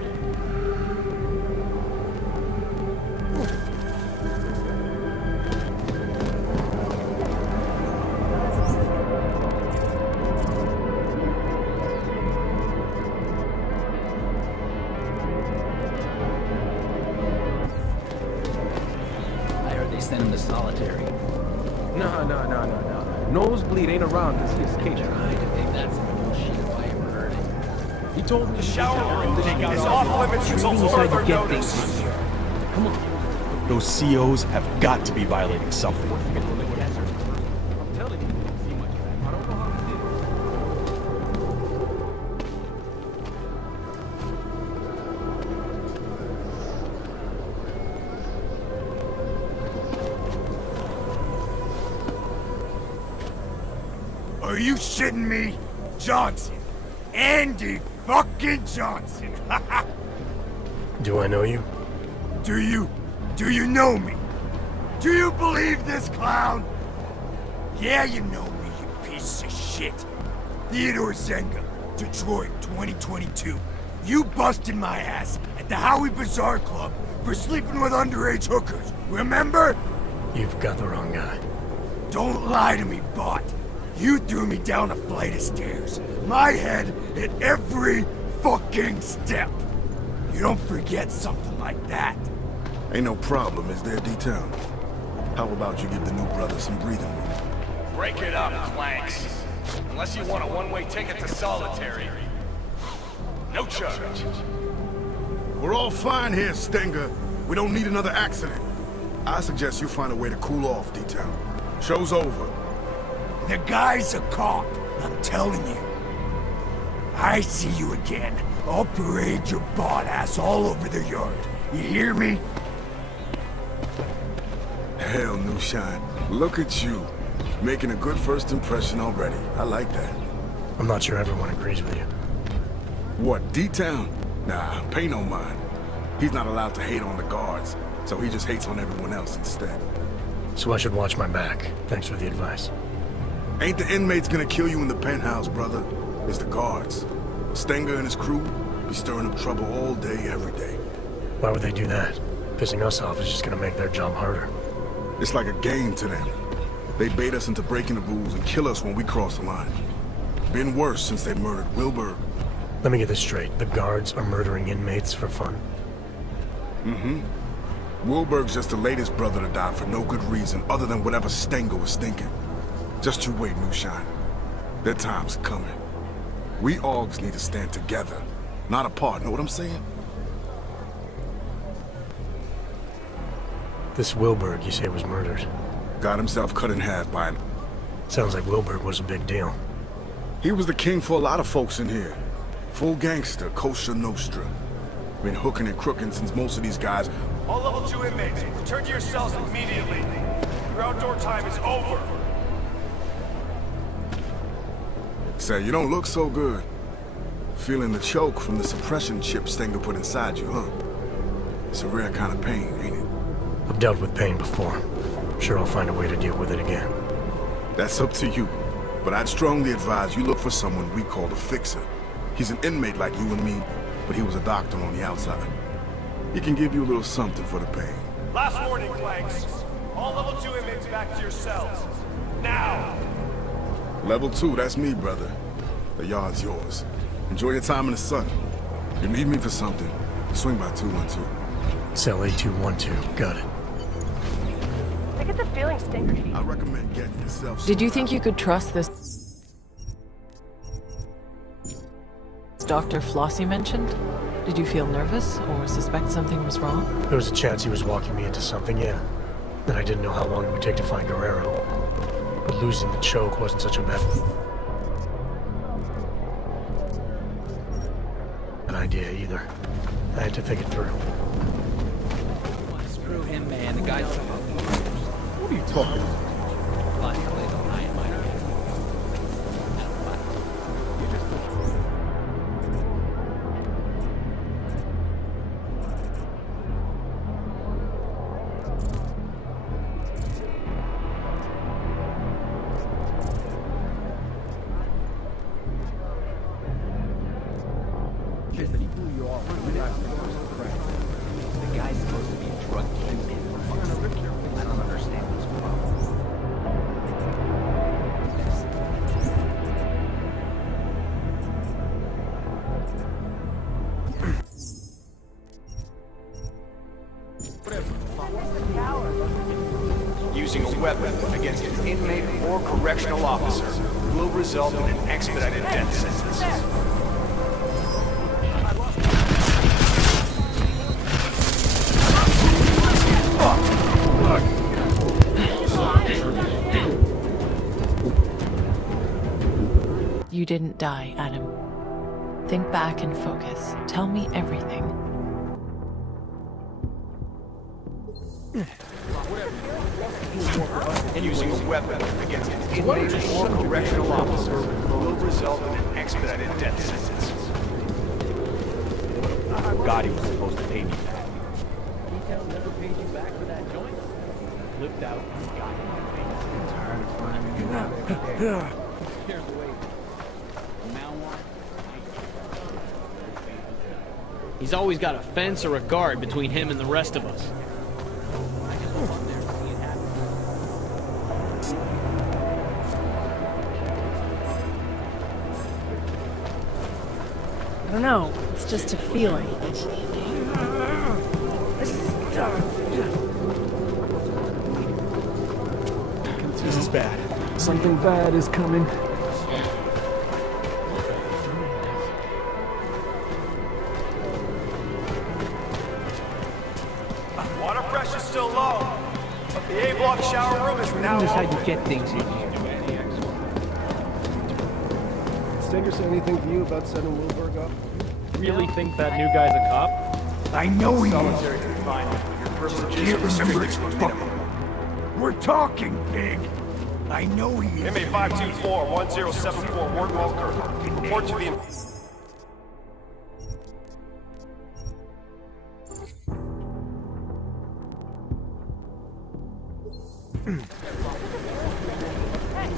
I heard they sent him to solitary. No. Nosebleed ain't around because he escaped. Trying to think that's some bullshit if I ever heard it. He told me The shower room is off limits until further notice. Come on. Those COs have got to be violating something. I'm telling you, I don't know how to do it. Are you shitting me? Johnson. Andy fucking Johnson. Do I know you? Do you know me? Do you believe this clown? Yeah, you know me, you piece of shit. Theodore Zenga, Detroit, 2022. You busted my ass at the Howie Bazaar Club for sleeping with underage hookers, remember? You've got the wrong guy. Don't lie to me, bot. You threw me down a flight of stairs. My head hit every fucking step. You don't forget something like that. Ain't no problem, is there, D-Town? How about you give the new brother some breathing room? Break it up, Clanks. Unless you want a one-way ticket to solitary. No charge. We're all fine here, Stenger. We don't need another accident. I suggest you find a way to cool off, D-Town. Show's over. The guy's a cop, I'm telling you. I see you again. I'll parade your bot ass all over the yard. You hear me? Hell, new shine. Look at you. Making a good first impression already. I like that. I'm not sure everyone agrees with you. What, D-Town? Nah, pay no mind. He's not allowed to hate on the guards, so he just hates on everyone else instead. So I should watch my back. Thanks for the advice. Ain't the inmates gonna kill you in the penthouse, brother. It's the guards. Stenger and his crew be stirring up trouble all day, every day. Why would they do that? Pissing us off is just gonna make their job harder. It's like a game to them. They bait us into breaking the rules and kill us when we cross the line. Been worse since they murdered Wilbur. Let me get this straight. The guards are murdering inmates for fun? Mm-hmm. Wilberg's just the latest brother to die for no good reason other than whatever Stenger was thinking. Just you wait, Onii-Chan. Their time's coming. We Augs need to stand together, not apart, know what I'm saying? This Wilberg, you say, was murdered. Got himself cut in half by an... Sounds like Wilberg was a big deal. He was the king for a lot of folks in here. Full gangster, kosher nostra. Been hooking and crooking since most of these guys... All level 2 inmates, return to your cells immediately. Your outdoor time is over. Say, you don't look so good. Feeling the choke from the suppression chip Stenger put inside you, huh? It's a rare kind of pain, ain't it? I've dealt with pain before. Sure, I'll find a way to deal with it again. That's up to you. But I'd strongly advise you look for someone we call the Fixer. He's an inmate like you and me, but he was a doctor on the outside. He can give you a little something for the pain. Last warning, Clanks. All level 2 inmates back to your cells. Now! Level 2, that's me, brother. The yard's yours. Enjoy your time in the sun. You need me for something, swing by 212. Cell A212, got it. I get the feeling Stenger. I recommend getting yourself... Did you think you could trust this Dr. Flossie mentioned? Did you feel nervous or suspect something was wrong? There was a chance he was walking me into something, yeah. And I didn't know how long it would take to find Guerrero. But losing the choke wasn't such a bad idea either. I had to think it through. Screw him, man. The guy's... What are you talking about? The guy's supposed to be a drug kingpin. I don't understand what's wrong. Using a weapon against an inmate or correctional officer will result in an expedited death sentence. You didn't die, Adam. Think back and focus. Tell me everything. Using a weapon against an inmate or correctional officer will result in an expedited death sentence. God, he was supposed to pay me back. Detail never paid you back for that joint? Flipped out and got in your face. Here's the way. From now on, He's always got a fence or a guard between him and the rest of us. I don't know. It's just a feeling. This is bad. Something bad is coming. Water pressure's still low, but the A-block shower room is now Just how open. you get things in here. Did Stenger say anything to you about sending Wilberg up? Really think that new guy's a cop? I know he Solitary is. confinement. Your privileges Can't are remember restricted his to a fucking... minimum. We're talking, pig. I know he is. Inmate 524-1074, Ward Walker. Report to the...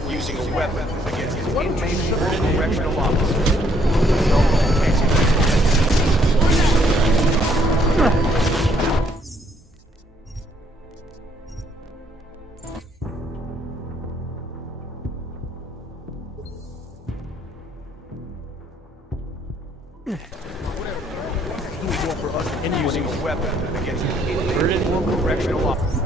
Using a weapon against an inmate or correctional officer. do more for us And using a weapon against an Converted correctional officer.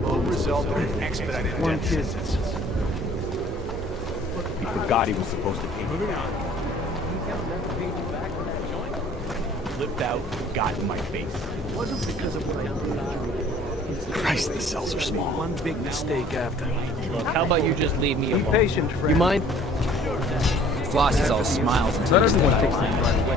Will result in an expedited death sentence. He forgot he was supposed to pay me back. Flipped out, got in my face. It wasn't because of what I did. Christ, the cells are small. One big mistake after. Look, how about you just leave me alone? Be patient, friend. You mind? Flossy's all smiles until Let he's everyone dead. fix things right away.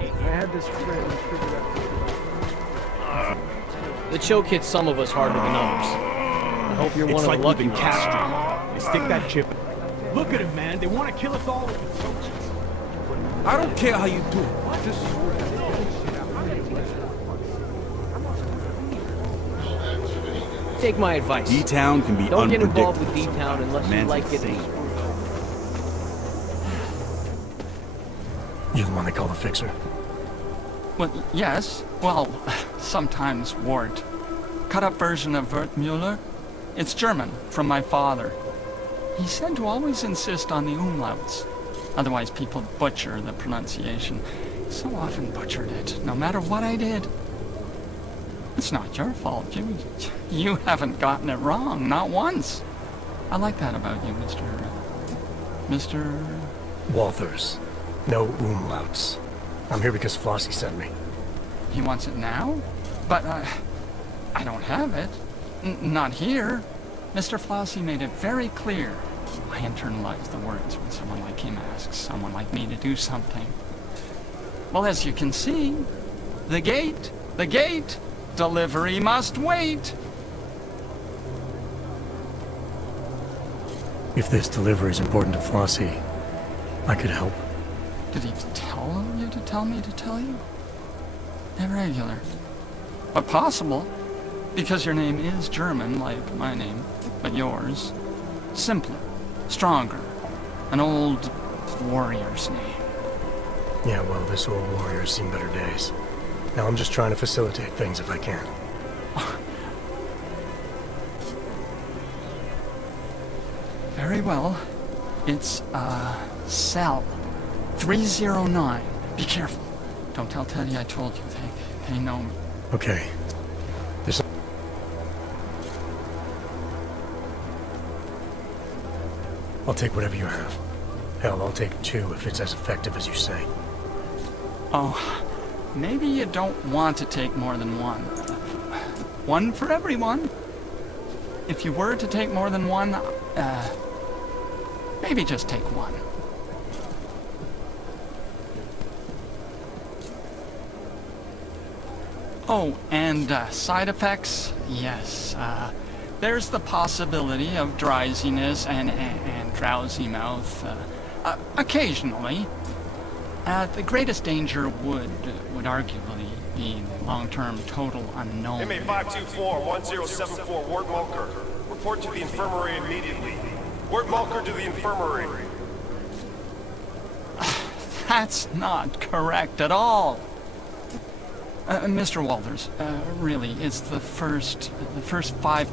I had this friend figure out. The choke hits some of us harder than others. I hope you're one of the lucky ones. They stick that chip. Look at him, man. They want to kill us all with the choke. I don't care how you do it. Just Take my advice. D-Town can be Don't get unpredictable. involved with D-Town unless you Man's like getting insane. You the one they call the Fixer? Well, yes. Well, sometimes Wart. Cut-up version of Wertmüller. It's German, from my father. He said to always insist on the umlauts. Otherwise people butcher the pronunciation. So often butchered it, no matter what I did. It's not your fault. You haven't gotten it wrong, not once. I like that about you, Mr. Walthers. No umlauts. I'm here because Flossie sent me. He wants it now? But, I don't have it. Not here. Mr. Flossie made it very clear. I internalize the words when someone like him asks someone like me to do something. Well, as you can see, the gate, delivery must wait. If this delivery is important to Flossie, I could help. Did he tell you to tell me to tell you? Irregular. But possible, because your name is German, like my name, but yours. Simpler, stronger, an old warrior's name. Yeah, well, this old warrior's seen better days. Now I'm just trying to facilitate things if I can. Very well. It's, cell 309. Be careful. Don't tell Teddy I told you. They know me. Okay. This... I'll take whatever you have. Hell, I'll take 2 if it's as effective as you say. Oh, maybe you don't want to take more than 1. 1 for everyone. If you were to take more than 1, maybe just take 1. Oh, and side effects? Yes, there's the possibility of drowsiness and drowsy mouth, occasionally. The greatest danger would arguably be the long-term total unknown. Inmate 524-1074, Ward Mulker. Report to the infirmary immediately. Ward Mulker to the infirmary. That's not correct at all. Mr. Walters, really, it's the first 5...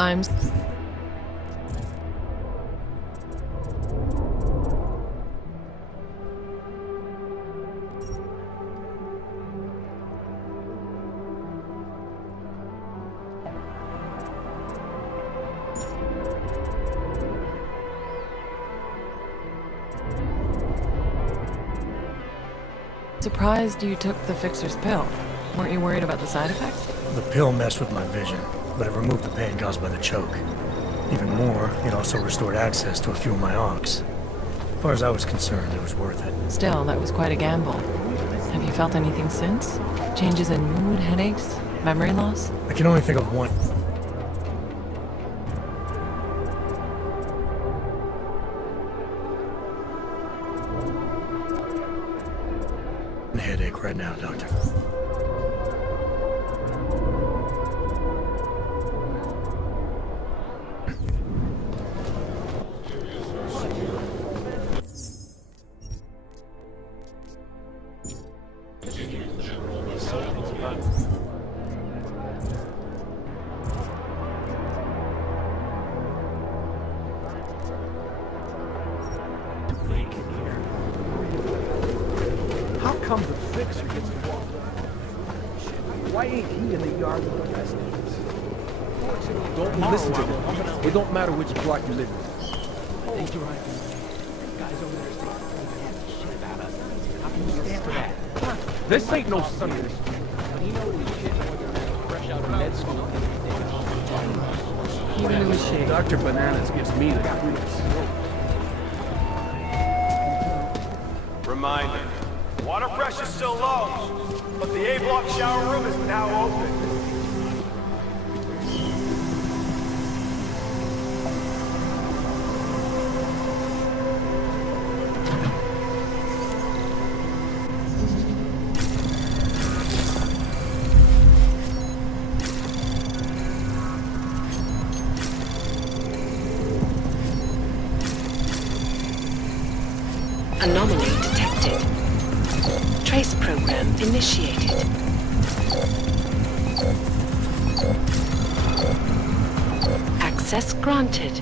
I'm... surprised you took the Fixer's pill. Weren't you worried about the side effects? The pill messed with my vision, but it removed the pain caused by the choke. Even more, it also restored access to a few of my arcs. As far as I was concerned, it was worth it. Still, that was quite a gamble. Have you felt anything since? Changes in mood, headaches, memory loss? I can only think of one headache right now, Doctor. How come the fixer gets to walk around? Why ain't he in the yard with the rest of us? Don't listen to them. It don't matter which block you live in. Hold your eye. Guys over there saying shit about us. How can you stand for that? This ain't no Sunday. You know we shit fresh out of med school. Even in the shade. Dr. Bananas gives me the creeps. Reminder. Water pressure's still low, but the A-block shower room is now open. Anomaly detected. Trace program initiated. Access granted.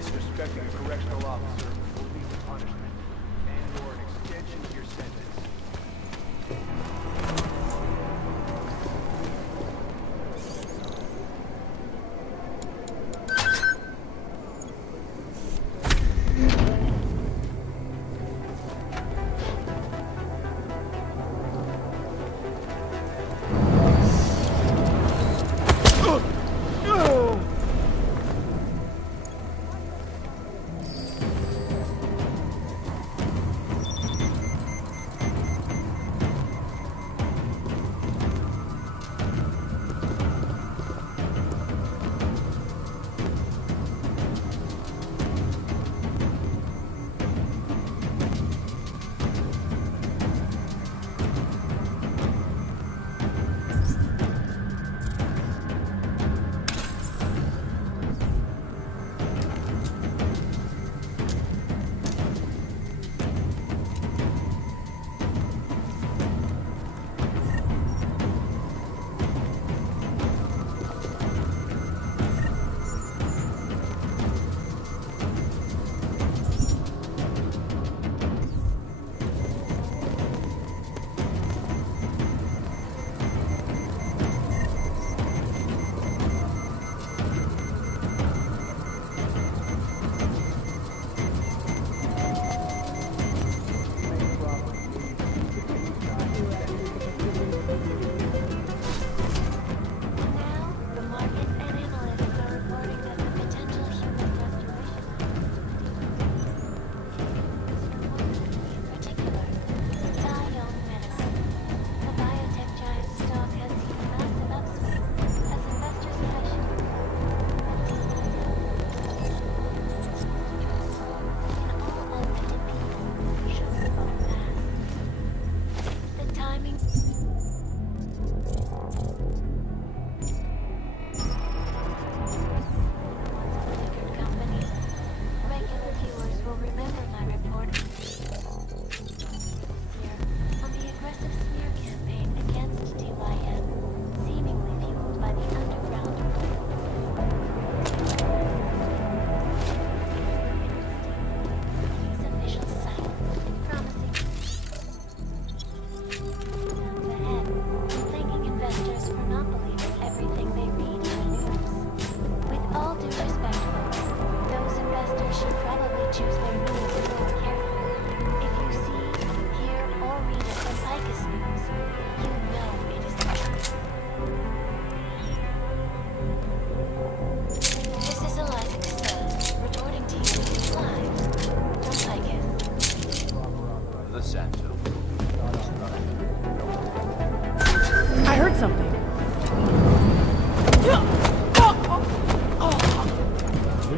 Disrespecting a correctional officer will lead to punishment and/or an extension of your sentence.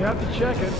have to check it.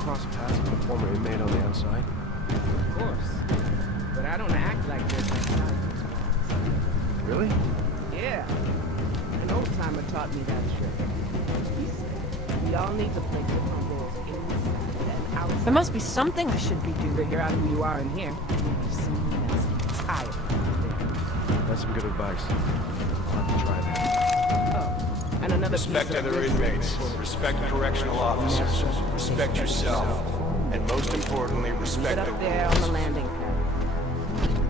Cross paths with a former inmate on the outside? Of course. But I don't act like this outside. Really? Yeah. An old-timer taught me that trick. He said, we all need to play different roles inside and outside. There must be something I should be doing to figure out who you are in here. Maybe someone that's tired. That's some good advice. I'll have to try that. Oh. And another Respect piece of other this inmates, respect correctional officers, respect yourself, and most importantly, respect Sit the up there on the landing pad.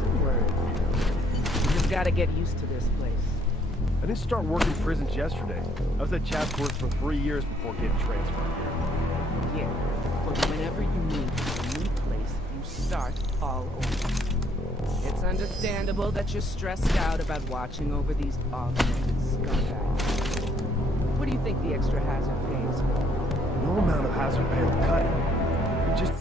Don't worry. You just gotta get used to this place. I didn't start working prisons yesterday. I was at Chatsworth for 3 years before getting transferred here. Yeah, but whenever you move to a new place, you start all over. It's understandable that you're stressed out about watching over these augmented scumbags. What do you think the extra hazard pays for? No amount of hazard pay will cut it. You just...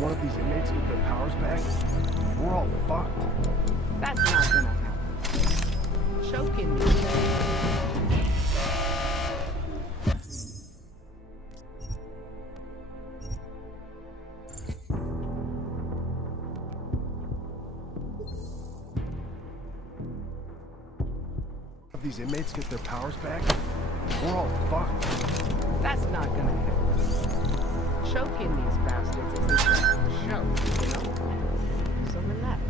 One of these inmates get their powers back, we're all fucked. That's not gonna happen. Choking me. These inmates get their powers back, we're all fucked. That's not gonna happen. Choking these bastards isn't just a show, you know? So relax.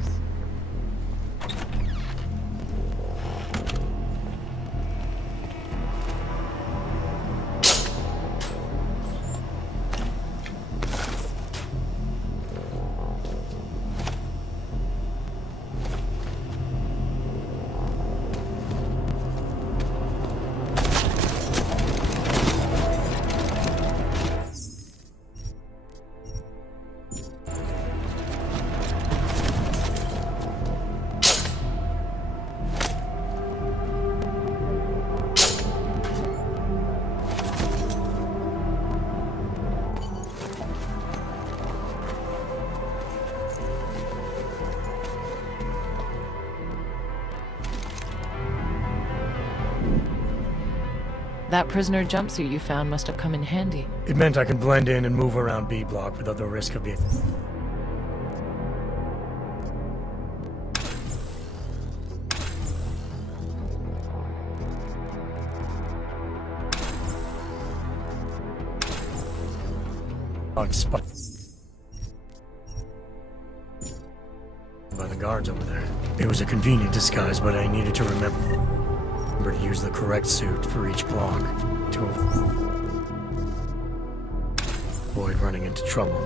That prisoner jumpsuit you found must have come in handy. It meant I could blend in and move around B block without the risk of being... by the guards over there. It was a convenient disguise, but I needed to remember to use the correct suit for each block to avoid running into trouble.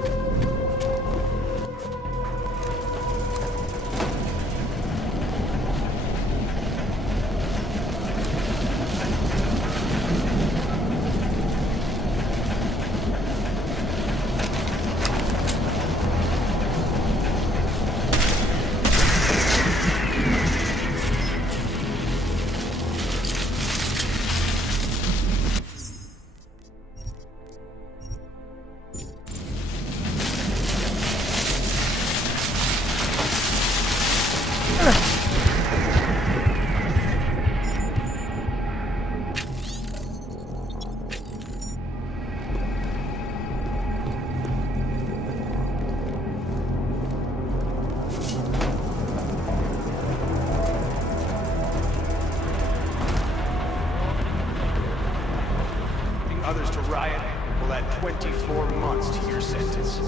Others to riot will add 24 months to your sentence.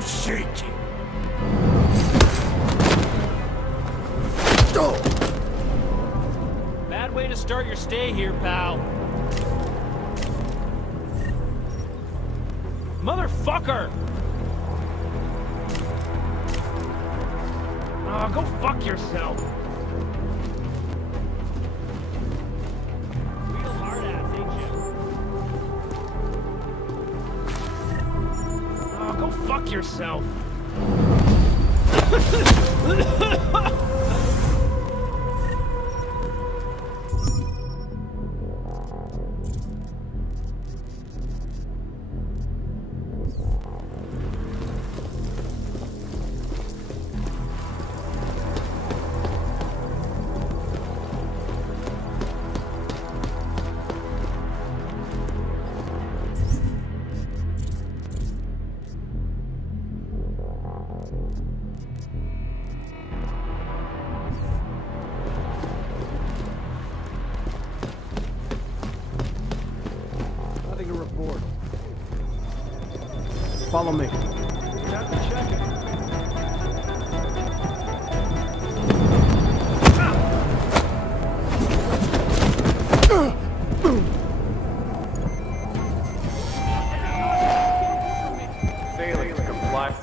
you shaking? Bad way to start your stay here, pal. Motherfucker! Oh, go fuck yourself. Real hard ass, ain't you? Oh, go fuck yourself. Nothing to report. Follow me. Failing to comply.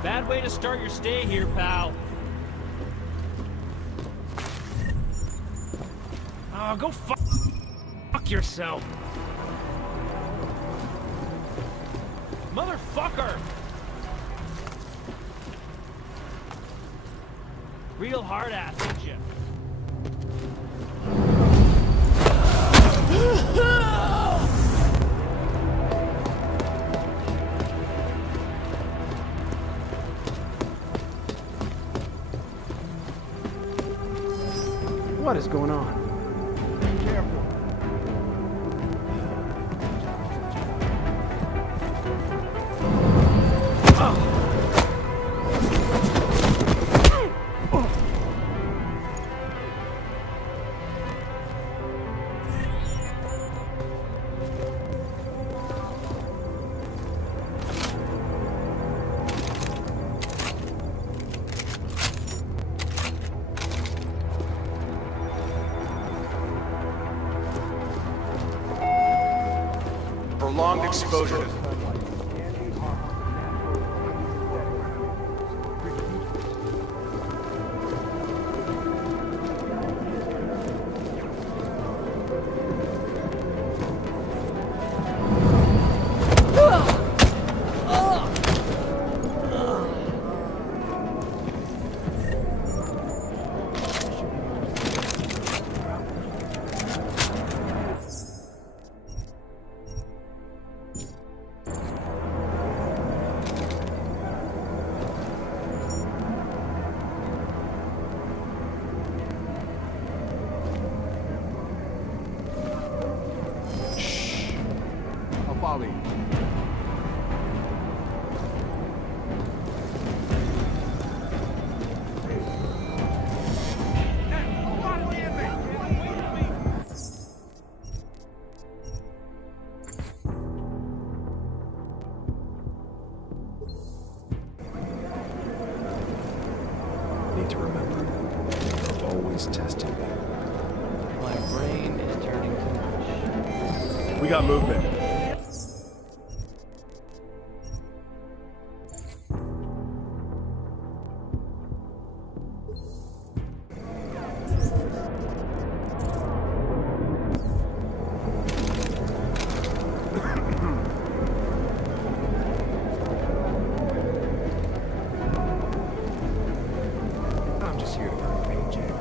Bad way to start your stay here, pal. Oh, go fuck yourself. Motherfucker! Real hard ass, ain't you? What is going on? Careful. Prolonged exposure. I'll follow you. Need to remember, you're always testing me. My brain is turning to mush. We got movement. I'm just here to earn a paycheck.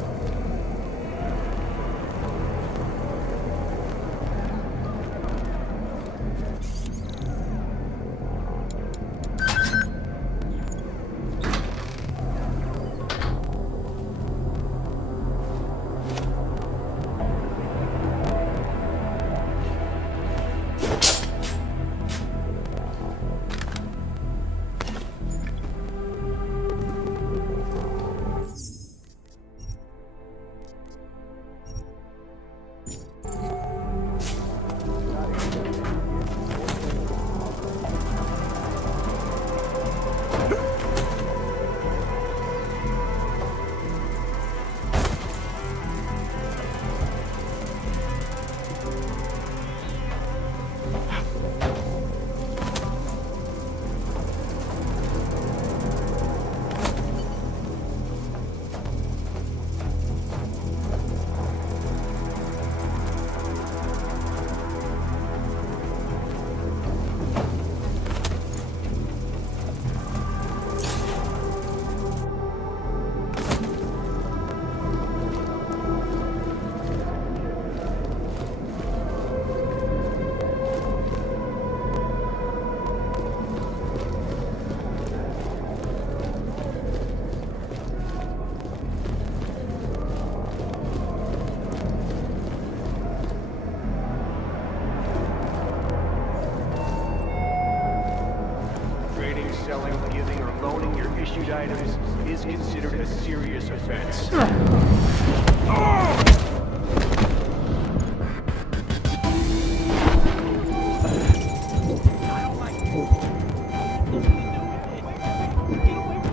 issued items is considered a serious offense.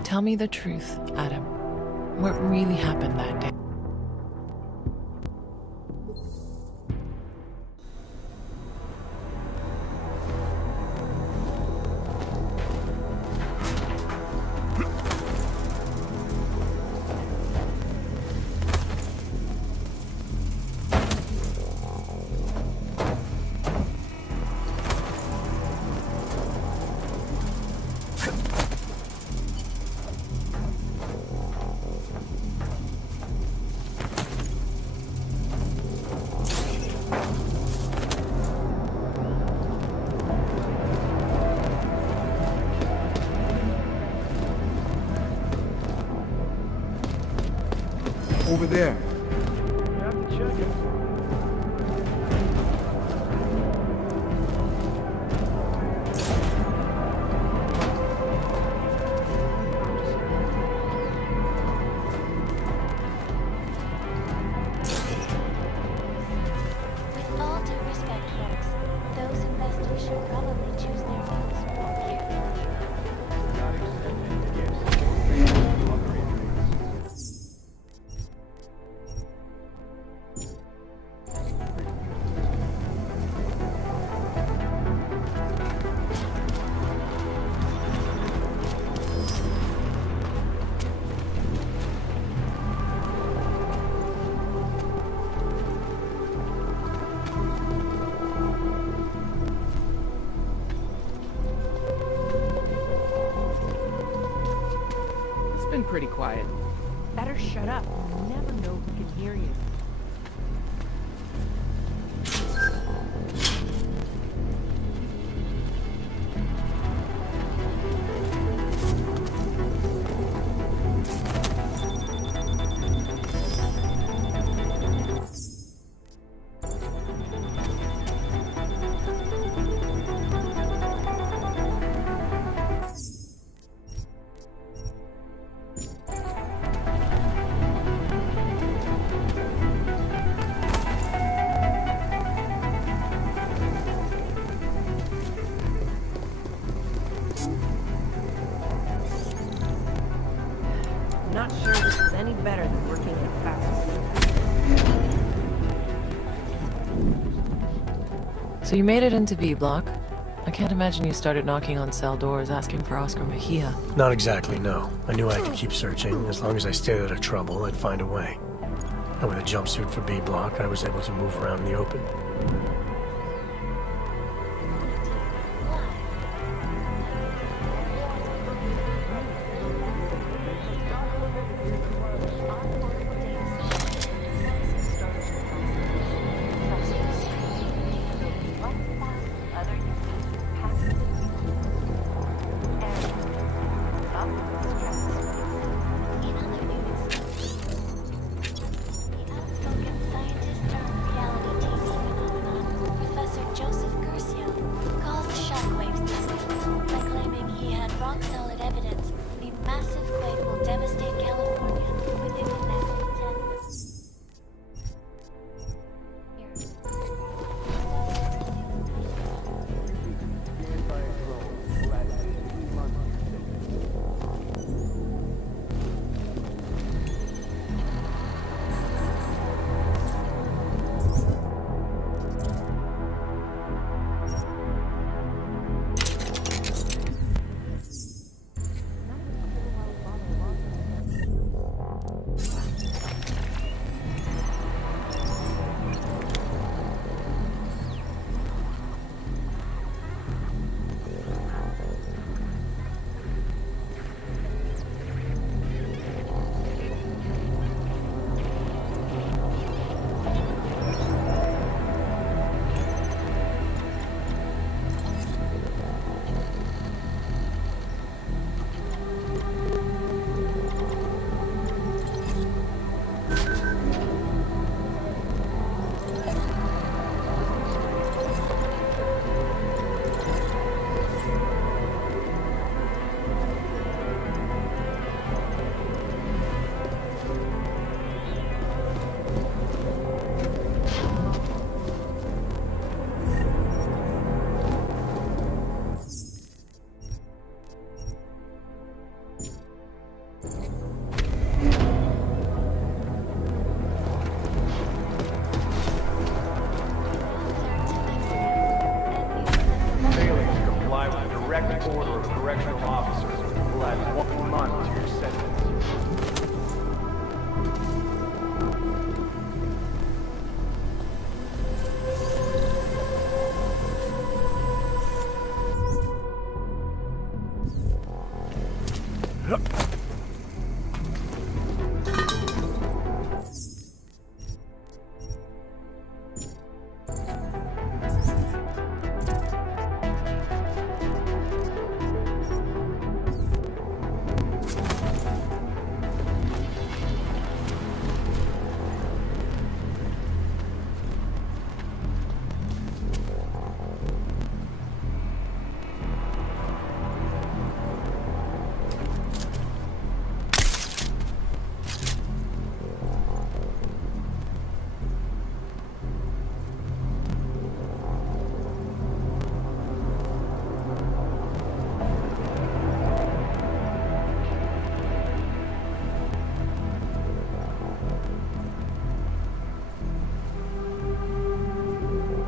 Tell me the truth, Adam. What really happened that day? Over there. You have to check it. With all due respect, folks, those investors should probably choose their roles more carefully. It's been pretty quiet. Better shut up. You never know who can hear you. Not sure this is any better than working in a fast food. So you made it into B Block. I can't imagine you started knocking on cell doors asking for Oscar Mejia. Not exactly, no. I knew I could keep searching. As long as I stayed out of trouble, I'd find a way. And with a jumpsuit for B Block, I was able to move around in the open.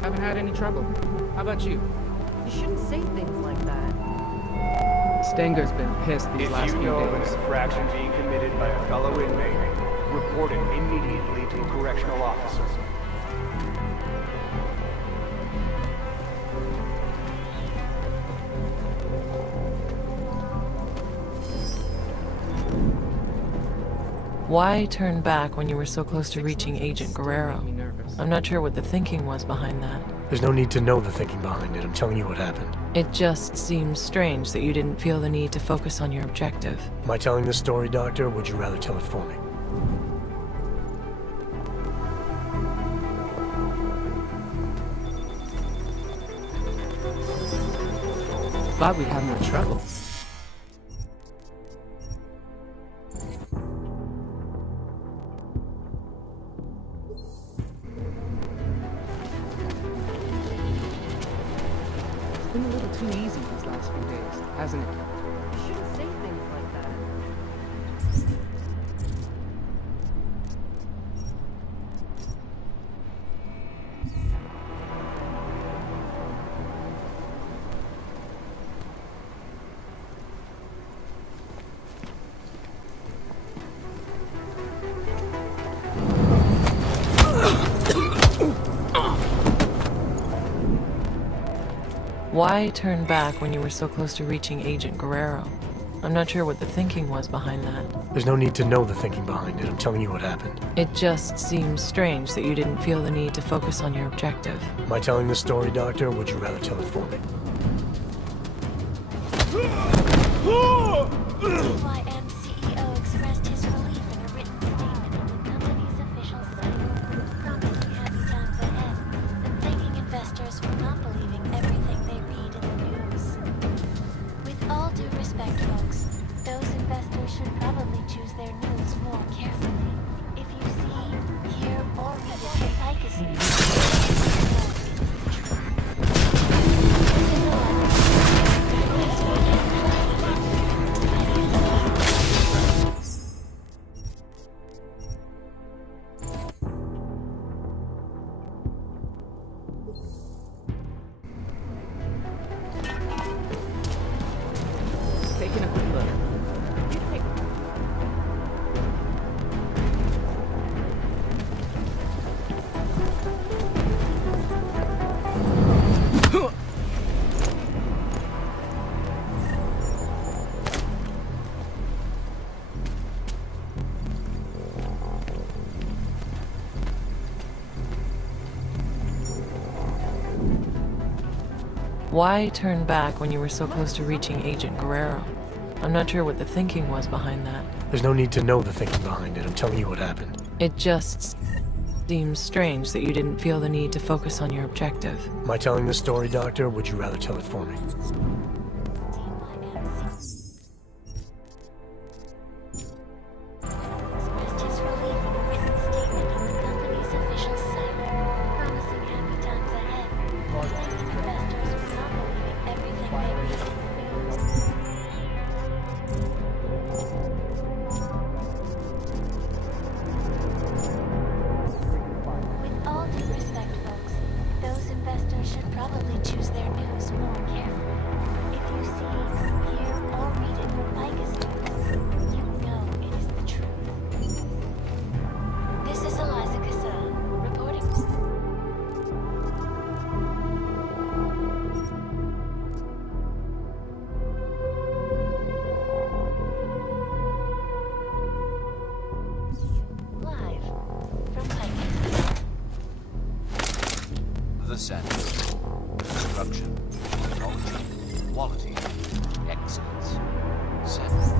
Haven't had any trouble. How about you? You shouldn't say things like that. Stenger's been pissed these last If you few know of an days. infraction being committed by a fellow inmate, report it immediately to a correctional officer. Why turn back when you were so close to reaching Agent Guerrero? I'm not sure what the thinking was behind that. There's no need to know the thinking behind it. I'm telling you what happened. It just seems strange that you didn't feel the need to focus on your objective. Am I telling this story, Doctor, or would you rather tell it for me? Thought we'd have more trouble. It's been a little too easy these last few days, hasn't it? You shouldn't say things like that. Why turn back when you were so close to reaching Agent Guerrero? I'm not sure what the thinking was behind that. There's no need to know the thinking behind it. I'm telling you what happened. It just seems strange that you didn't feel the need to focus on your objective. Am I telling this story, Doctor, or would you rather tell it for me? GYM CEO expressed his relief in a written statement on the company's official site, promising happy times ahead and thanking investors for not believing everything they read in the news. With all due respect, folks, those investors should probably choose their news more carefully. If you see, hear, or read it from Picus News, Taking a quick look. Why turn back when you were so close to reaching Agent Guerrero? I'm not sure what the thinking was behind that. There's no need to know the thinking behind it. I'm telling you what happened. It just seems strange that you didn't feel the need to focus on your objective. Am I telling this story, Doctor, or would you rather tell it for me? expressed his relief in a written statement on the company's official site, promising happy times ahead and thanking investors for not believing everything they read in the news. With all due respect, folks, those investors should probably choose their news more carefully. standards. Structure, technology, quality, excellence. Standard.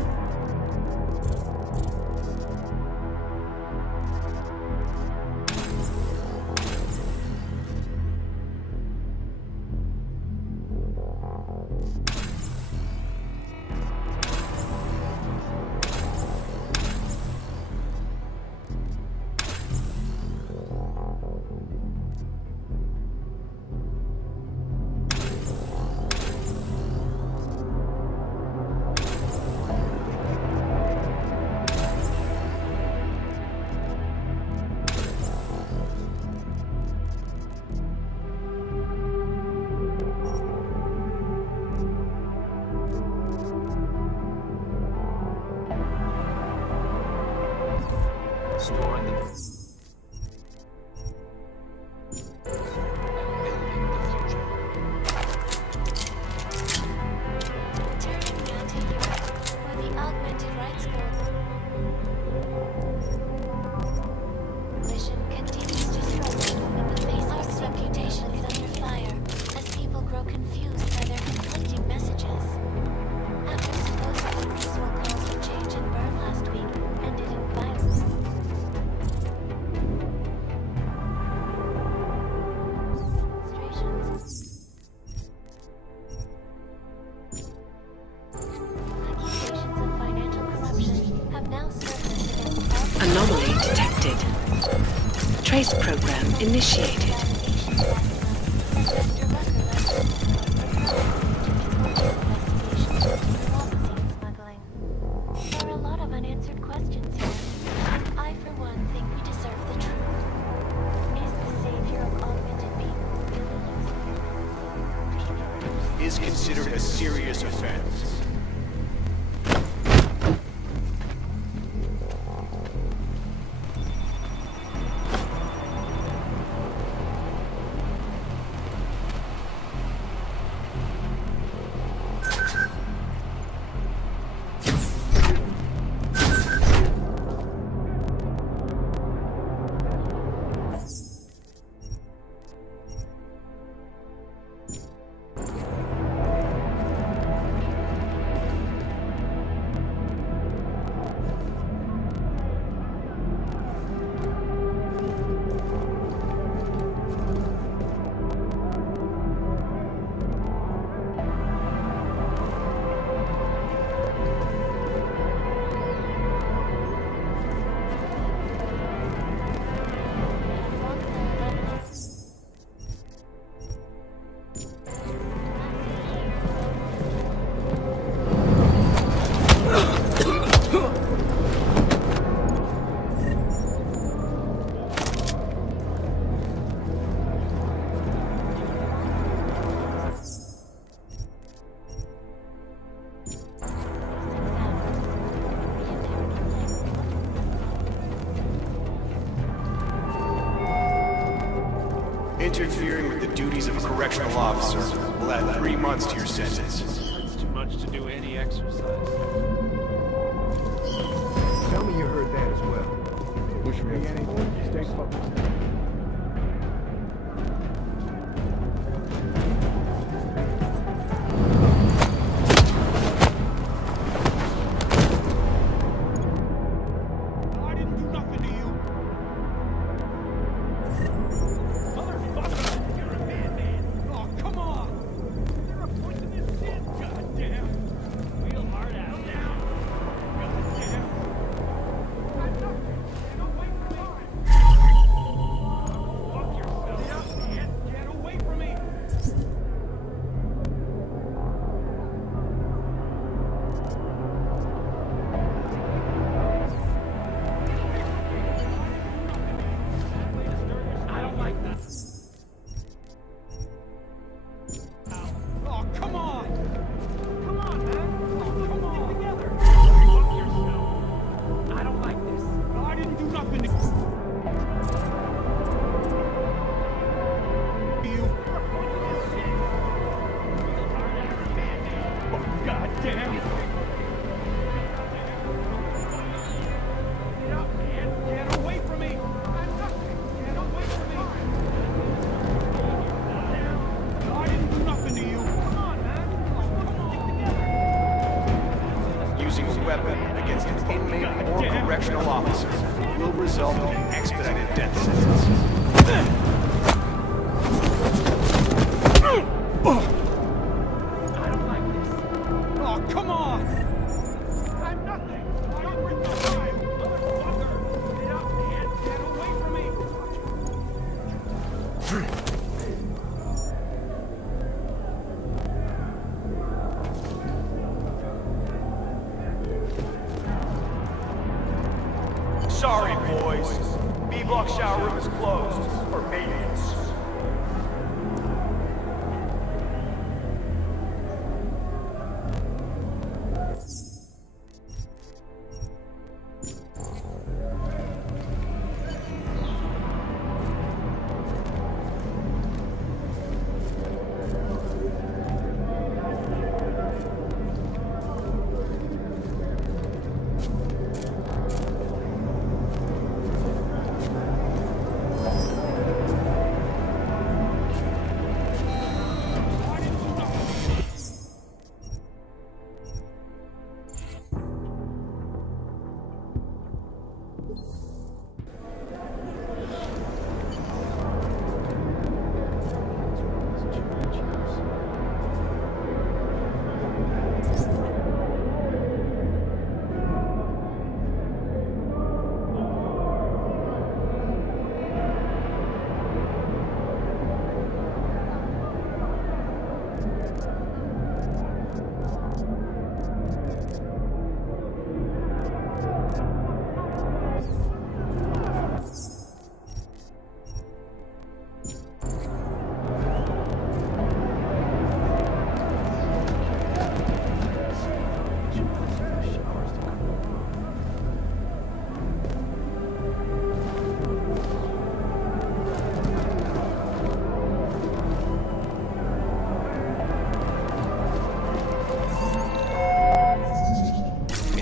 Storing the and building the future. Turning now to Europe, where the augmented rights coalition continues to struggle in the face of reputations under fire as people grow confused by their conflicting messages. After supposedly peaceful calls for change in Bern last week ended in violence. Accusations of financial corruption have now surfaced against all Anomaly detected. Trace program initiated. There are a lot of unanswered questions here. I, for one, think we deserve the truth. Is the savior of augmented people really Is considered a serious offense. Interfering with the duties of a correctional officer will add 3 months to your sentence. It's too much to do any exercise. Tell me you heard that as well. Wish me anything. Stay focused. correctional officer will result in an expedited death sentence. Oh, come on! I'm nothing! Don't bring the fire, motherfucker! Get up, man! Get away from me! Sorry, boys. B-block shower room is closed for maintenance.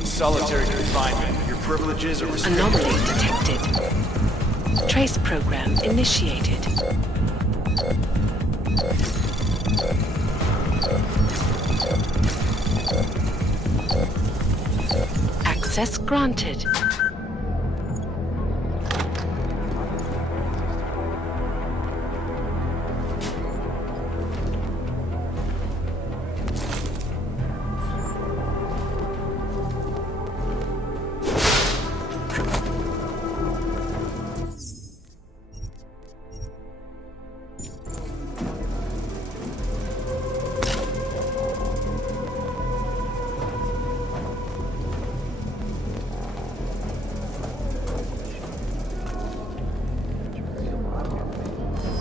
Solitary confinement. Your privileges are restricted. Anomaly detected. Trace program initiated. Access granted.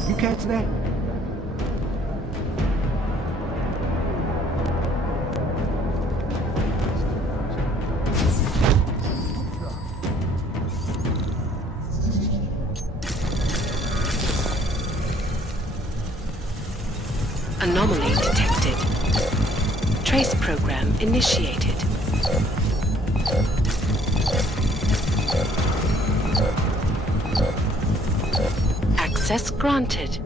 You catch that? Anomaly detected. Trace program initiated. Access granted.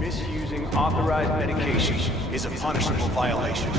Misusing authorized medication is a punishable violation.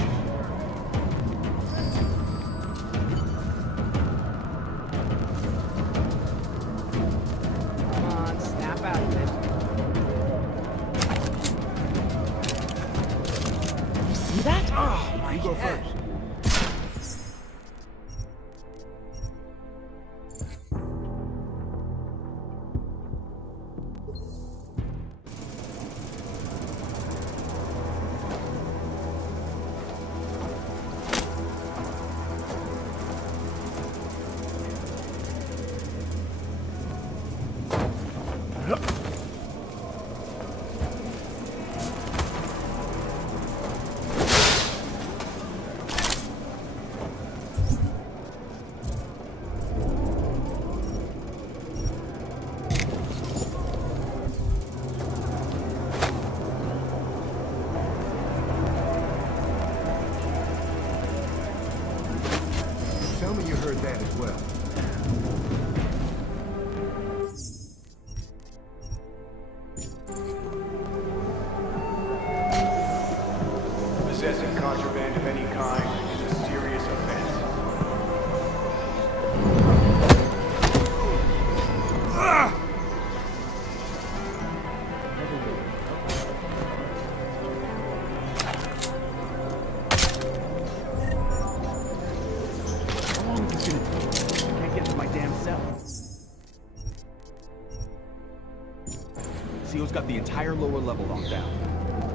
got the entire lower level locked down.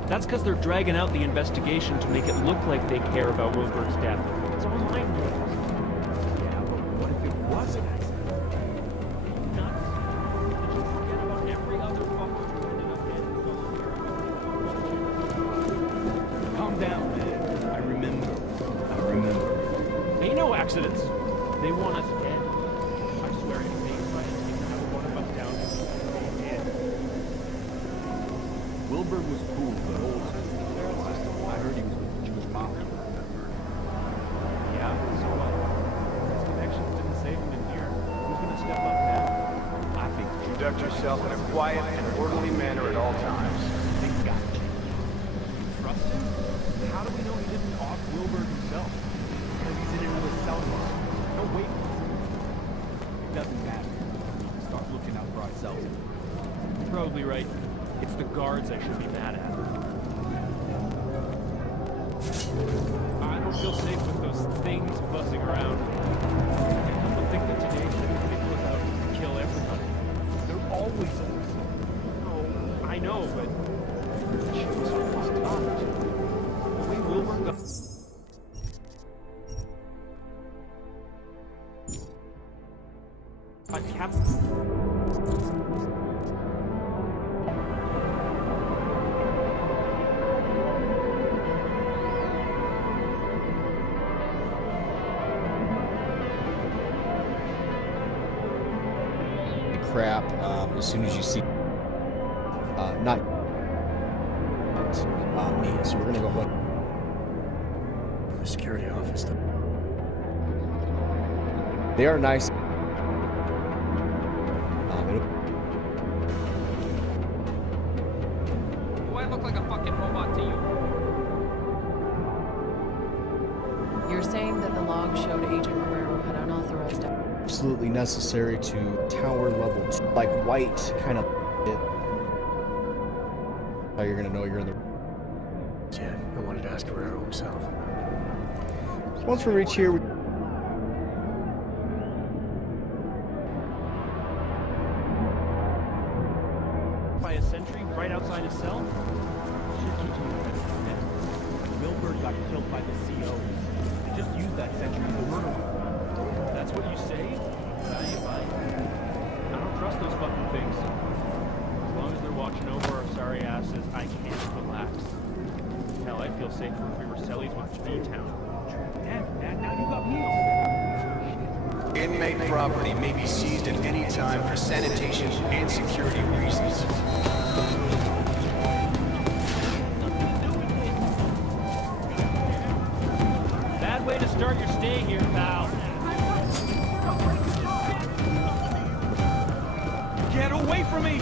That's because they're dragging out the investigation to make it look like they care about Wilberg's death. It's all mind games. Yeah, but what if it was an accident? Nuts. Did you forget about every other fucker who ended up dead in Calm down, man. I remember. Ain't no accidents. They want us dead. I swear if they try to take another one of us down, they did. Wilberg was cool, but old school. I heard he was with the Jewish mafia. Yeah, so what? His connections didn't save him in here. Who's gonna step up now? I think Conduct yourself in a quiet and orderly manner at all times. They got you. Trust him? How do we know he didn't off Wilberg himself? Because he's in it with his cell phone. No, wait. it doesn't matter. We can start looking out for ourselves. You're probably right. It's the guards I should be mad at. I don't feel safe with those things buzzing around. People think that today they look out to kill everybody. They're always always. No, I know, but shit was almost stopped. The way Wilbur got. I kept. Crap as soon as you see not me, so we're gonna go ahead. The security office. They are nice. Do I look like a fucking robot to you? You're saying that the log showed Agent Guerrero had unauthorized Absolutely necessary to tower level 2, like white kind of it. How you're gonna know you're in the. Yeah, I wanted to ask Guerrero himself. So once we reach here, By a sentry right outside his cell? Wilbur got killed by the COs. They just used that sentry as a murder weapon. That's what you say? I don't trust those fucking things. As long as they're watching over our sorry asses, I can't relax. Hell, I'd feel safer if we were cellies with D-Town. Damn it, man, now you got me on. Inmate property may be seized at any time for sanitation and security reasons. Bad way to start your stay here, pal. Get away from me!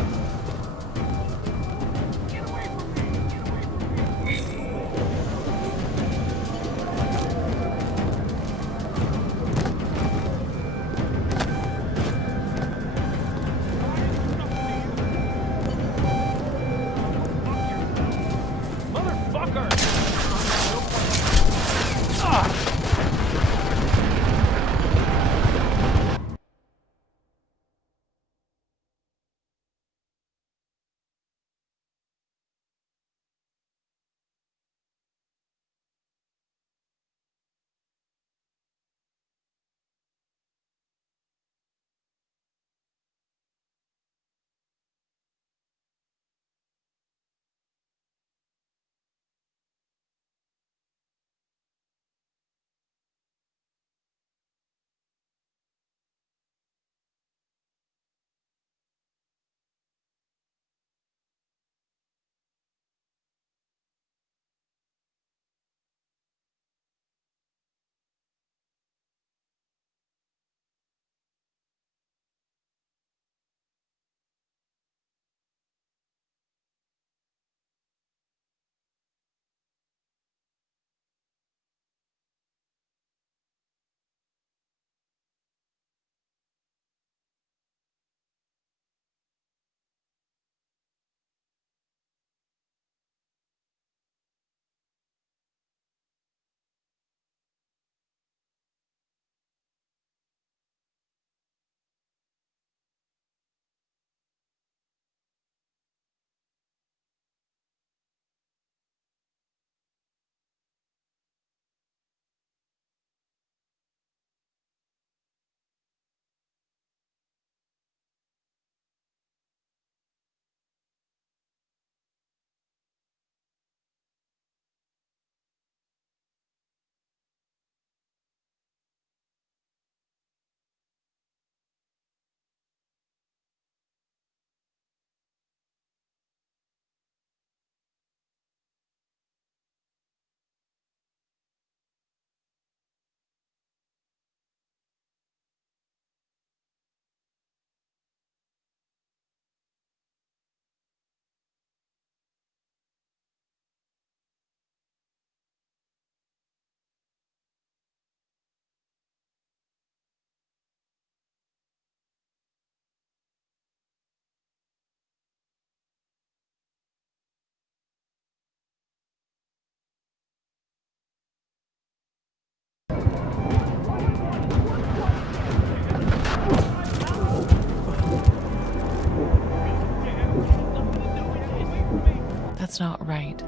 That's not right.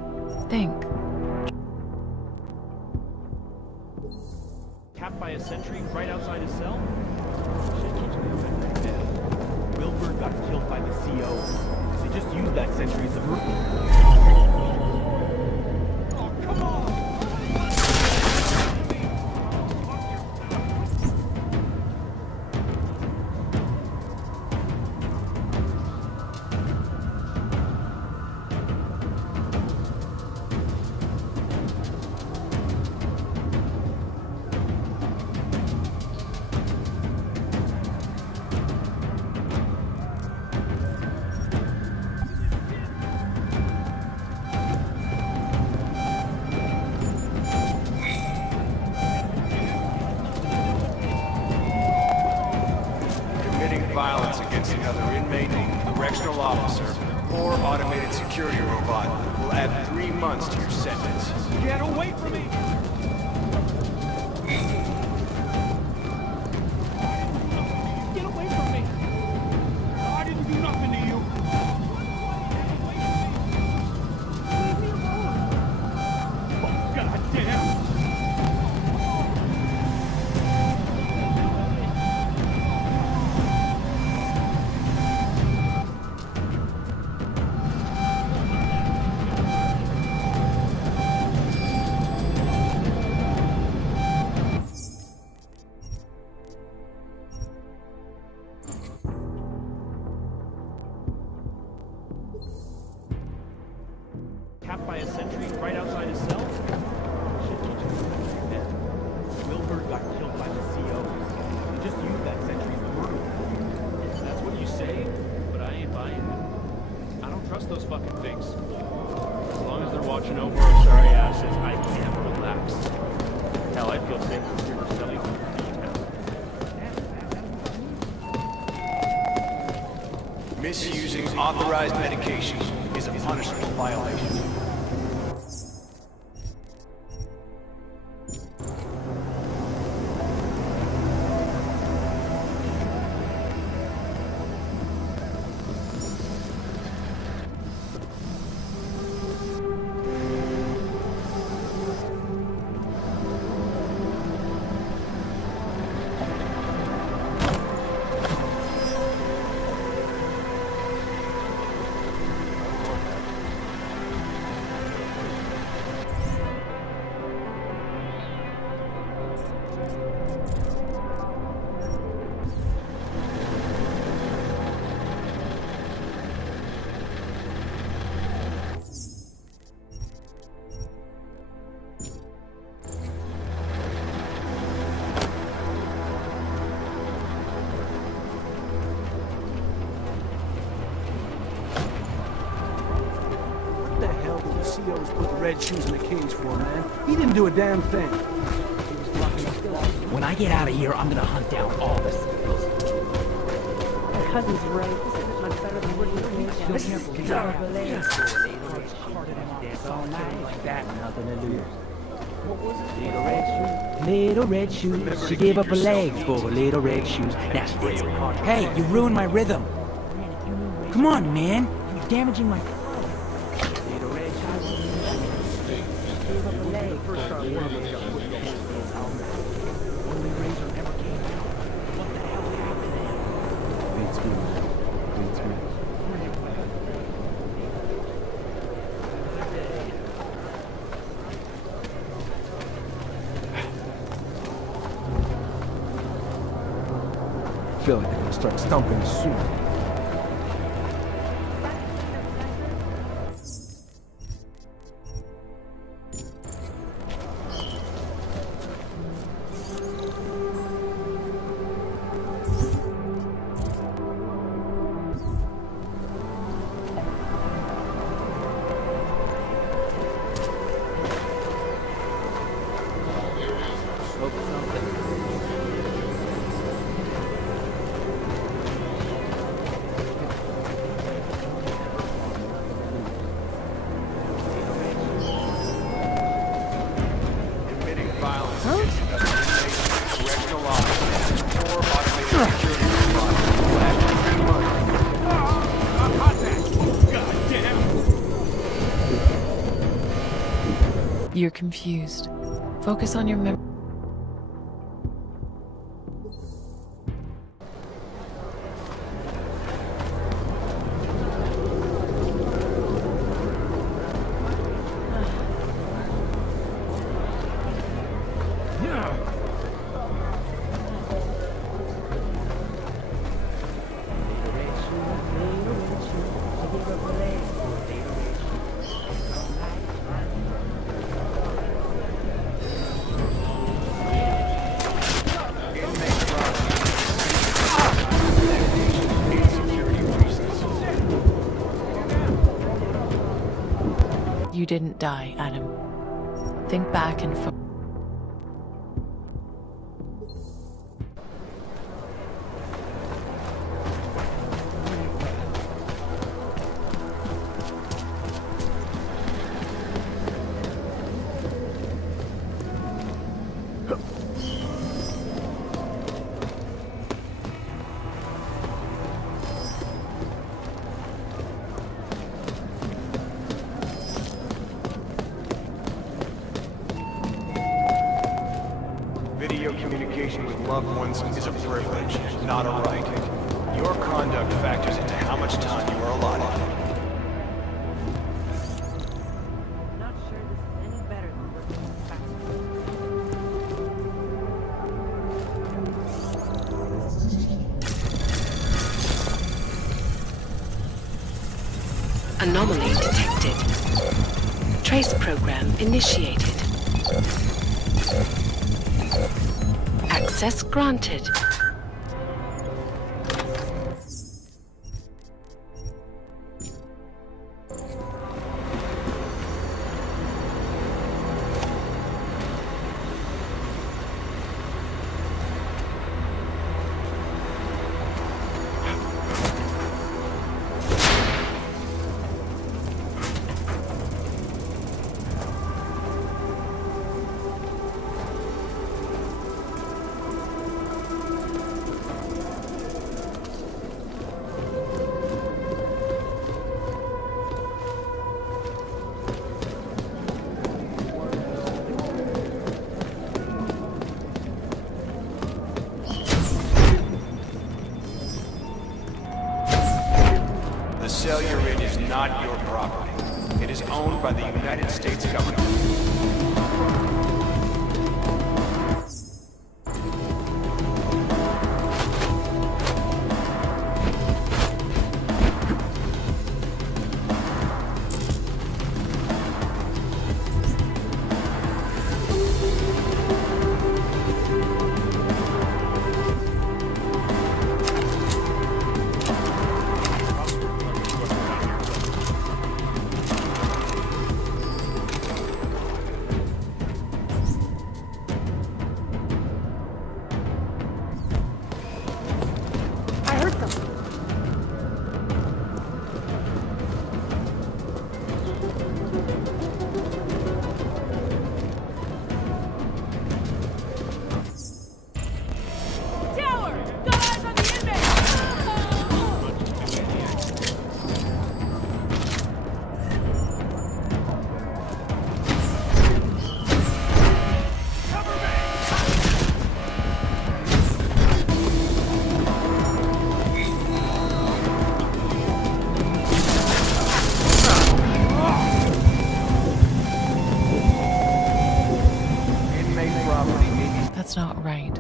Think. Capped by a sentry right outside his cell? Shit keeps me up at night. Yeah. Wilbur got killed by the COs. They just used that sentry as a mercy. Violence against another inmate, correctional officer, or automated security robot will add 3 months to your sentence. Get away from me! Get away from me! I didn't do nothing to you! Leave me alone! Oh, goddamn! Capped by a sentry right outside his cell? Shit keeps me up at night. Wilbur got killed by the COs. They just used that sentry as a murder. That's what you say, but I ain't buying it. I don't trust those fucking things. As long as they're watching over our sorry asses, I can't relax. Hell, I'd feel safe if we were selling them to Misusing authorized medication is a punishable violation. COs put the red shoes in the cage for, man. He didn't do a damn thing. When I get out of here, I'm gonna hunt down all the COs. My cousin's right. This isn't much better than what you're doing. This is all night like that, nothing to lose. Little red shoes. She gave up her legs for little red shoes. Now, hey, you ruined my rhythm. Come on, man. You're damaging my. I feel like they're gonna start stomping soon. You're confused. Focus on your memory. You didn't die, Adam. Think back and Video communication with loved ones is a privilege, not a right. Your conduct factors into how much time you are allotted. Not sure this is any better than working with Anomaly detected. Trace program initiated. Access granted. The cell you're in is not your property. It is owned by the United States government. That's not right.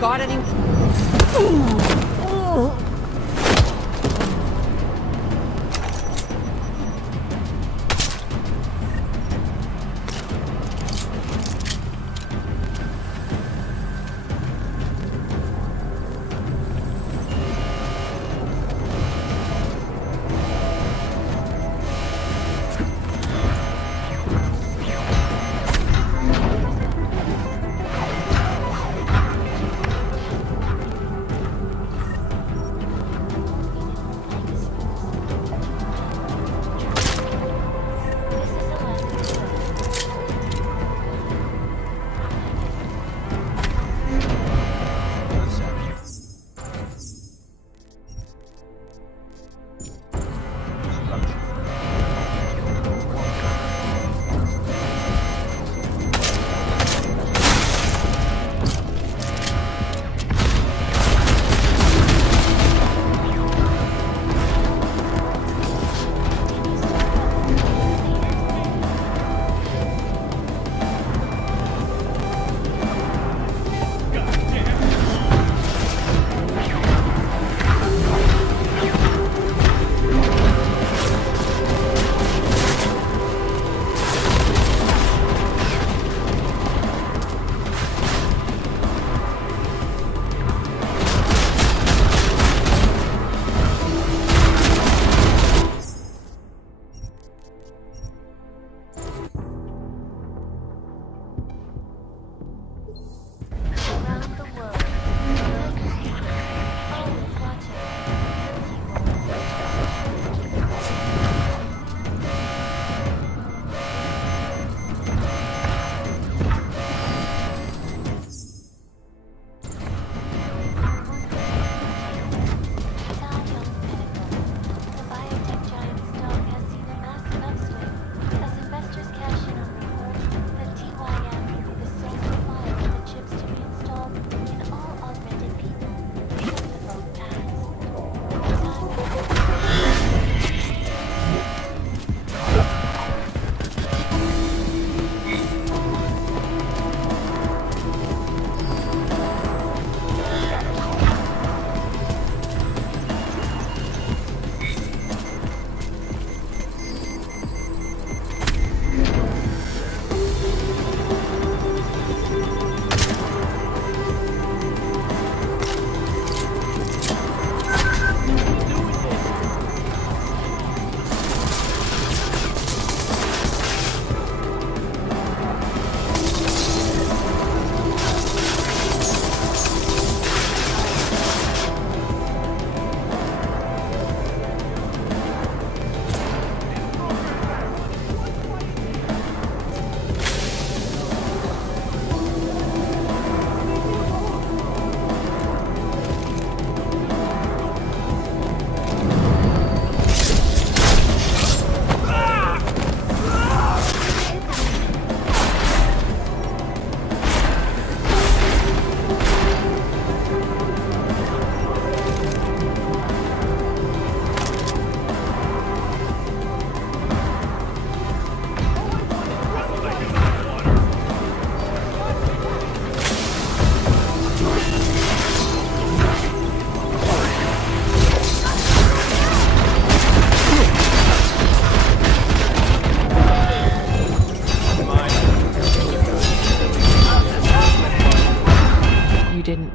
Got any?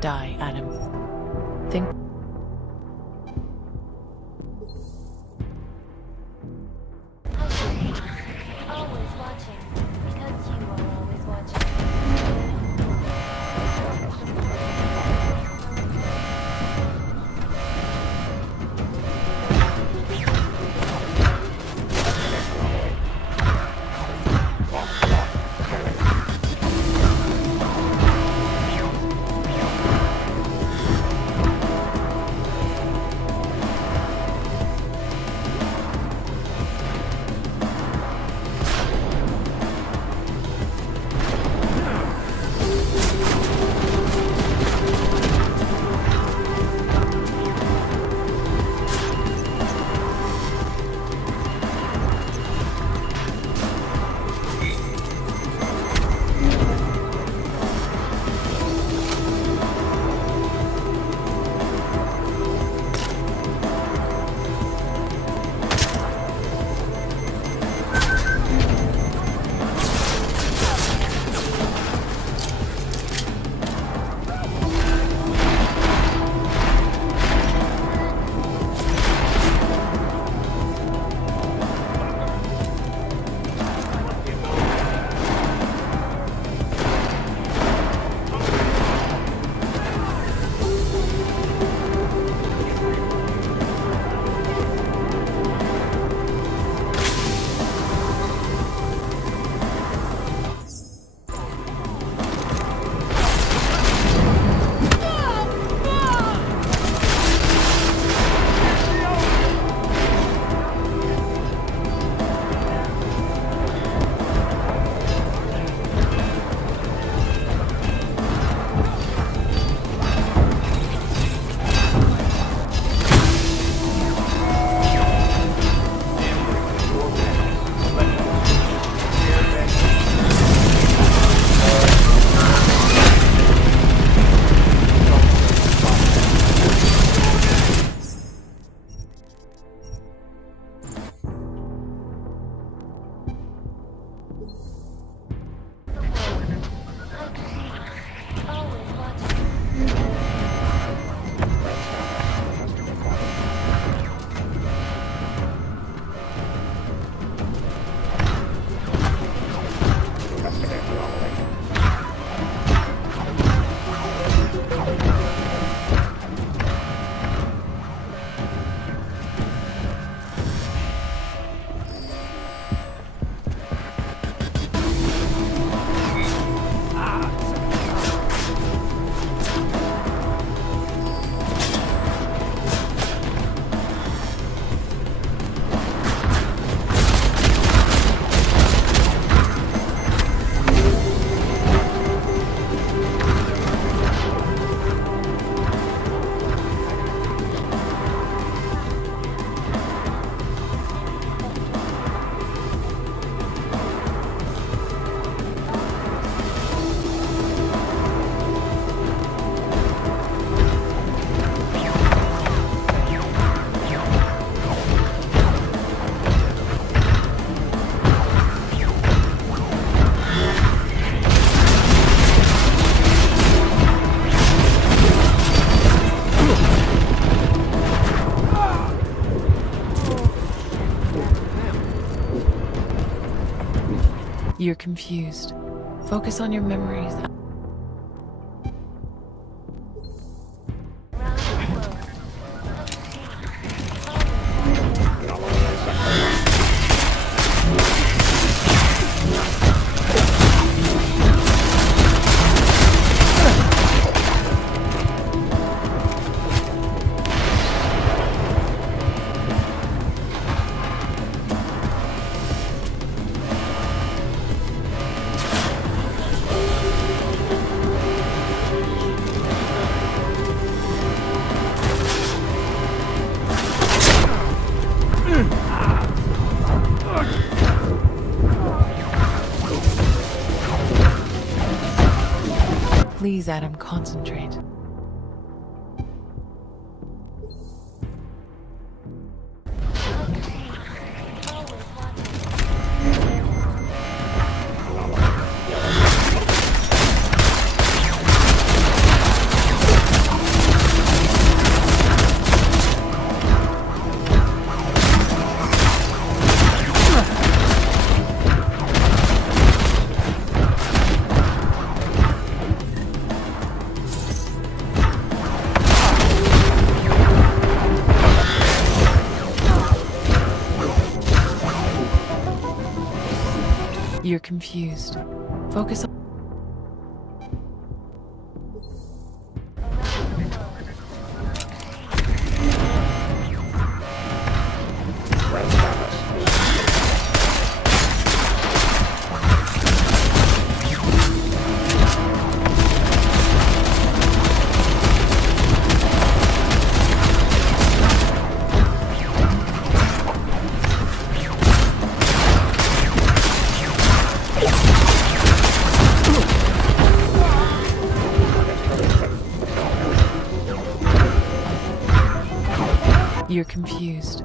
die, Adam. Think. Always watching, because you are always watching. You're confused. Focus on your memories. Please, Adam, concentrate. You're confused. Focus on. You're confused.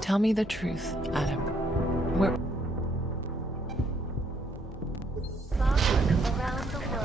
Tell me the truth, Adam. Where... Around the world.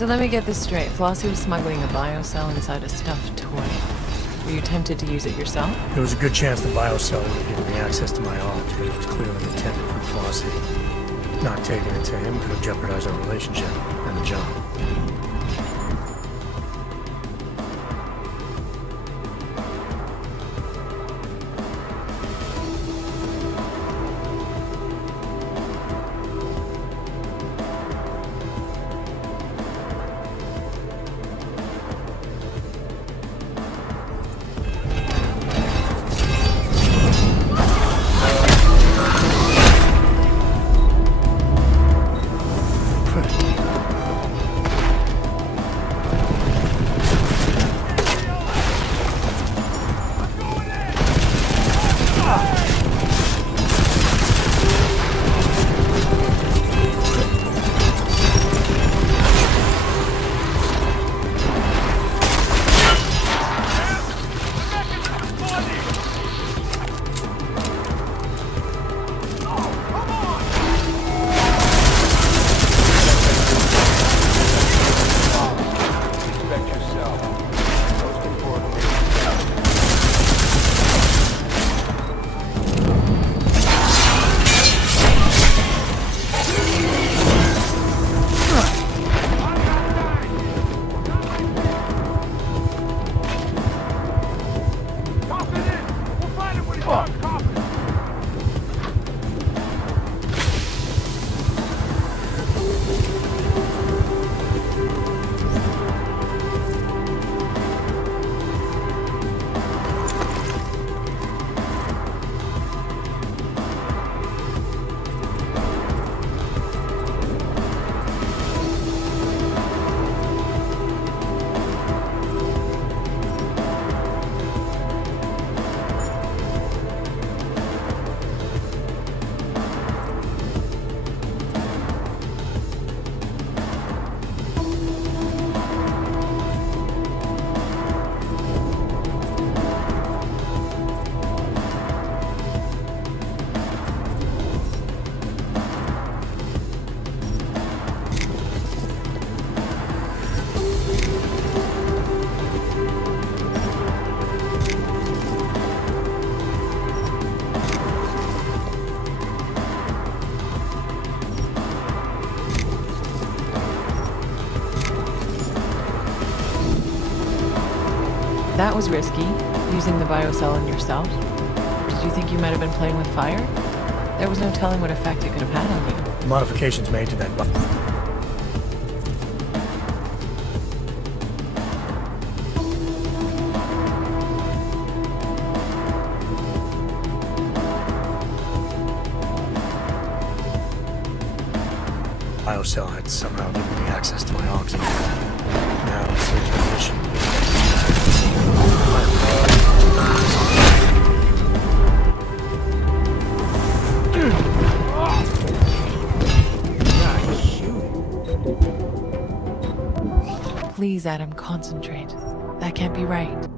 So let me get this straight. Flossie was smuggling a biocell inside a stuffed toy. Were you tempted to use it yourself? There was a good chance the biocell would have given me access to my AUGs, but it was clearly intended for Flossie. Not taking it to him could have jeopardized our relationship and the job. That was risky, using the biocell on yourself. Did you think you might have been playing with fire? There was no telling what effect it could have had on you. Modifications made to that biocell had somehow given me access to my oxygen. Now it's the mission. Please, Adam, concentrate. That can't be right.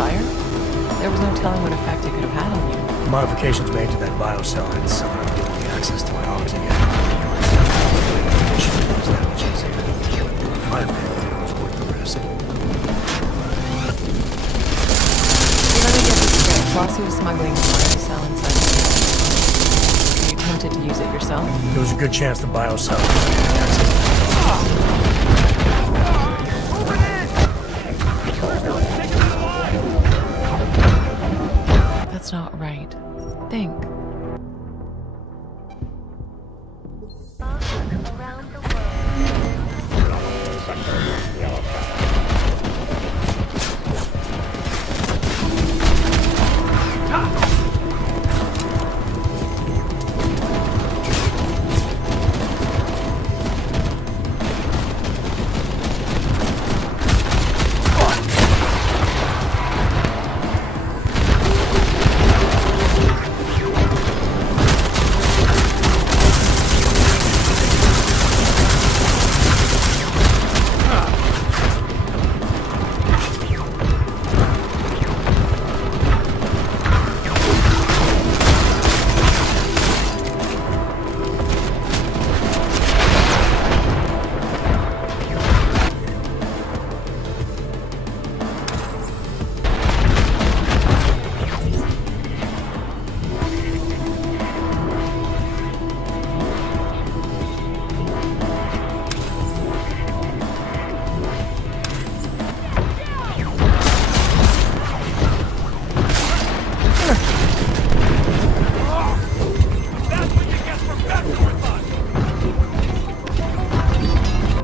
fire? There was no telling what effect it could have had on you. Modifications made to that biocell had somehow given me access to my oxygen. Should have used that much easier. In my opinion, it was worth the risk. Let me get this straight. Flossie was smuggling the biocell inside the cell. You attempted to use it yourself? There was a good chance the biocell was giving me access to my oxygen. That's not right. Think.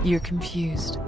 You're confused.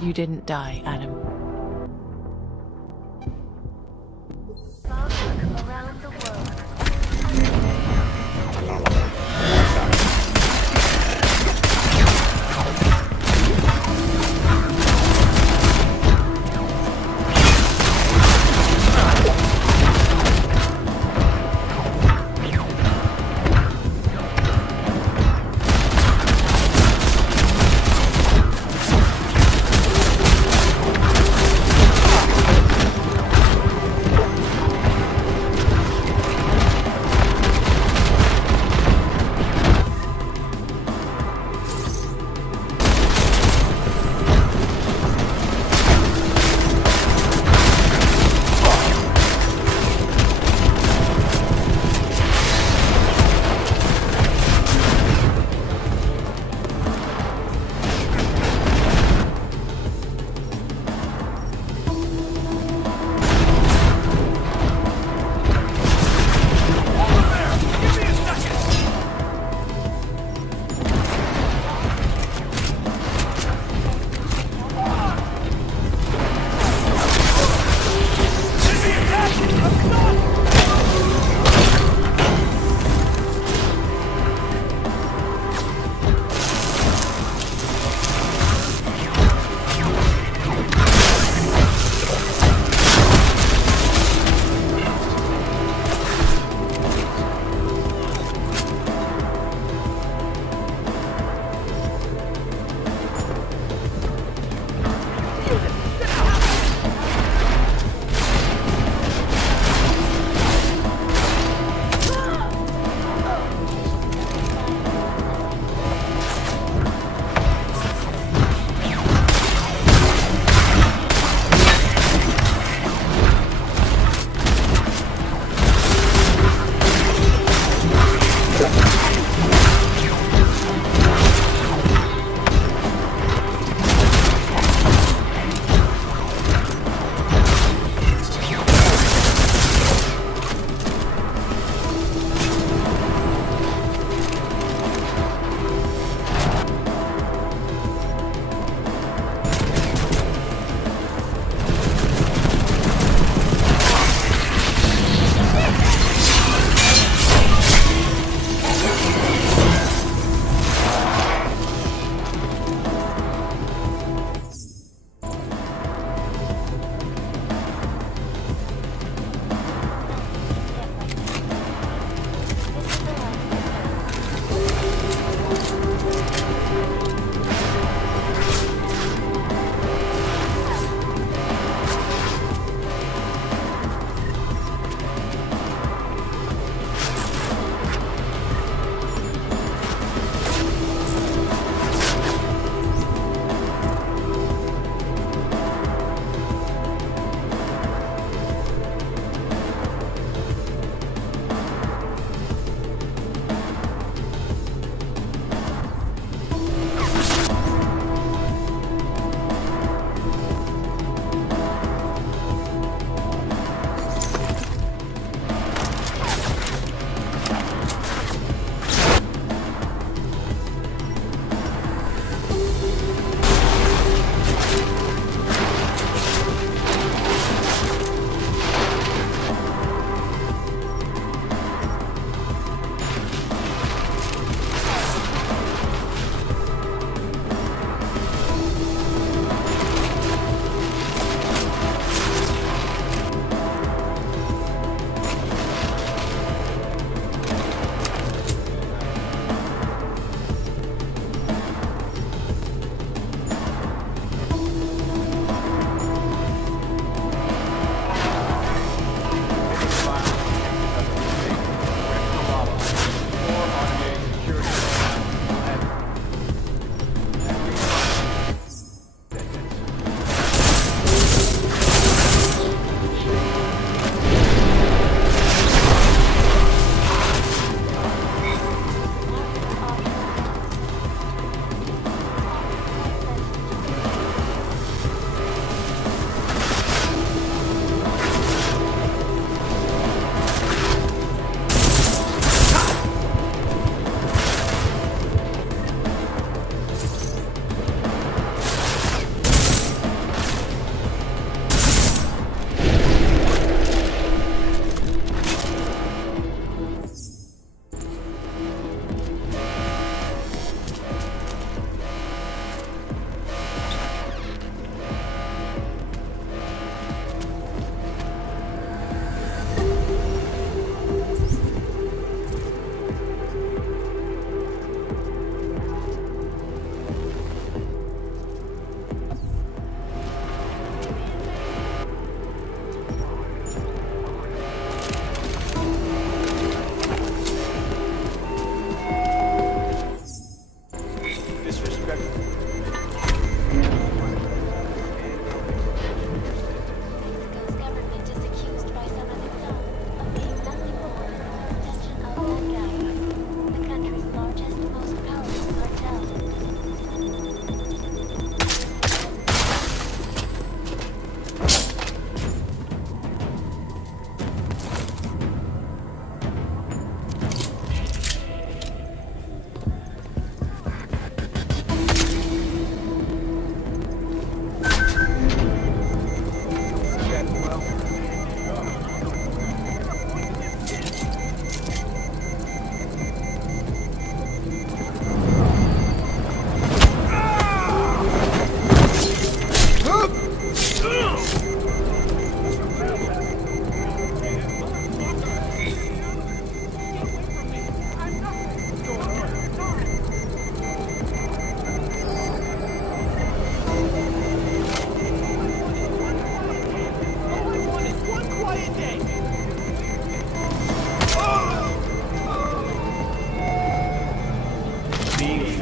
You didn't die, Adam. Around the world.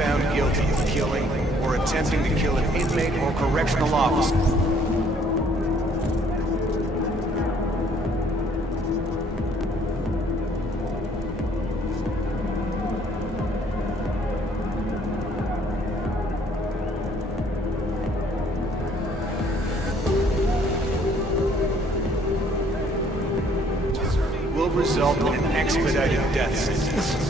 found guilty of killing or attempting to kill an inmate or correctional officer. Will result in an expedited death sentence.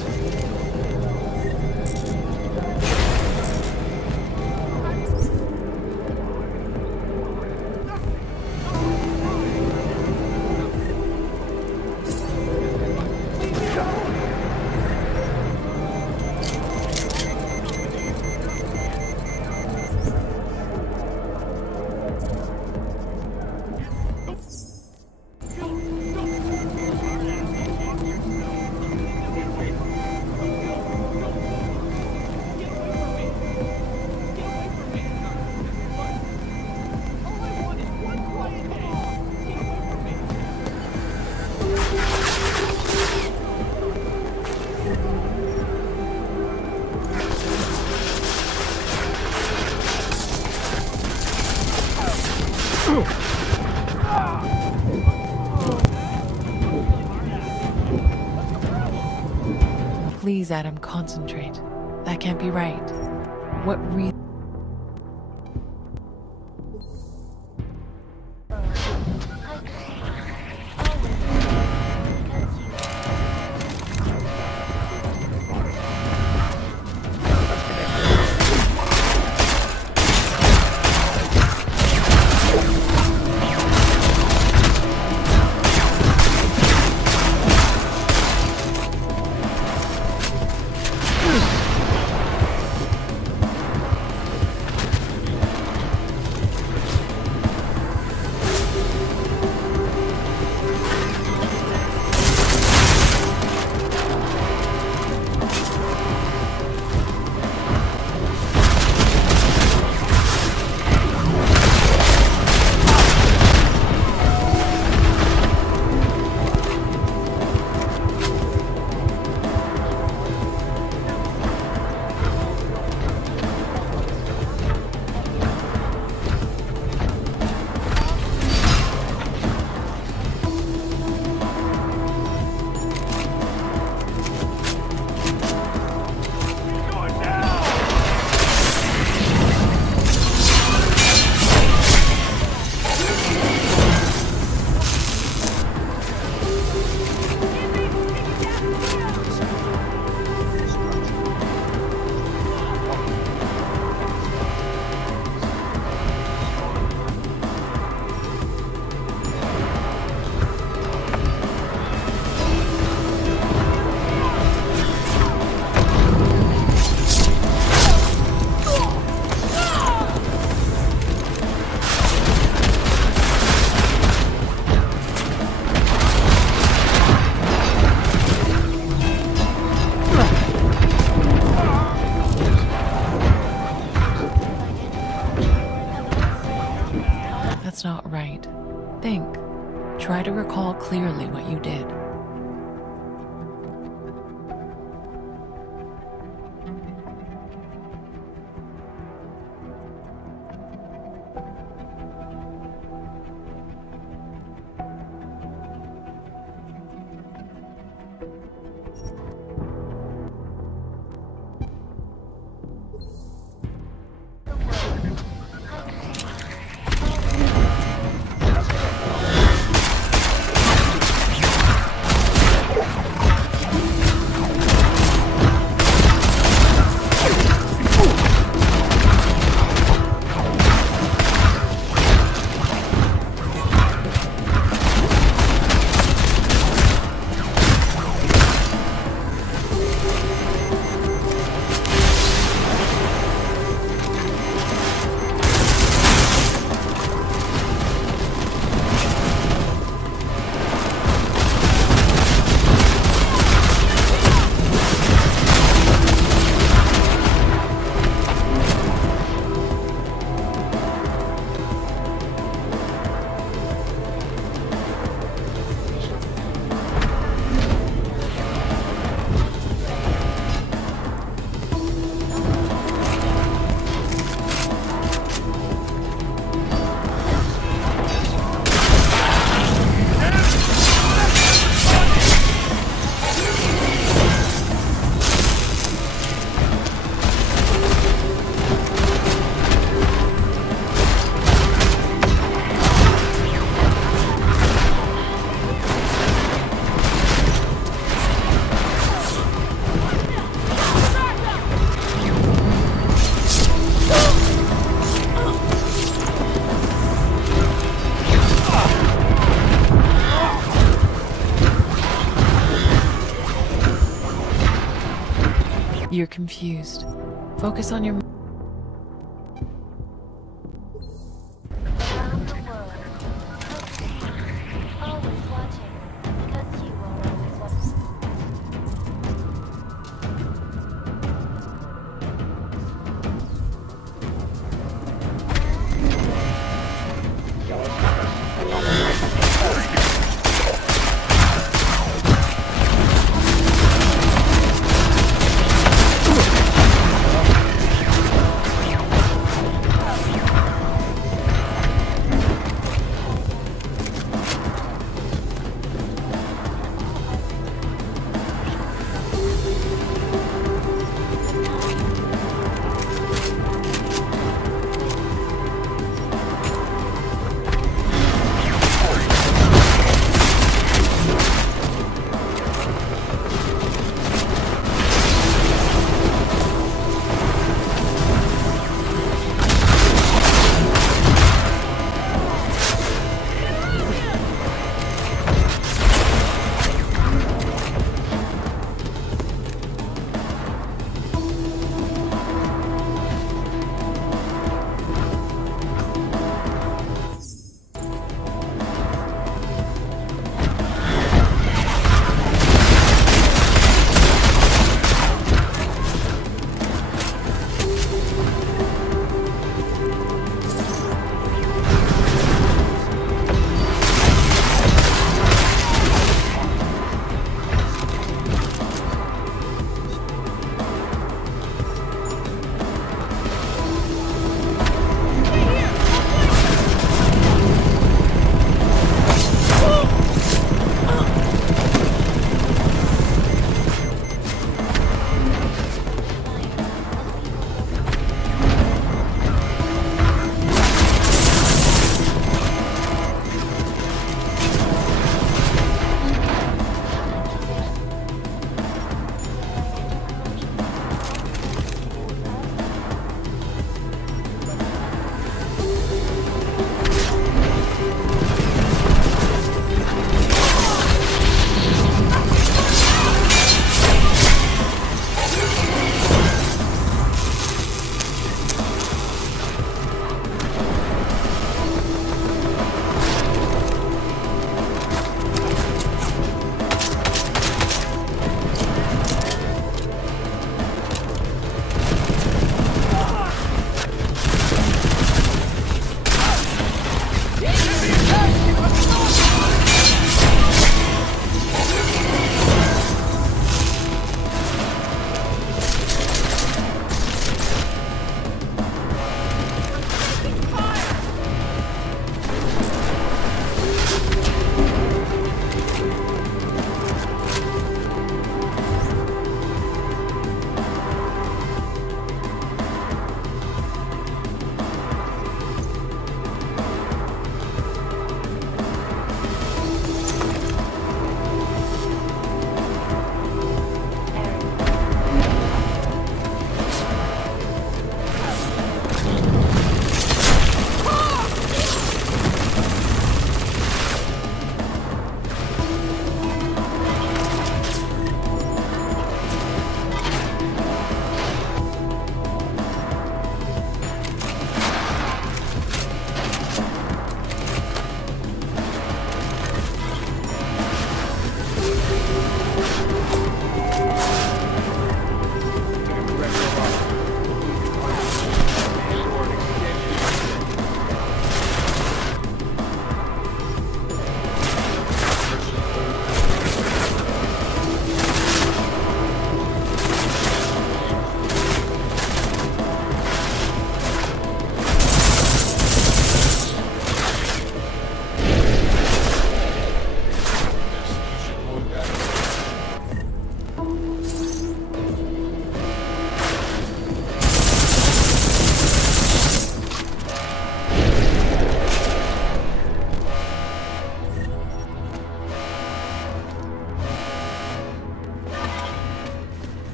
Please, Adam, concentrate. That can't be right. What really... That's not right. Think. Try to recall clearly what you did. You're confused. Focus on your... Around the world. Always watching, because you are always watching.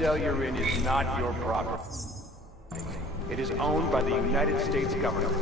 cell you're in is not your property. It is owned by the United States government.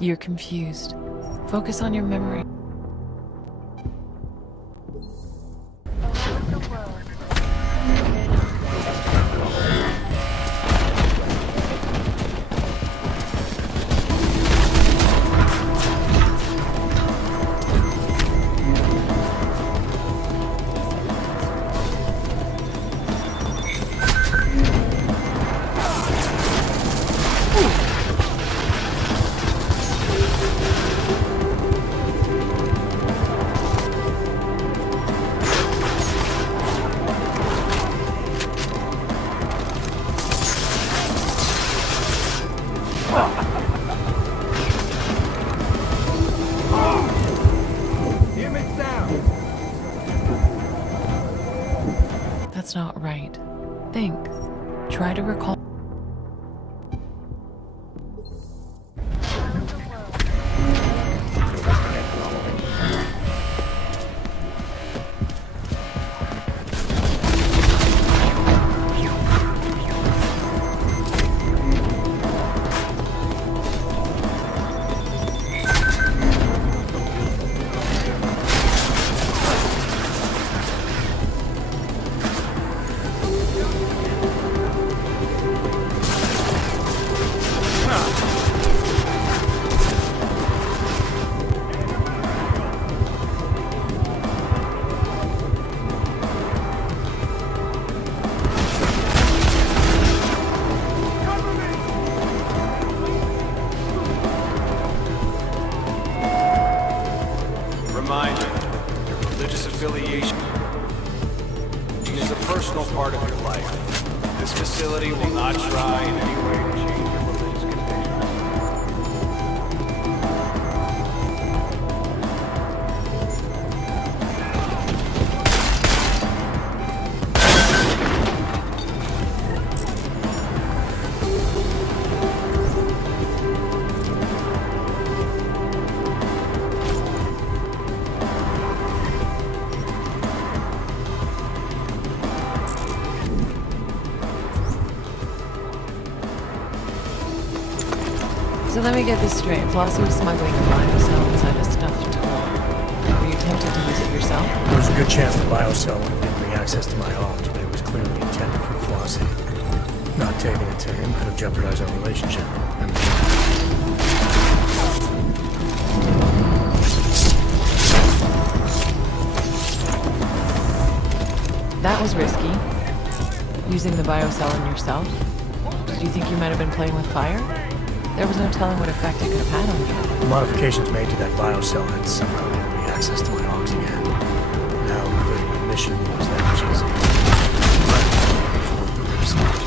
You're confused. Focus on your memory. That's not right. Think. Try to recall. Reminder, your religious affiliation is a personal part of your life. This facility will not try in any way to change your religious convictions. So let me get this straight. Flossie was smuggling a biocell inside a stuffed toy. Were you tempted to use it yourself? There was a good chance the biocell would have given me access to my ops, but it was clearly intended for Flossie. Not taking it to him could have jeopardized our relationship. That was risky. Using the biocell on yourself. Do you think you might have been playing with fire? There was no telling what effect it could have had on you. The modifications made to that biocell had somehow given me access to my hogs again. Now, clearly my mission was that much easier. But, the risk.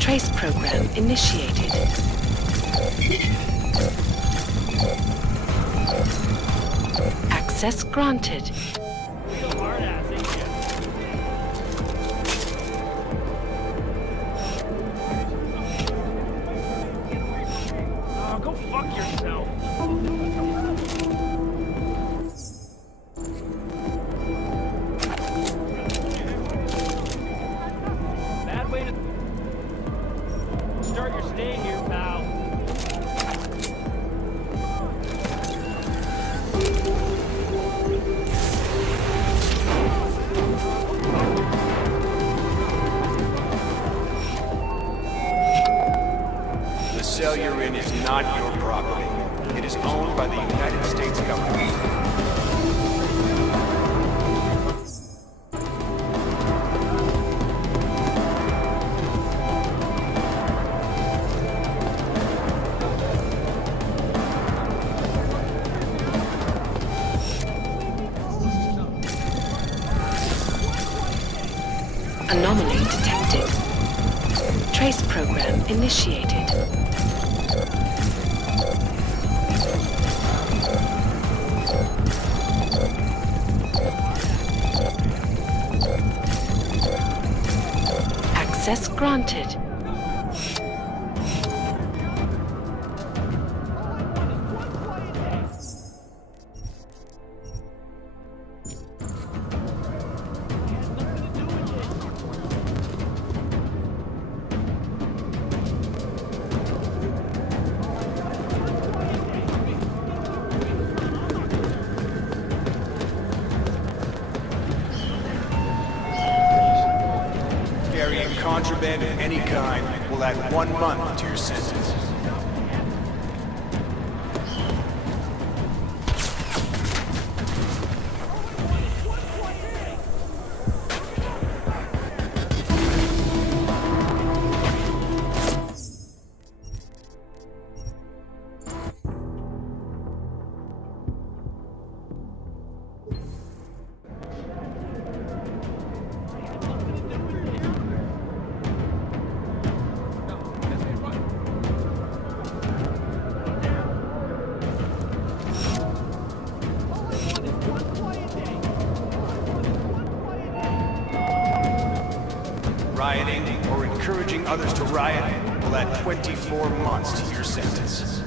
Trace program initiated. Access granted. Oh, go fuck yourself. Bad way to start your stay here, pal. The cell you're in is not your property. It is owned by the United States government. Anomaly detected. Trace program initiated. Access granted. Carrying contraband of any kind will add 1 month to your sentence. Rioting or encouraging others to riot will add 24 months to your sentence.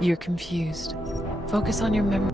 You're confused. Focus on your memory.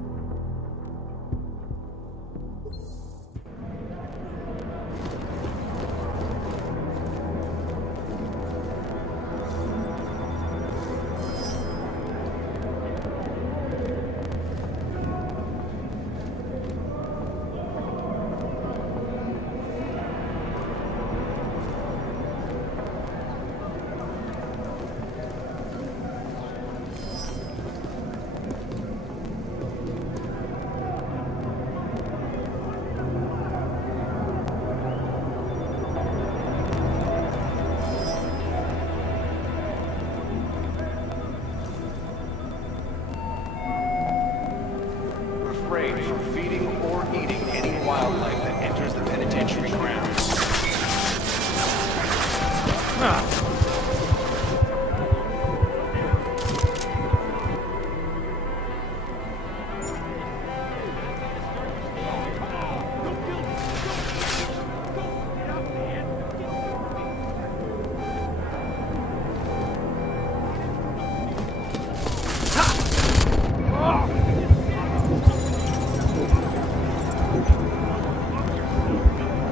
Refrain from feeding or eating any wildlife that enters the penitentiary grounds.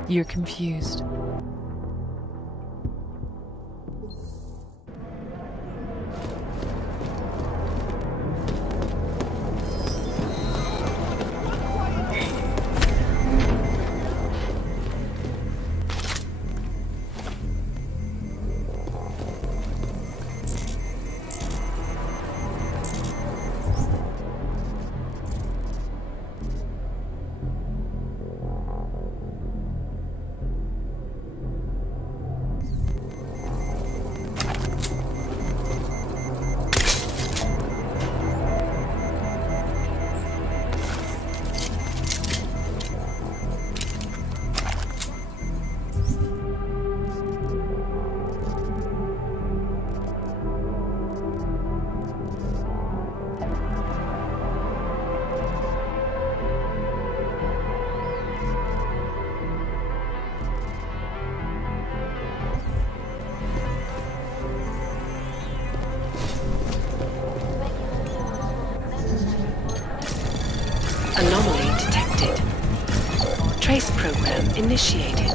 You're confused. Anomaly detected. Trace program initiated.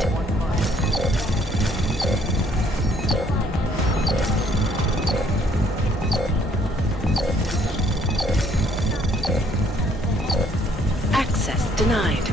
Access denied.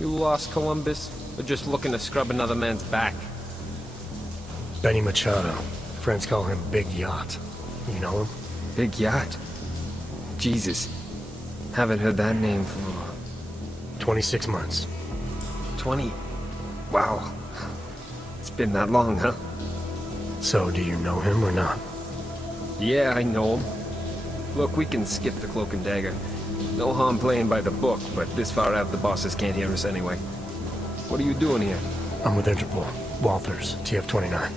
You lost, Columbus? Or just looking to scrub another man's back? Benny Machado. Friends call him Big Yacht. You know him? Big Yacht? Jesus. Haven't heard that name for... 26 months. 20? Wow. It's been that long, huh? So, do you know him or not? Yeah, I know him. Look, we can skip the cloak and dagger. No harm playing by the book, but this far out the bosses can't hear us anyway. What are you doing here? I'm with Interpol. Walters, TF-29.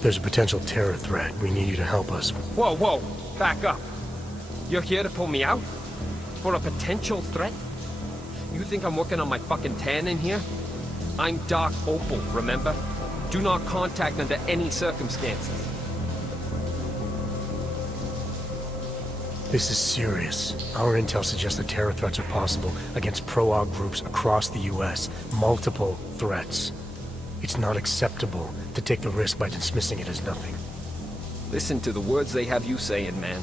There's a potential terror threat. We need you to help us. Whoa, whoa! Back up! You're here to pull me out? For a potential threat? You think I'm working on my fucking tan in here? I'm Dark Opal, remember? Do not contact under any circumstances. This is serious. Our intel suggests that terror threats are possible against pro-AUG groups across the U.S. Multiple threats. It's not acceptable to take the risk by dismissing it as nothing. Listen to the words they have you saying, man.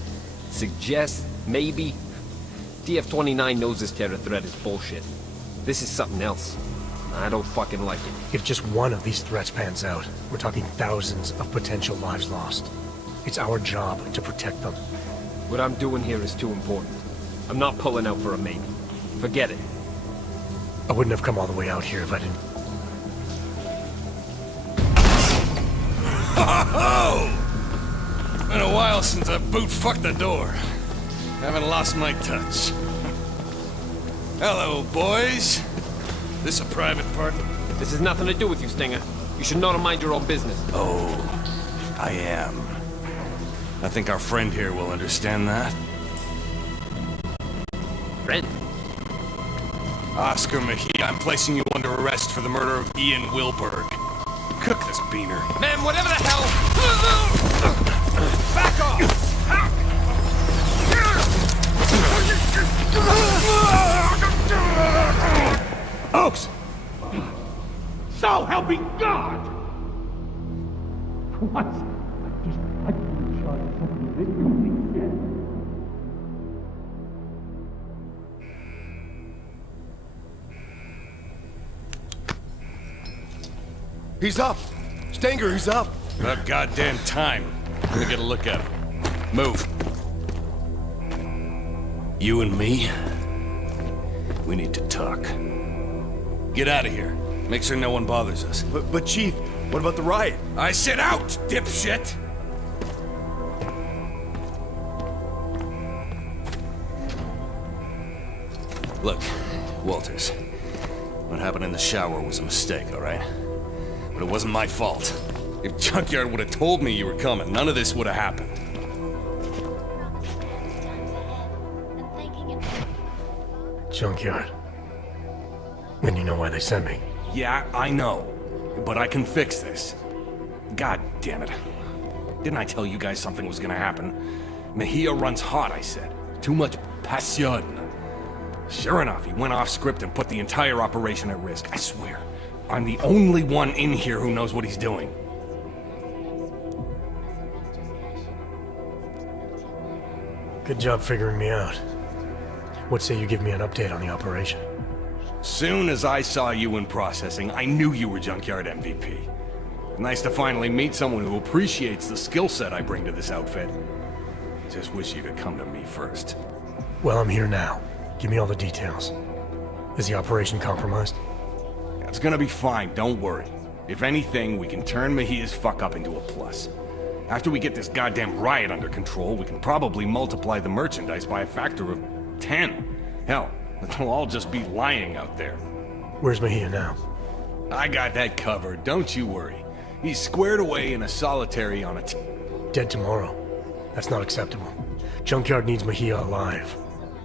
Suggest, maybe. TF-29 knows this terror threat is bullshit. This is something else. I don't fucking like it. If just one of these threats pans out, we're talking thousands of potential lives lost. It's our job to protect them. What I'm doing here is too important. I'm not pulling out for a maybe. Forget it. I wouldn't have come all the way out here if I didn't. Ho-ho-ho! Been a while since I boot-fucked the door. Haven't lost my touch. Hello, boys. This a private part? This has nothing to do with you, Stinger. You should know to mind your own business. Oh, I am. I think our friend here will understand that. Friend? Oscar Mejia, I'm placing you under arrest for the murder of Ian Wilberg. Cook this beaner. Man, whatever the hell! Back off! Oaks! So help me God! What? I couldn't charge something this complete shit. He's up! Stenger, he's up! About goddamn time. Let me get a look at him. Move. You and me? We need to talk. Get out of here. Make sure no one bothers us. But Chief, what about the riot? I said out, dipshit! Look, Walters. What happened in the shower was a mistake, all right? But it wasn't my fault. If Junkyard would have told me you were coming, none of this would have happened. Junkyard. Then you know why they sent me. Yeah, I know. But I can fix this. God damn it. Didn't I tell you guys something was gonna happen? Mejia runs hot, I said. Too much passion. Sure enough, he went off script and put the entire operation at risk. I swear, I'm the only one in here who knows what he's doing. Good job figuring me out. What say you give me an update on the operation? Soon as I saw you in processing, I knew you were Junkyard MVP. Nice to finally meet someone who appreciates the skill set I bring to this outfit. Just wish you'd have come to me first. Well, I'm here now. Give me all the details. Is the operation compromised? It's gonna be fine, don't worry. If anything, we can turn Mejia's fuck-up into a plus. After we get this goddamn riot under control, we can probably multiply the merchandise by a factor of 10. Hell, they'll all just be lying out there. Where's Mejia now? I got that covered, don't you worry. He's squared away in a solitary on a Dead tomorrow. That's not acceptable. Junkyard needs Mejia alive.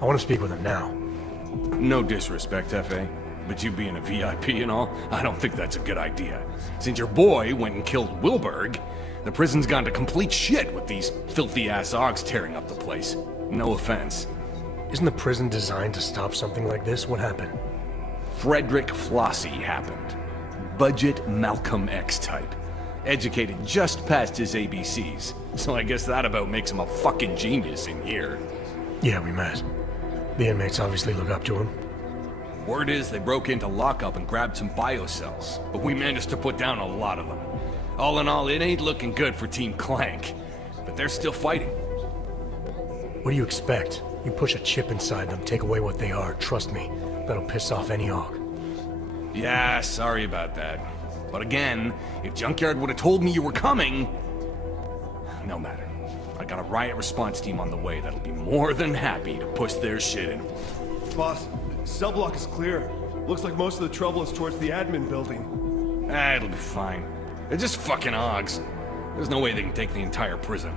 I want to speak with him now. No disrespect, F.A., but you being a VIP and all, I don't think that's a good idea. Since your boy went and killed Wilberg, the prison's gone to complete shit with these filthy-ass Augs tearing up the place. No offense. Isn't the prison designed to stop something like this? What happened? Frederick Flossie happened. Budget Malcolm X type. Educated just past his ABCs. So I guess that about makes him a fucking genius in here. Yeah, we met. The inmates obviously look up to him. Word is they broke into lockup and grabbed some biocells, but we managed to put down a lot of them. All in all, it ain't looking good for Team Clank, but they're still fighting. What do you expect? You push a chip inside them, take away what they are. Trust me, that'll piss off any Aug. Yeah, sorry about that. But again, if Junkyard would have told me you were coming... No matter. I got a riot response team on the way that'll be more than happy to push their shit in. Boss, cell block is clear. Looks like most of the trouble is towards the admin building. It'll be fine. They're just fucking Augs. There's no way they can take the entire prison.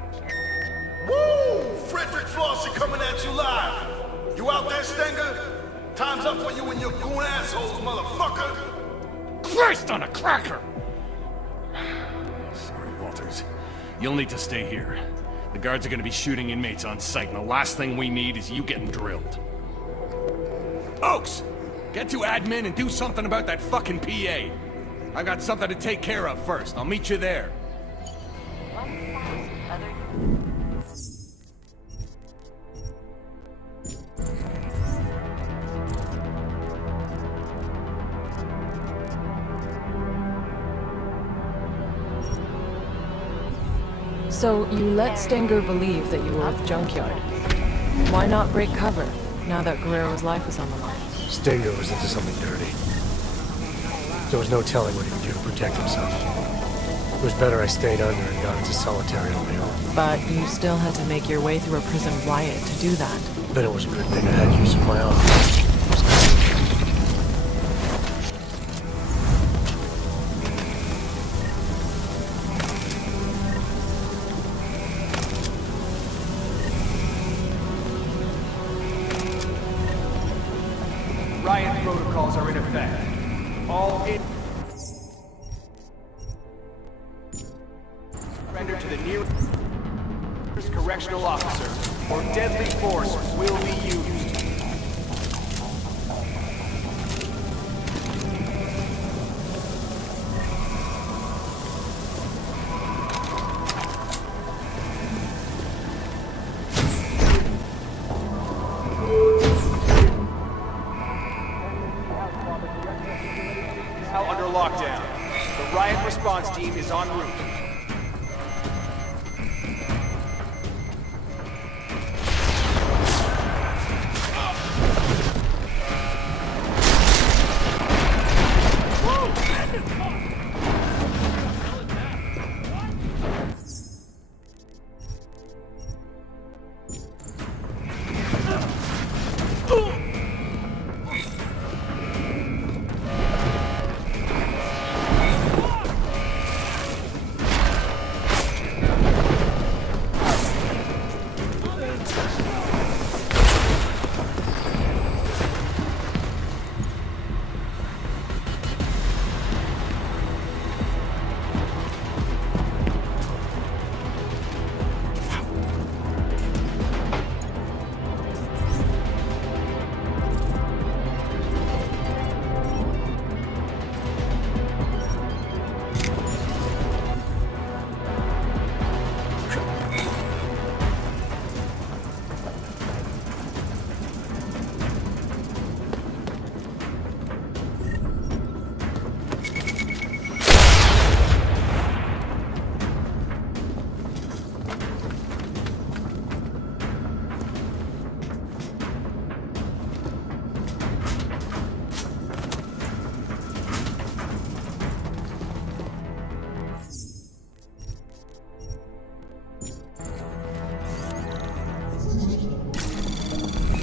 Woo! Frederick Flossie coming at you live! You out there, Stenger? Time's up for you and your goon assholes, motherfucker! Christ on a cracker! Sorry, Walters. You'll need to stay here. The guards are gonna be shooting inmates on sight, and the last thing we need is you getting drilled. Oaks! Get to admin and do something about that fucking PA. I got something to take care of first. I'll meet you there. So you let Stenger believe that you were with Junkyard. Why not break cover, now that Guerrero's life was on the line? Stenger was into something dirty. There was no telling what he would do to protect himself. It was better I stayed under and got into solitary on my own. But you still had to make your way through a prison riot to do that. Then it was a good thing I had use of my arm. Riot protocols are in effect. All in... Surrender to the nearest correctional officer, or deadly force will be used. Now under lockdown. The riot response team is en route.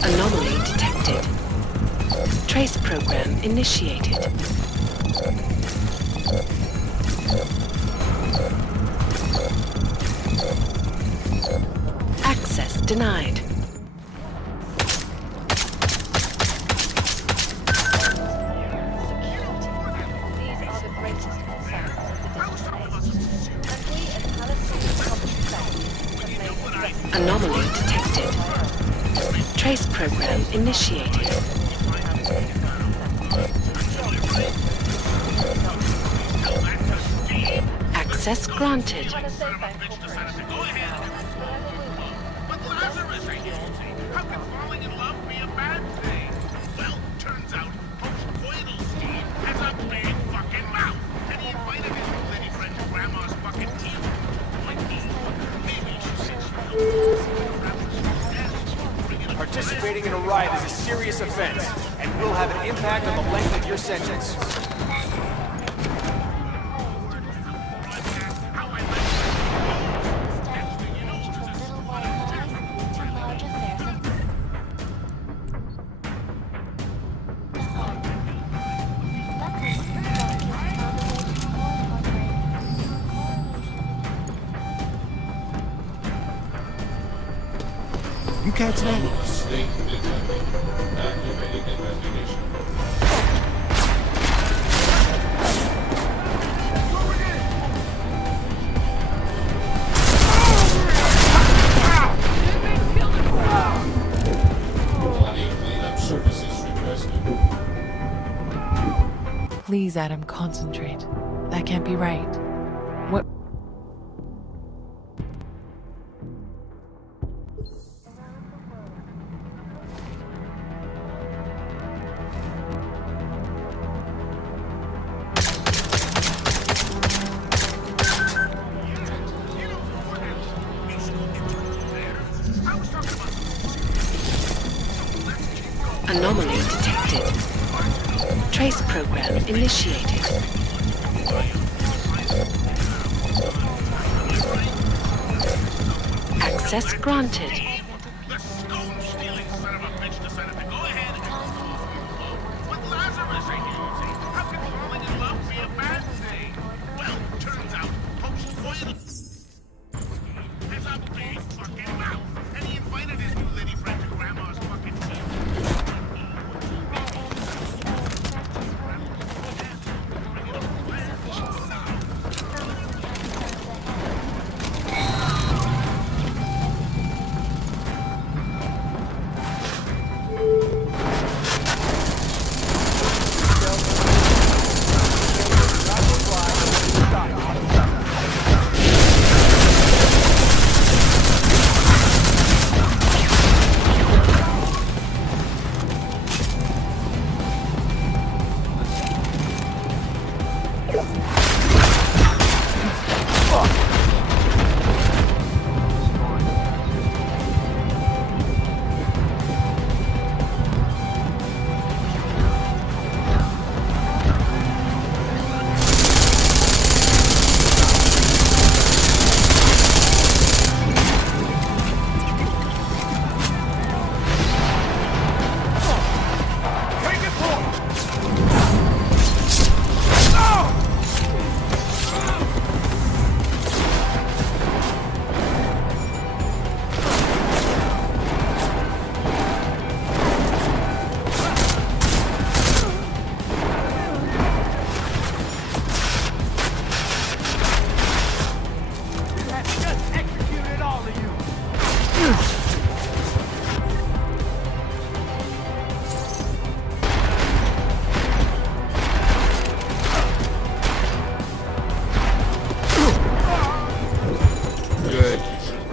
Anomaly detected. Trace program initiated. Access denied. Anomaly detected. Trace program initiated. Access granted. Participating in a riot is a serious offense, and will have an impact on the length of your sentence. You catch that? Please, Adam, concentrate. That can't be right. What? Anomaly detected. Trace program initiated. Access granted.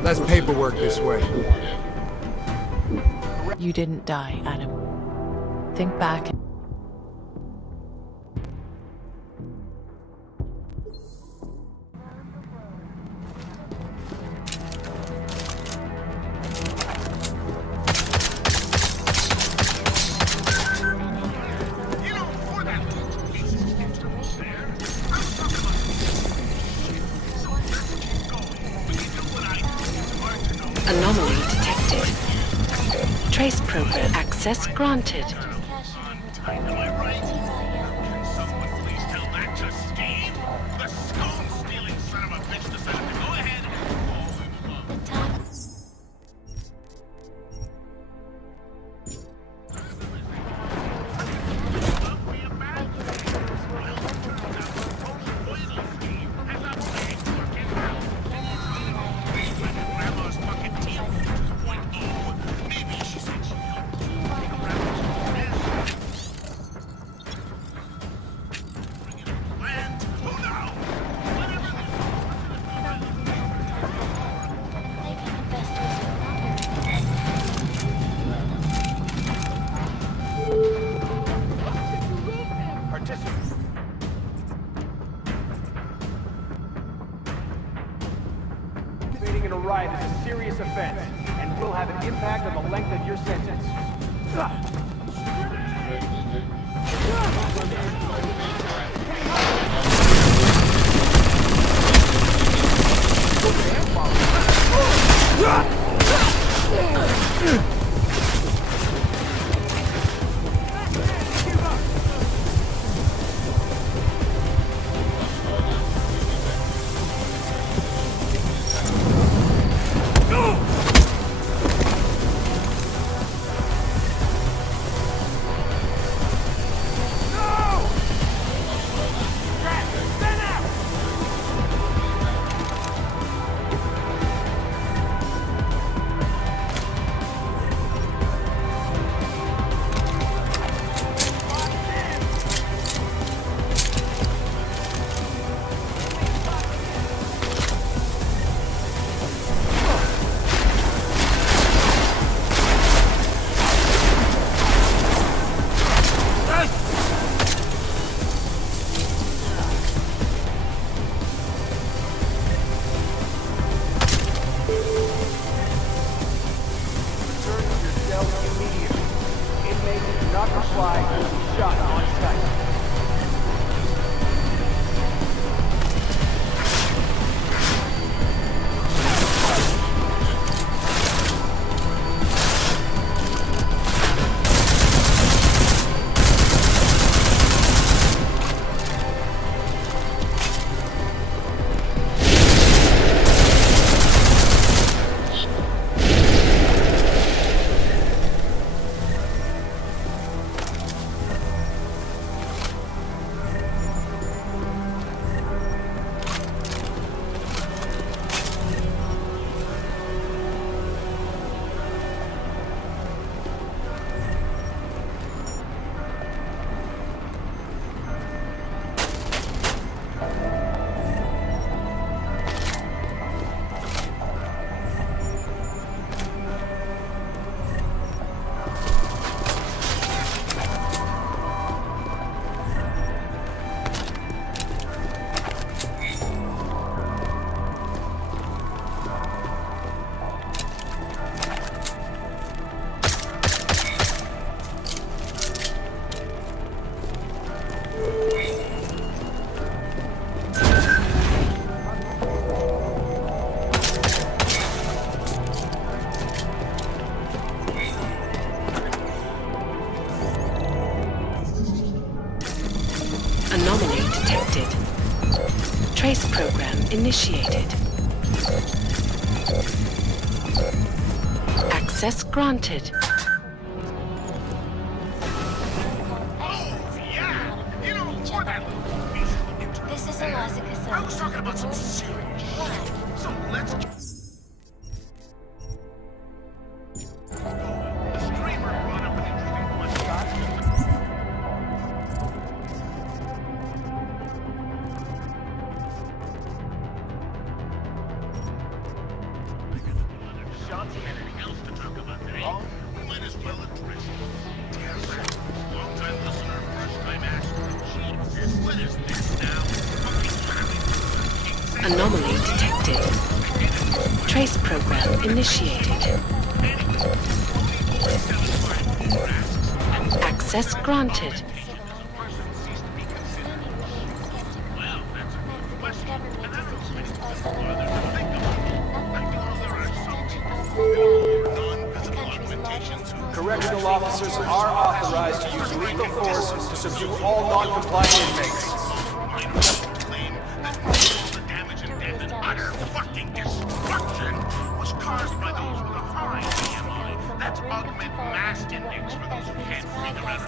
Less paperwork this way. You didn't die, Adam. Think back. Anomaly detected. Trace program access granted. Participating in a riot is a serious offense and will have an impact on the length of your sentence. Trace program initiated. Access granted. This is Alaska. I was talking about some serious shit. So let's. Anomaly detected. Trace program initiated. Access granted. Correctional officers are authorized to use lethal force to subdue all non-compliant inmates. Utter fucking destruction was caused by those with a high BMI. That's augment mass index for those who can't figure out.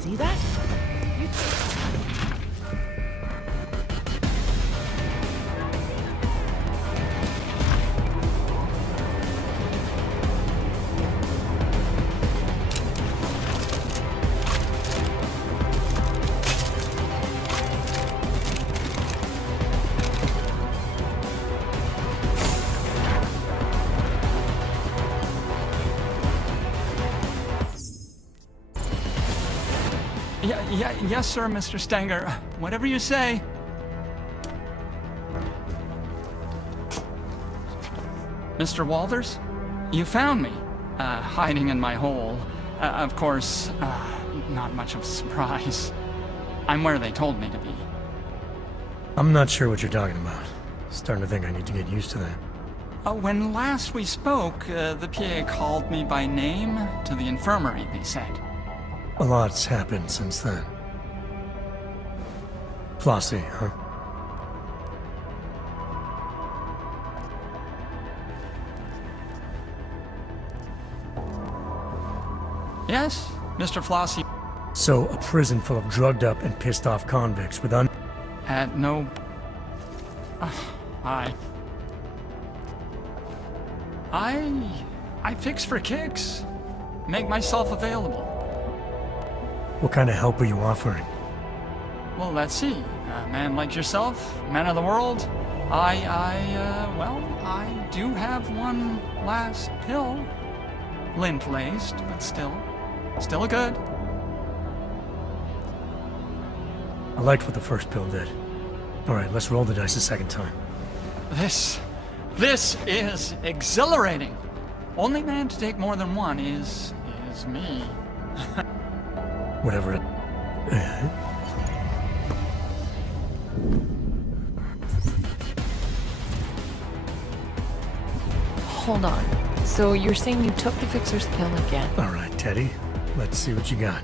See that? Yes, sir, Mr. Stenger. Whatever you say. Mr. Walters? You found me, hiding in my hole. Of course, not much of a surprise. I'm where they told me to be. I'm not sure what you're talking about. Starting to think I need to get used to that. When last we spoke, the PA called me by name to the infirmary, they said. A lot's happened since then. Flossie, huh? Yes, Mr. Flossie. So, a prison full of drugged up and pissed off convicts with no... I fix for kicks. Make myself available. What kind of help are you offering? Well, let's see. A man like yourself, man of the world, I do have one last pill. Lint-laced, but still. Still good. I liked what the first pill did. Alright, let's roll the dice a second time. This is exhilarating. Only man to take more than one is me. Whatever it... Hold on. So you're saying you took the fixer's pill again? Alright, Teddy. Let's see what you got.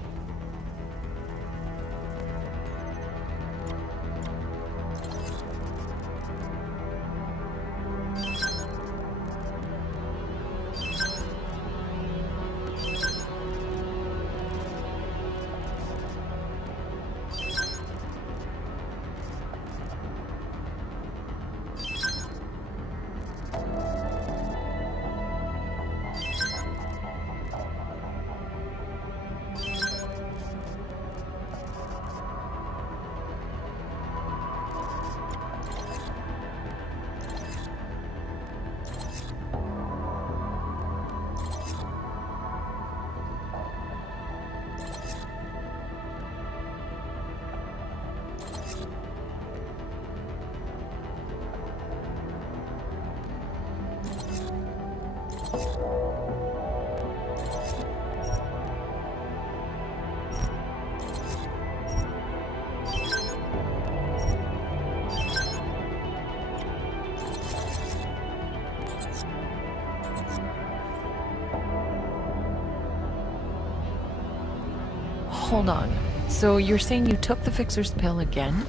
Hold on. So you're saying you took the fixer's pill again?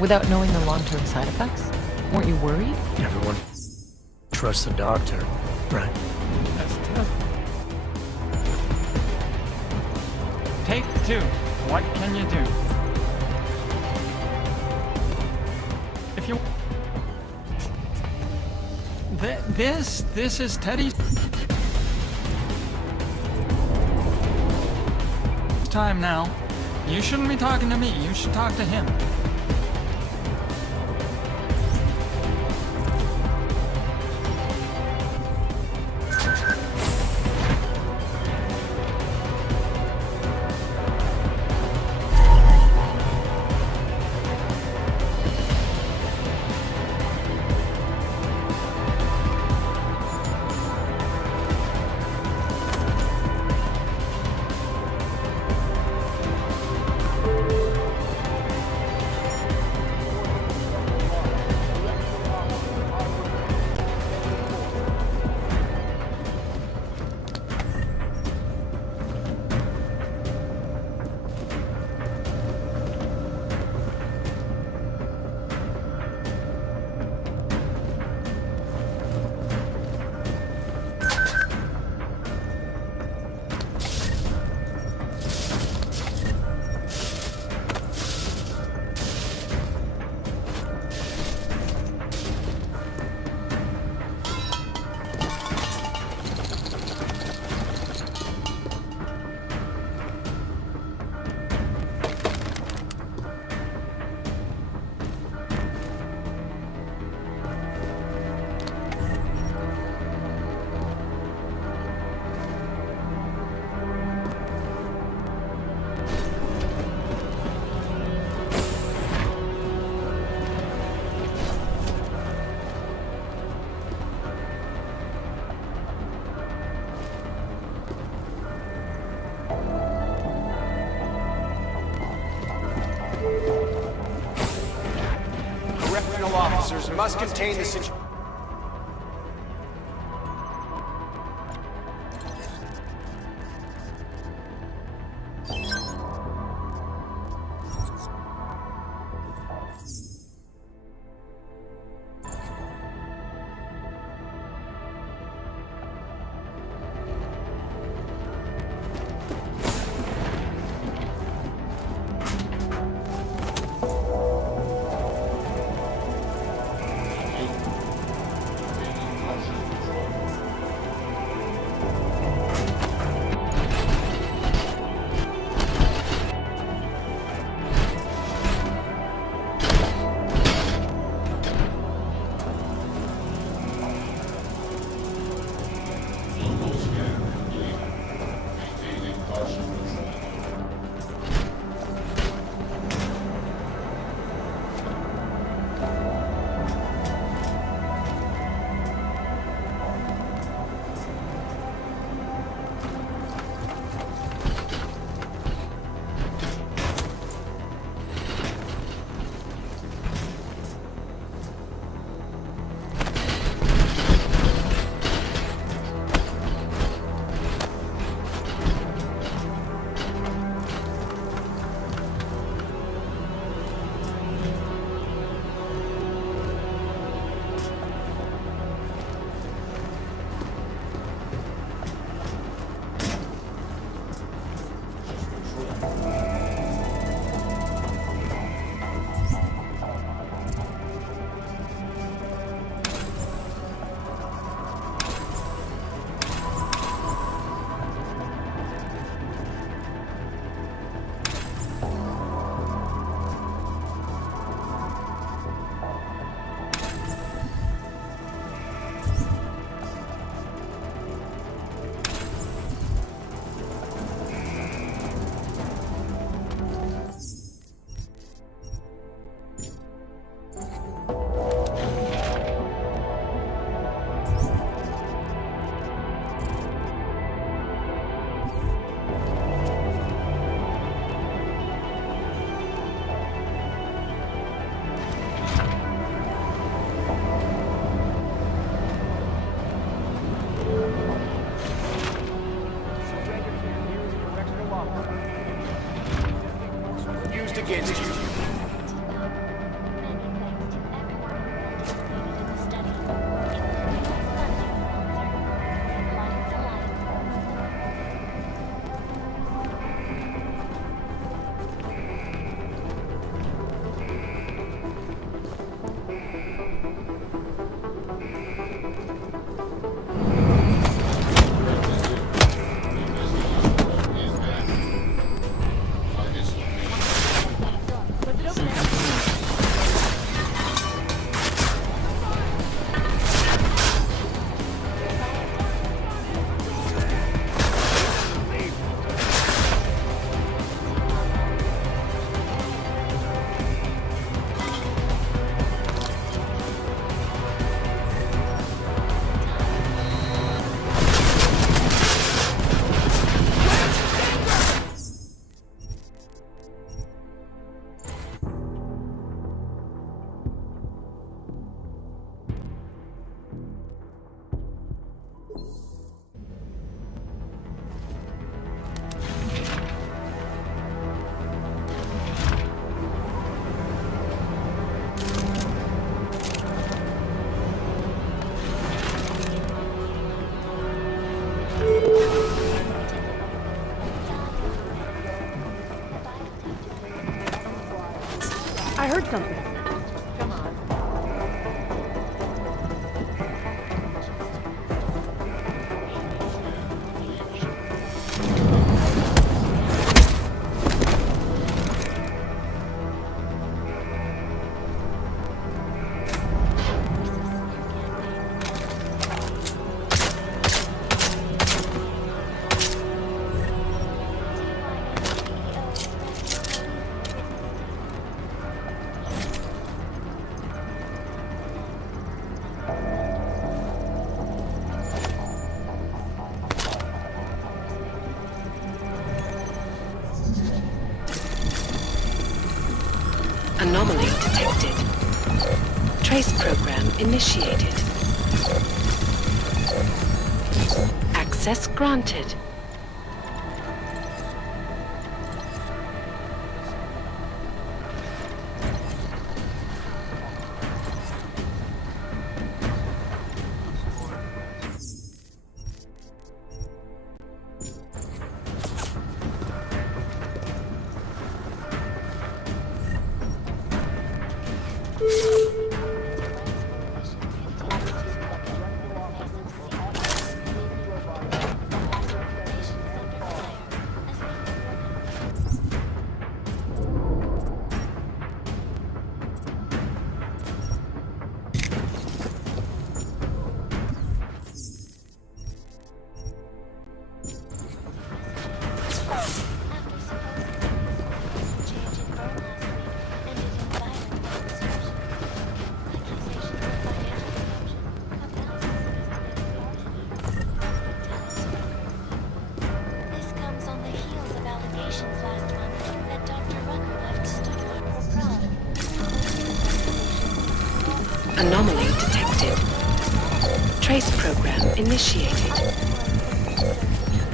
Without knowing the long-term side effects? Weren't you worried? Everyone trusts the doctor, right? That's tough. Take two. What can you do? If you... This is Teddy's time now. You shouldn't be talking to me. You should talk to him. Correctional officers must contain the situation. I heard something. Come on. Anomaly detected. Trace program initiated. Access granted. Anomaly detected. Trace program initiated.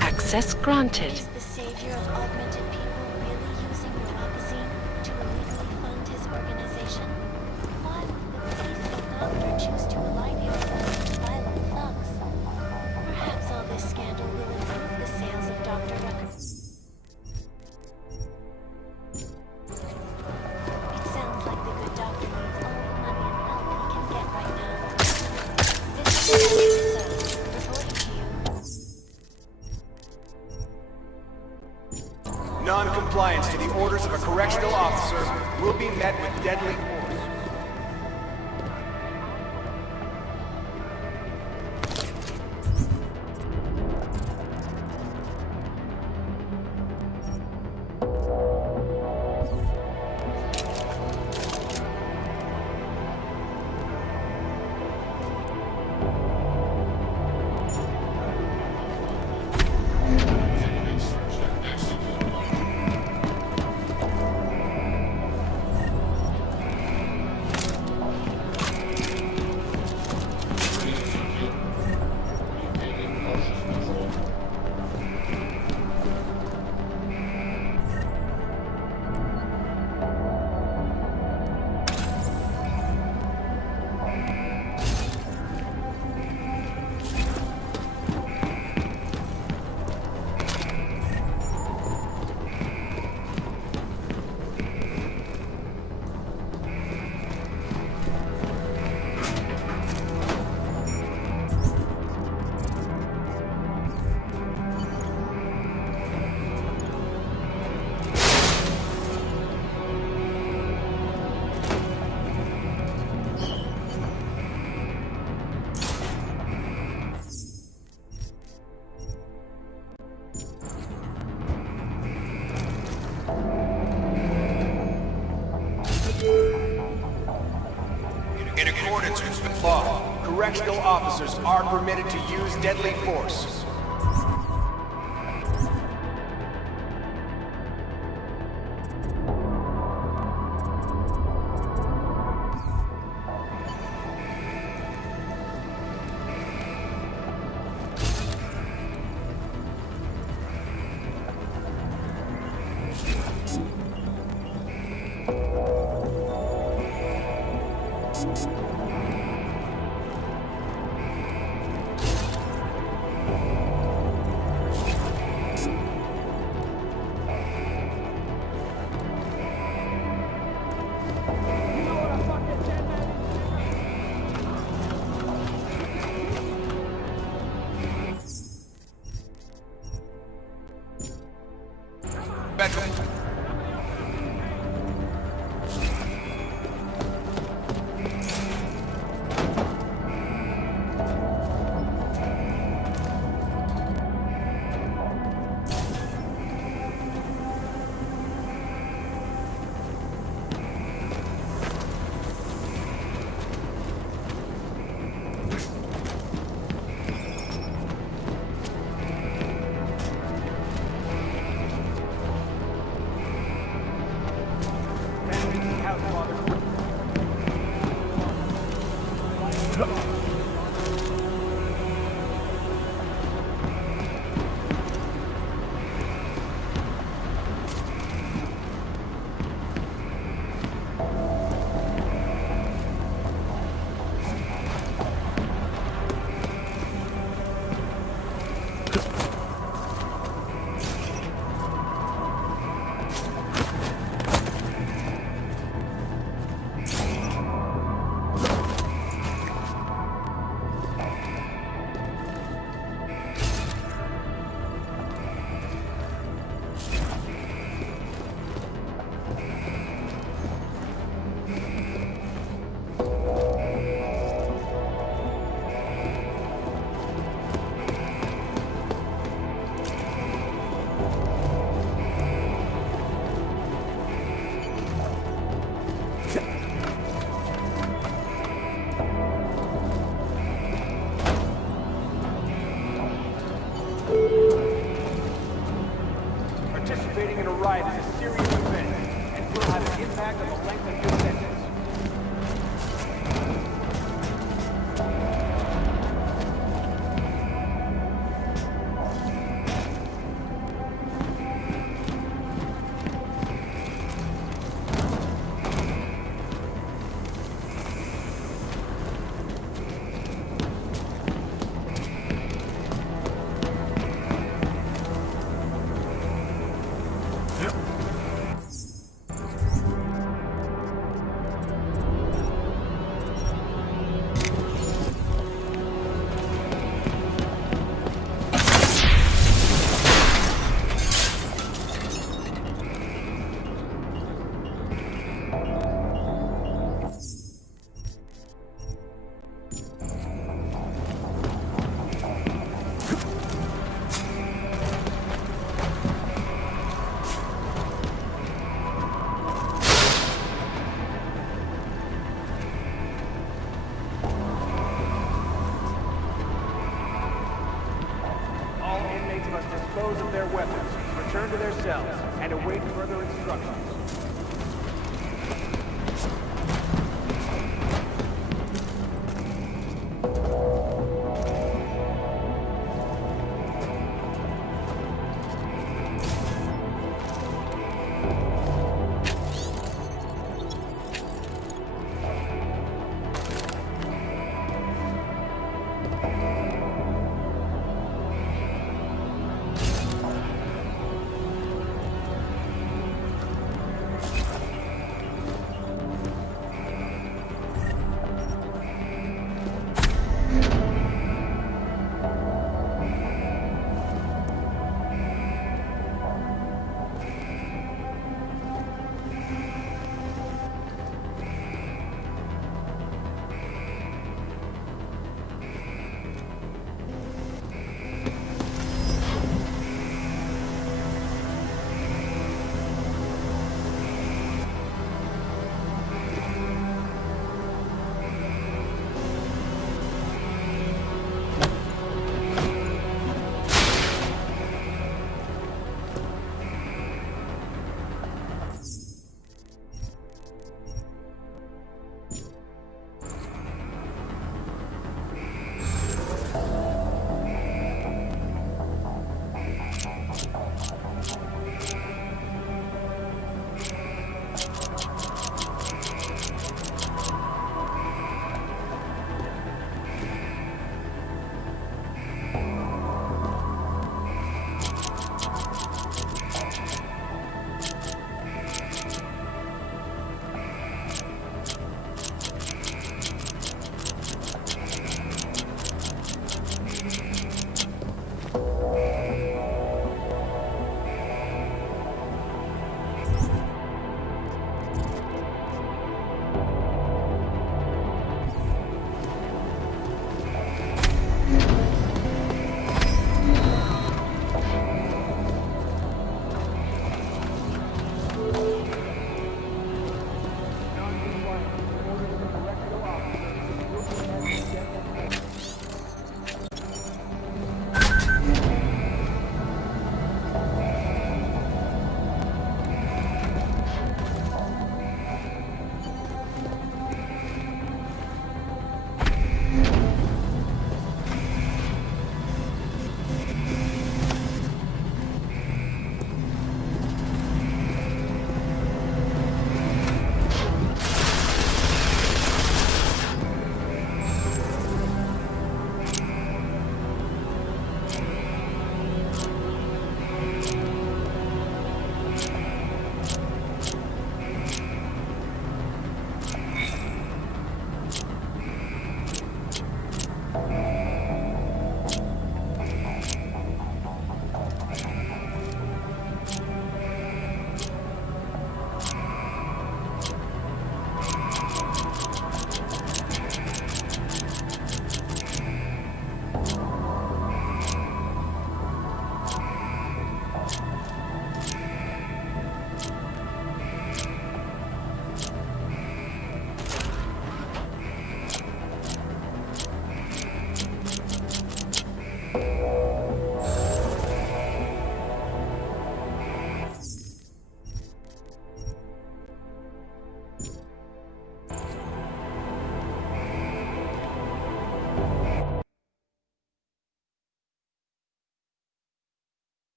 Access granted. The savior of augmented people really using neuropozyne to illegally fund his organization? Why would the faithful doctor choose to align himself with violent thugs? Perhaps all this scandal will improve the sales of Dr. Rucker's. It sounds like the good doctor needs all the money and help he can get right now. This is reporting to you. Non-compliance to the orders of a correctional officer will be met with deadly force. In accordance with the law, correctional officers are permitted to use deadly force. lengthen your sentence. Dispose of their weapons, return to their cells, and await further instructions.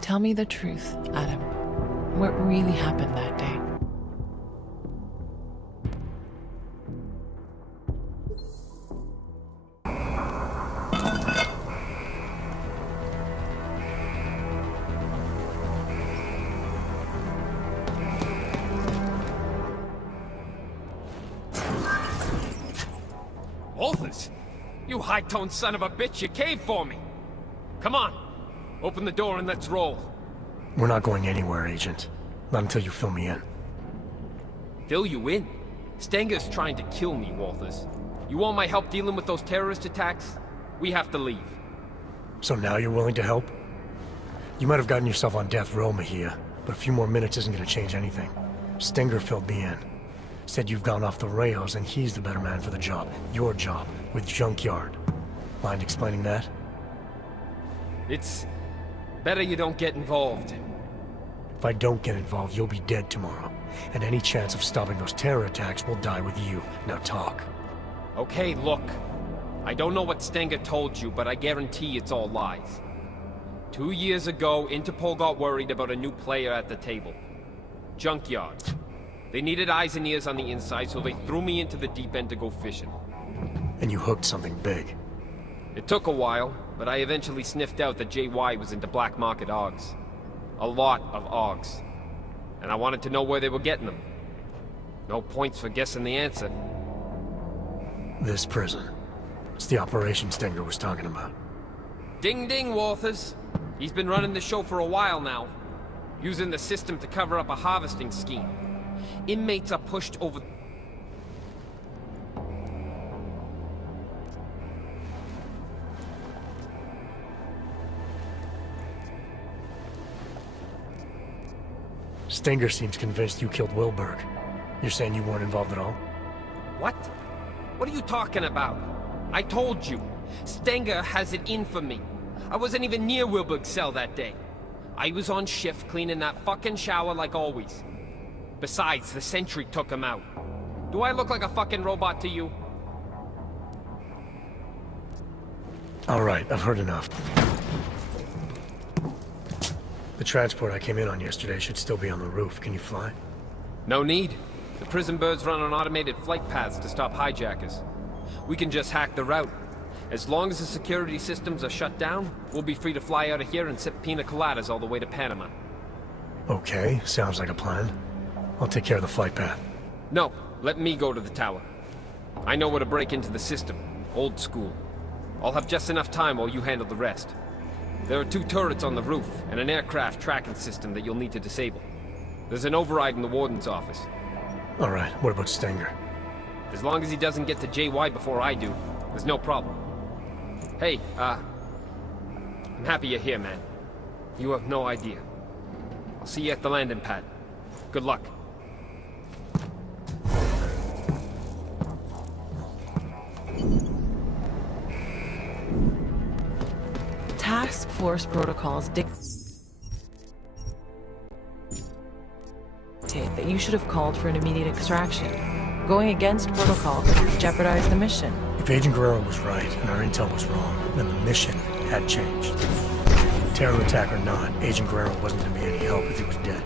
Tell me the truth, Adam. What really happened that day? Walters! You high-toned son of a bitch, you caved for me! Come on! Open the door and let's roll. We're not going anywhere, Agent. Not until you fill me in. Fill you in? Stenger's trying to kill me, Walters. You want my help dealing with those terrorist attacks? We have to leave. So now you're willing to help? You might have gotten yourself on death row, Mejia, but a few more minutes isn't going to change anything. Stenger filled me in. Said you've gone off the rails and he's the better man for the job. Your job, with Junkyard. Mind explaining that? It's better you don't get involved. If I don't get involved, you'll be dead tomorrow. And any chance of stopping those terror attacks will die with you. Now talk. Okay, look. I don't know what Stenger told you, but I guarantee it's all lies. 2 years ago, Interpol got worried about a new player at the table. Junkyard. They needed eyes and ears on the inside, so they threw me into the deep end to go fishing. And you hooked something big. It took a while, but I eventually sniffed out that JY was into black market AUGs. A lot of AUGs. And I wanted to know where they were getting them. No points for guessing the answer. This prison. It's the operation Stenger was talking about. Ding ding, Walters. He's been running the show for a while now. Using the system to cover up a harvesting scheme. Inmates are pushed over... Stenger seems convinced you killed Wilberg. You're saying you weren't involved at all? What? What are you talking about? I told you. Stenger has it in for me. I wasn't even near Wilberg's cell that day. I was on shift cleaning that fucking shower like always. Besides, the sentry took him out. Do I look like a fucking robot to you? Alright, I've heard enough. The transport I came in on yesterday should still be on the roof. Can you fly? No need. The prison birds run on automated flight paths to stop hijackers. We can just hack the route. As long as the security systems are shut down, we'll be free to fly out of here and sip pina coladas all the way to Panama. Okay, sounds like a plan. I'll take care of the flight path. No, let me go to the tower. I know where to break into the system. Old school. I'll have just enough time while you handle the rest. There are 2 turrets on the roof, and an aircraft tracking system that you'll need to disable. There's an override in the warden's office. Alright, what about Stenger? As long as he doesn't get to JY before I do, there's no problem. Hey, I'm happy you're here, man. You have no idea. I'll see you at the landing pad. Good luck. Task Force protocols dictate that you should have called for an immediate extraction. Going against protocol could jeopardize the mission. If Agent Guerrero was right and our intel was wrong, then the mission had changed. Terror attack or not, Agent Guerrero wasn't going to be any help if he was dead.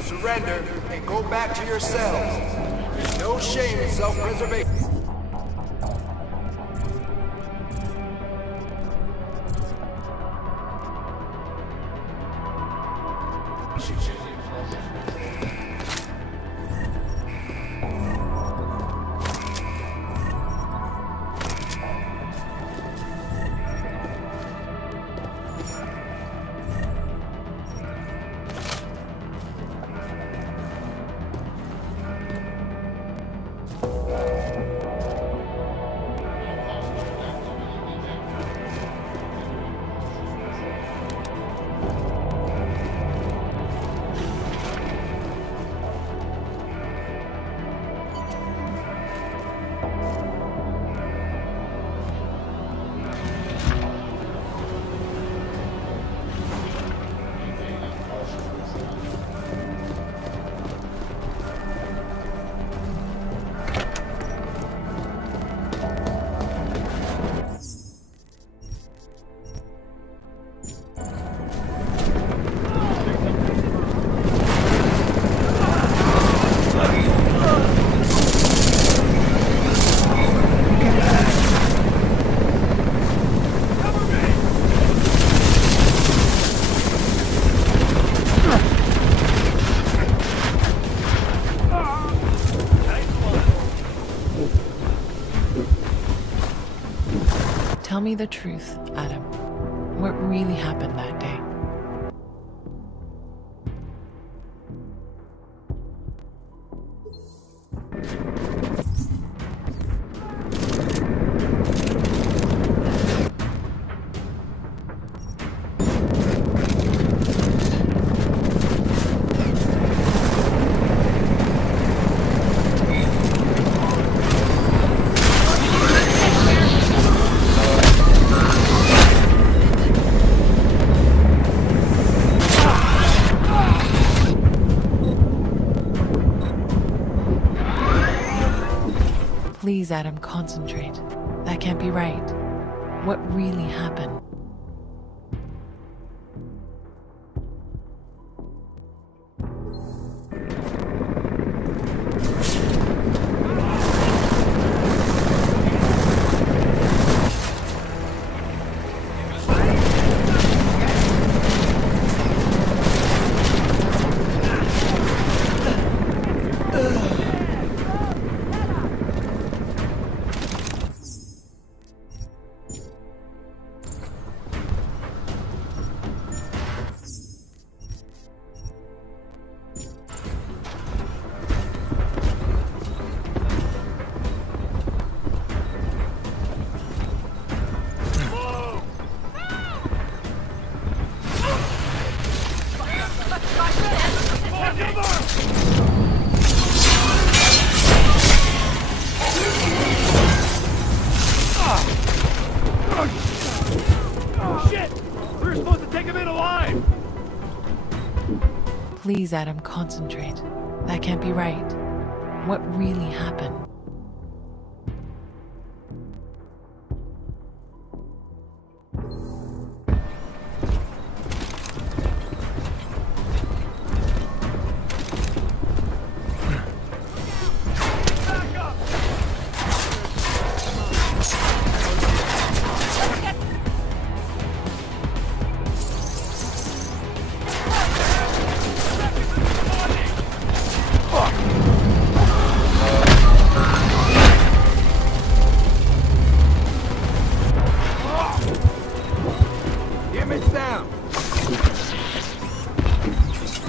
Surrender and go back to your cells. There's no shame in self-preservation. Tell me the truth, Adam. What really happened that day? Please, Adam, concentrate. That can't be right. What really happened? Please, Adam, concentrate. That can't be right. What really happened?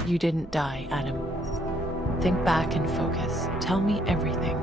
You didn't die, Adam. Think back and focus. Tell me everything.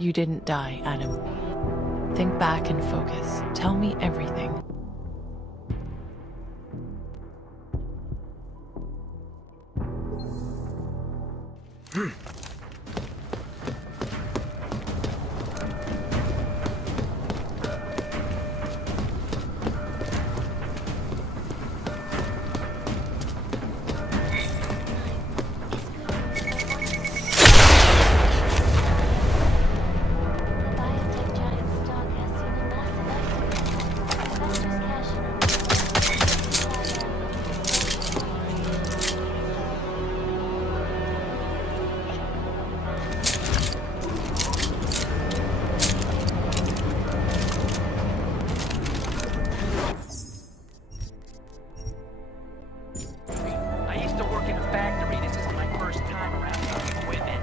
You didn't die, Adam. Think back and focus. Tell me everything. I used to work in a factory. This isn't my first time around this equipment.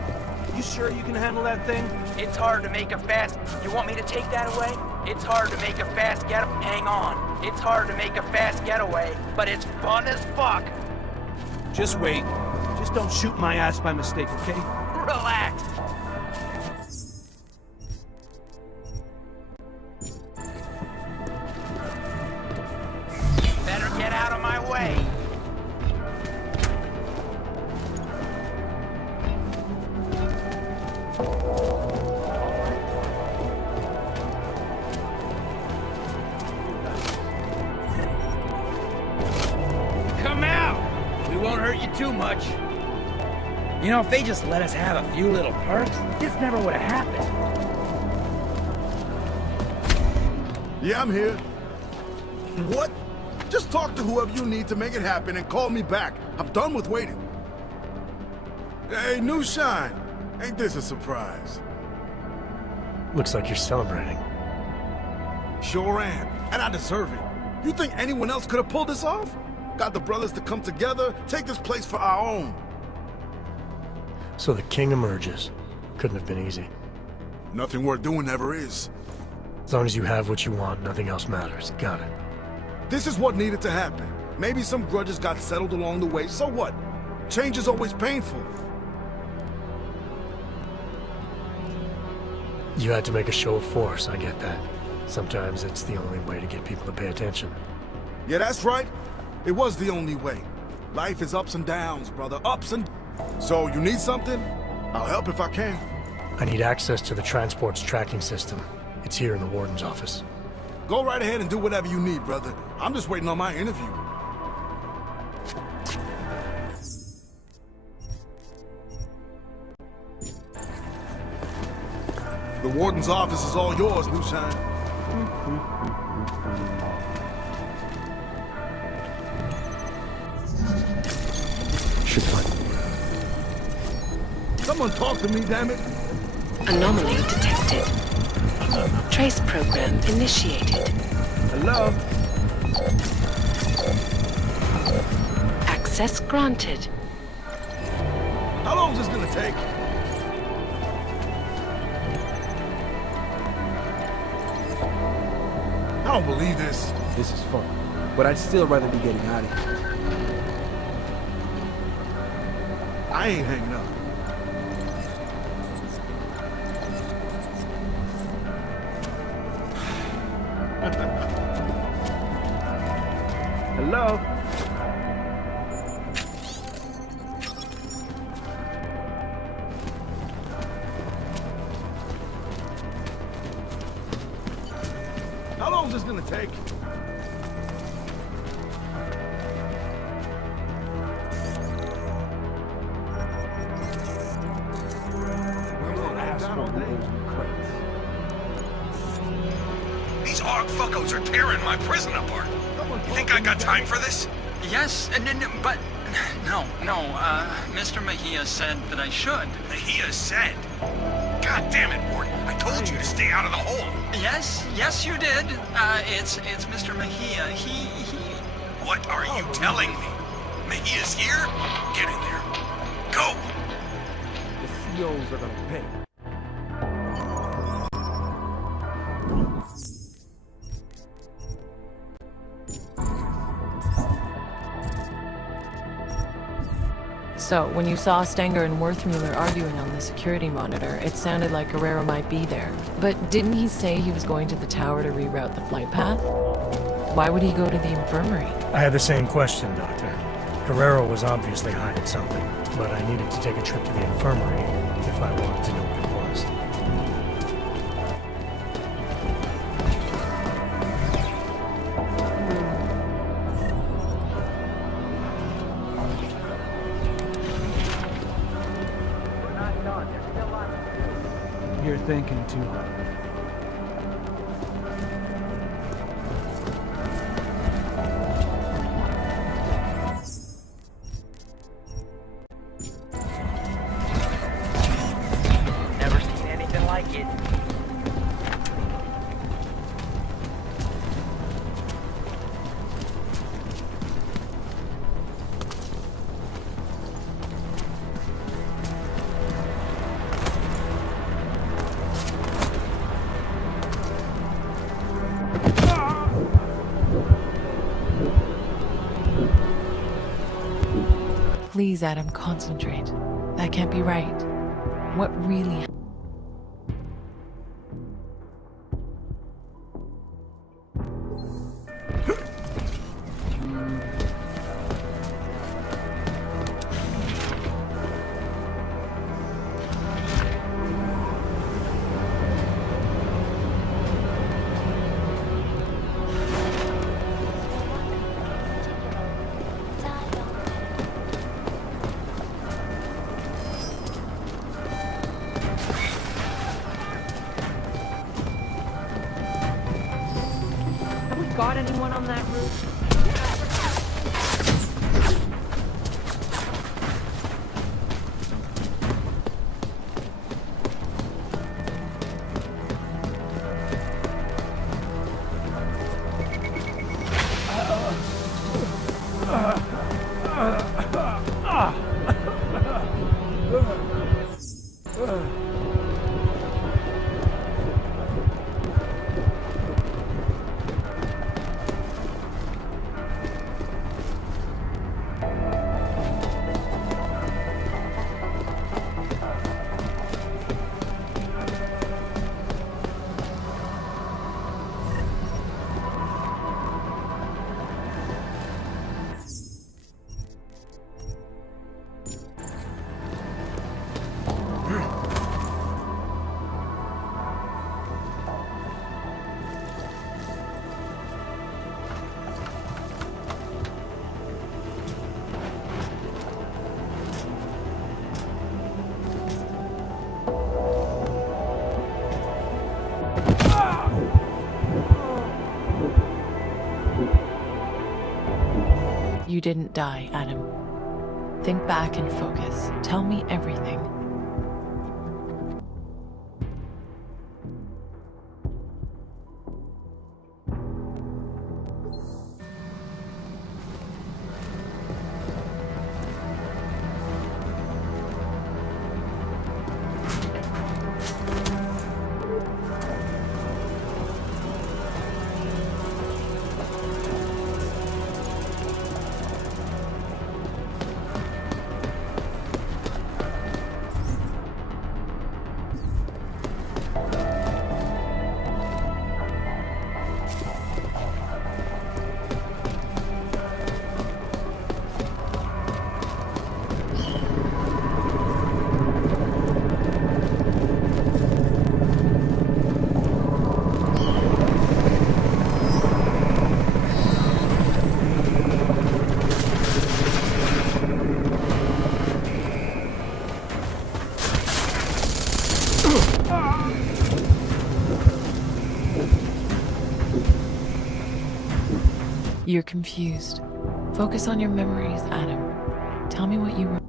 You sure you can handle that thing? It's hard to make a fast... You want me to take that away? It's hard to make a fast get... Hang on. It's hard to make a fast getaway, but it's fun as fuck. Just wait. Just don't shoot my ass by mistake, okay? Relax. Better get out of my way. Come out! We won't hurt you too much. You know, if they just let us have a few little perks, this never would have happened. Yeah, I'm here. What? Just talk to whoever you need to make it happen and call me back. I'm done with waiting. Hey, new shine. Ain't this a surprise? Looks like you're celebrating. Sure am, and I deserve it. You think anyone else could have pulled this off? Got the brothers to come together, take this place for our own. So the king emerges. Couldn't have been easy. Nothing worth doing ever is. As long as you have what you want, nothing else matters. Got it. This is what needed to happen. Maybe some grudges got settled along the way, so what? Change is always painful. You had to make a show of force, I get that. Sometimes it's the only way to get people to pay attention. Yeah, that's right. It was the only way. Life is ups and downs, brother. Ups and... So, you need something? I'll help if I can. I need access to the transport's tracking system. It's here in the warden's office. Go right ahead and do whatever you need, brother. I'm just waiting on my interview. The warden's office is all yours, new shine. Should find. Someone talk to me, damn it. Anomaly detected. Trace program initiated. Hello? Access granted. How long is this gonna take? I don't believe this. This is fun, but I'd still rather be getting out of here. I ain't hanging up. Hello? How long is this gonna take? These AUG fuckos are tearing my prison apart. You think I got time for this? Yes, but no. Mr. Mejia said that I should. Mejia said? God damn it, Ward. I told you to stay out of the hole. Yes, you did. It's Mr. Mejia. He... What are you telling me? Mejia's here? Get in there. Go! The COs are gonna pay. So, when you saw Stenger and Worthmuller arguing on the security monitor, it sounded like Guerrero might be there. But didn't he say he was going to the tower to reroute the flight path? Why would he go to the infirmary? I had the same question, Doctor. Guerrero was obviously hiding something, but I needed to take a trip to the infirmary if I wanted to know what it was. You're thinking too hard. Never seen anything like it. Please, Adam, concentrate. That can't be right. What really Have we got anyone on that roof? You didn't die, Adam. Think back and focus. Tell me everything. You're confused. Focus on your memories, Adam. Tell me what you were.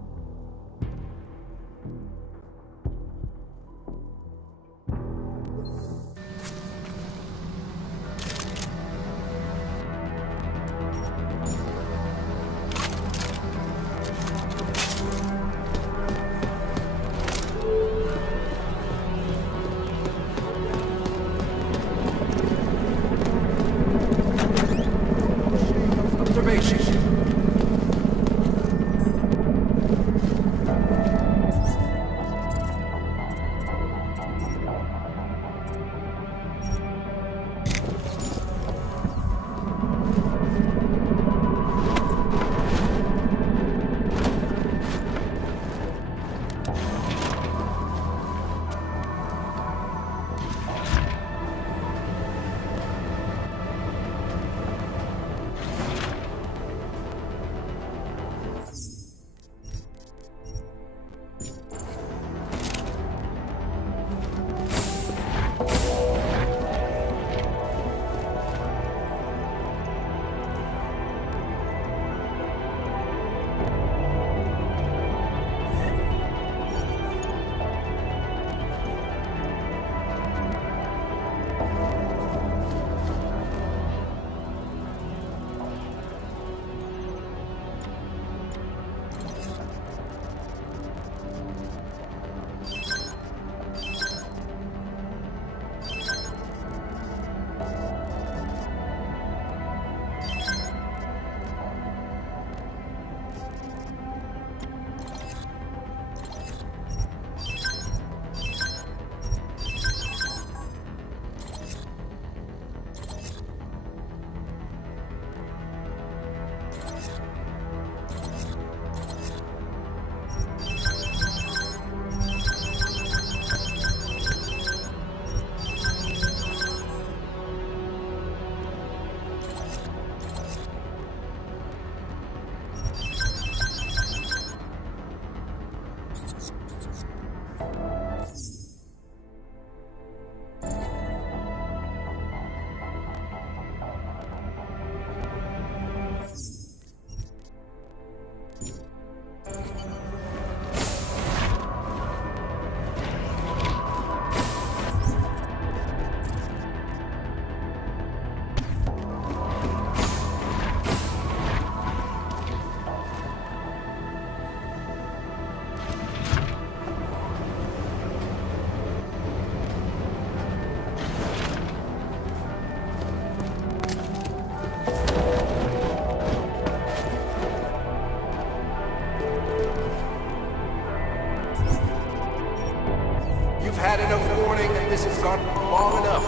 this has gone long enough.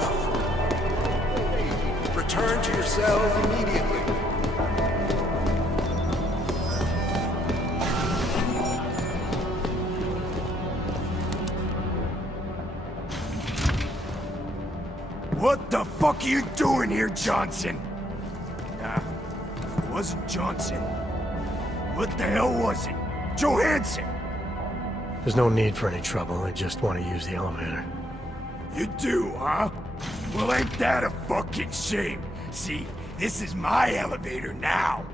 Return to your cells immediately. What the fuck are you doing here, Johnson? Nah, it wasn't Johnson. What the hell was it? Johansson! There's no need for any trouble. I just want to use the elevator. You do, huh? Well, ain't that a fucking shame? See, this is my elevator now.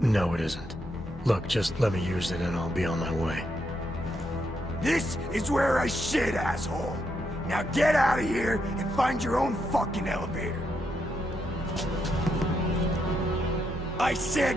No, it isn't. Look, just let me use it and I'll be on my way. This is where I shit, asshole. Now get out of here and find your own fucking elevator. I said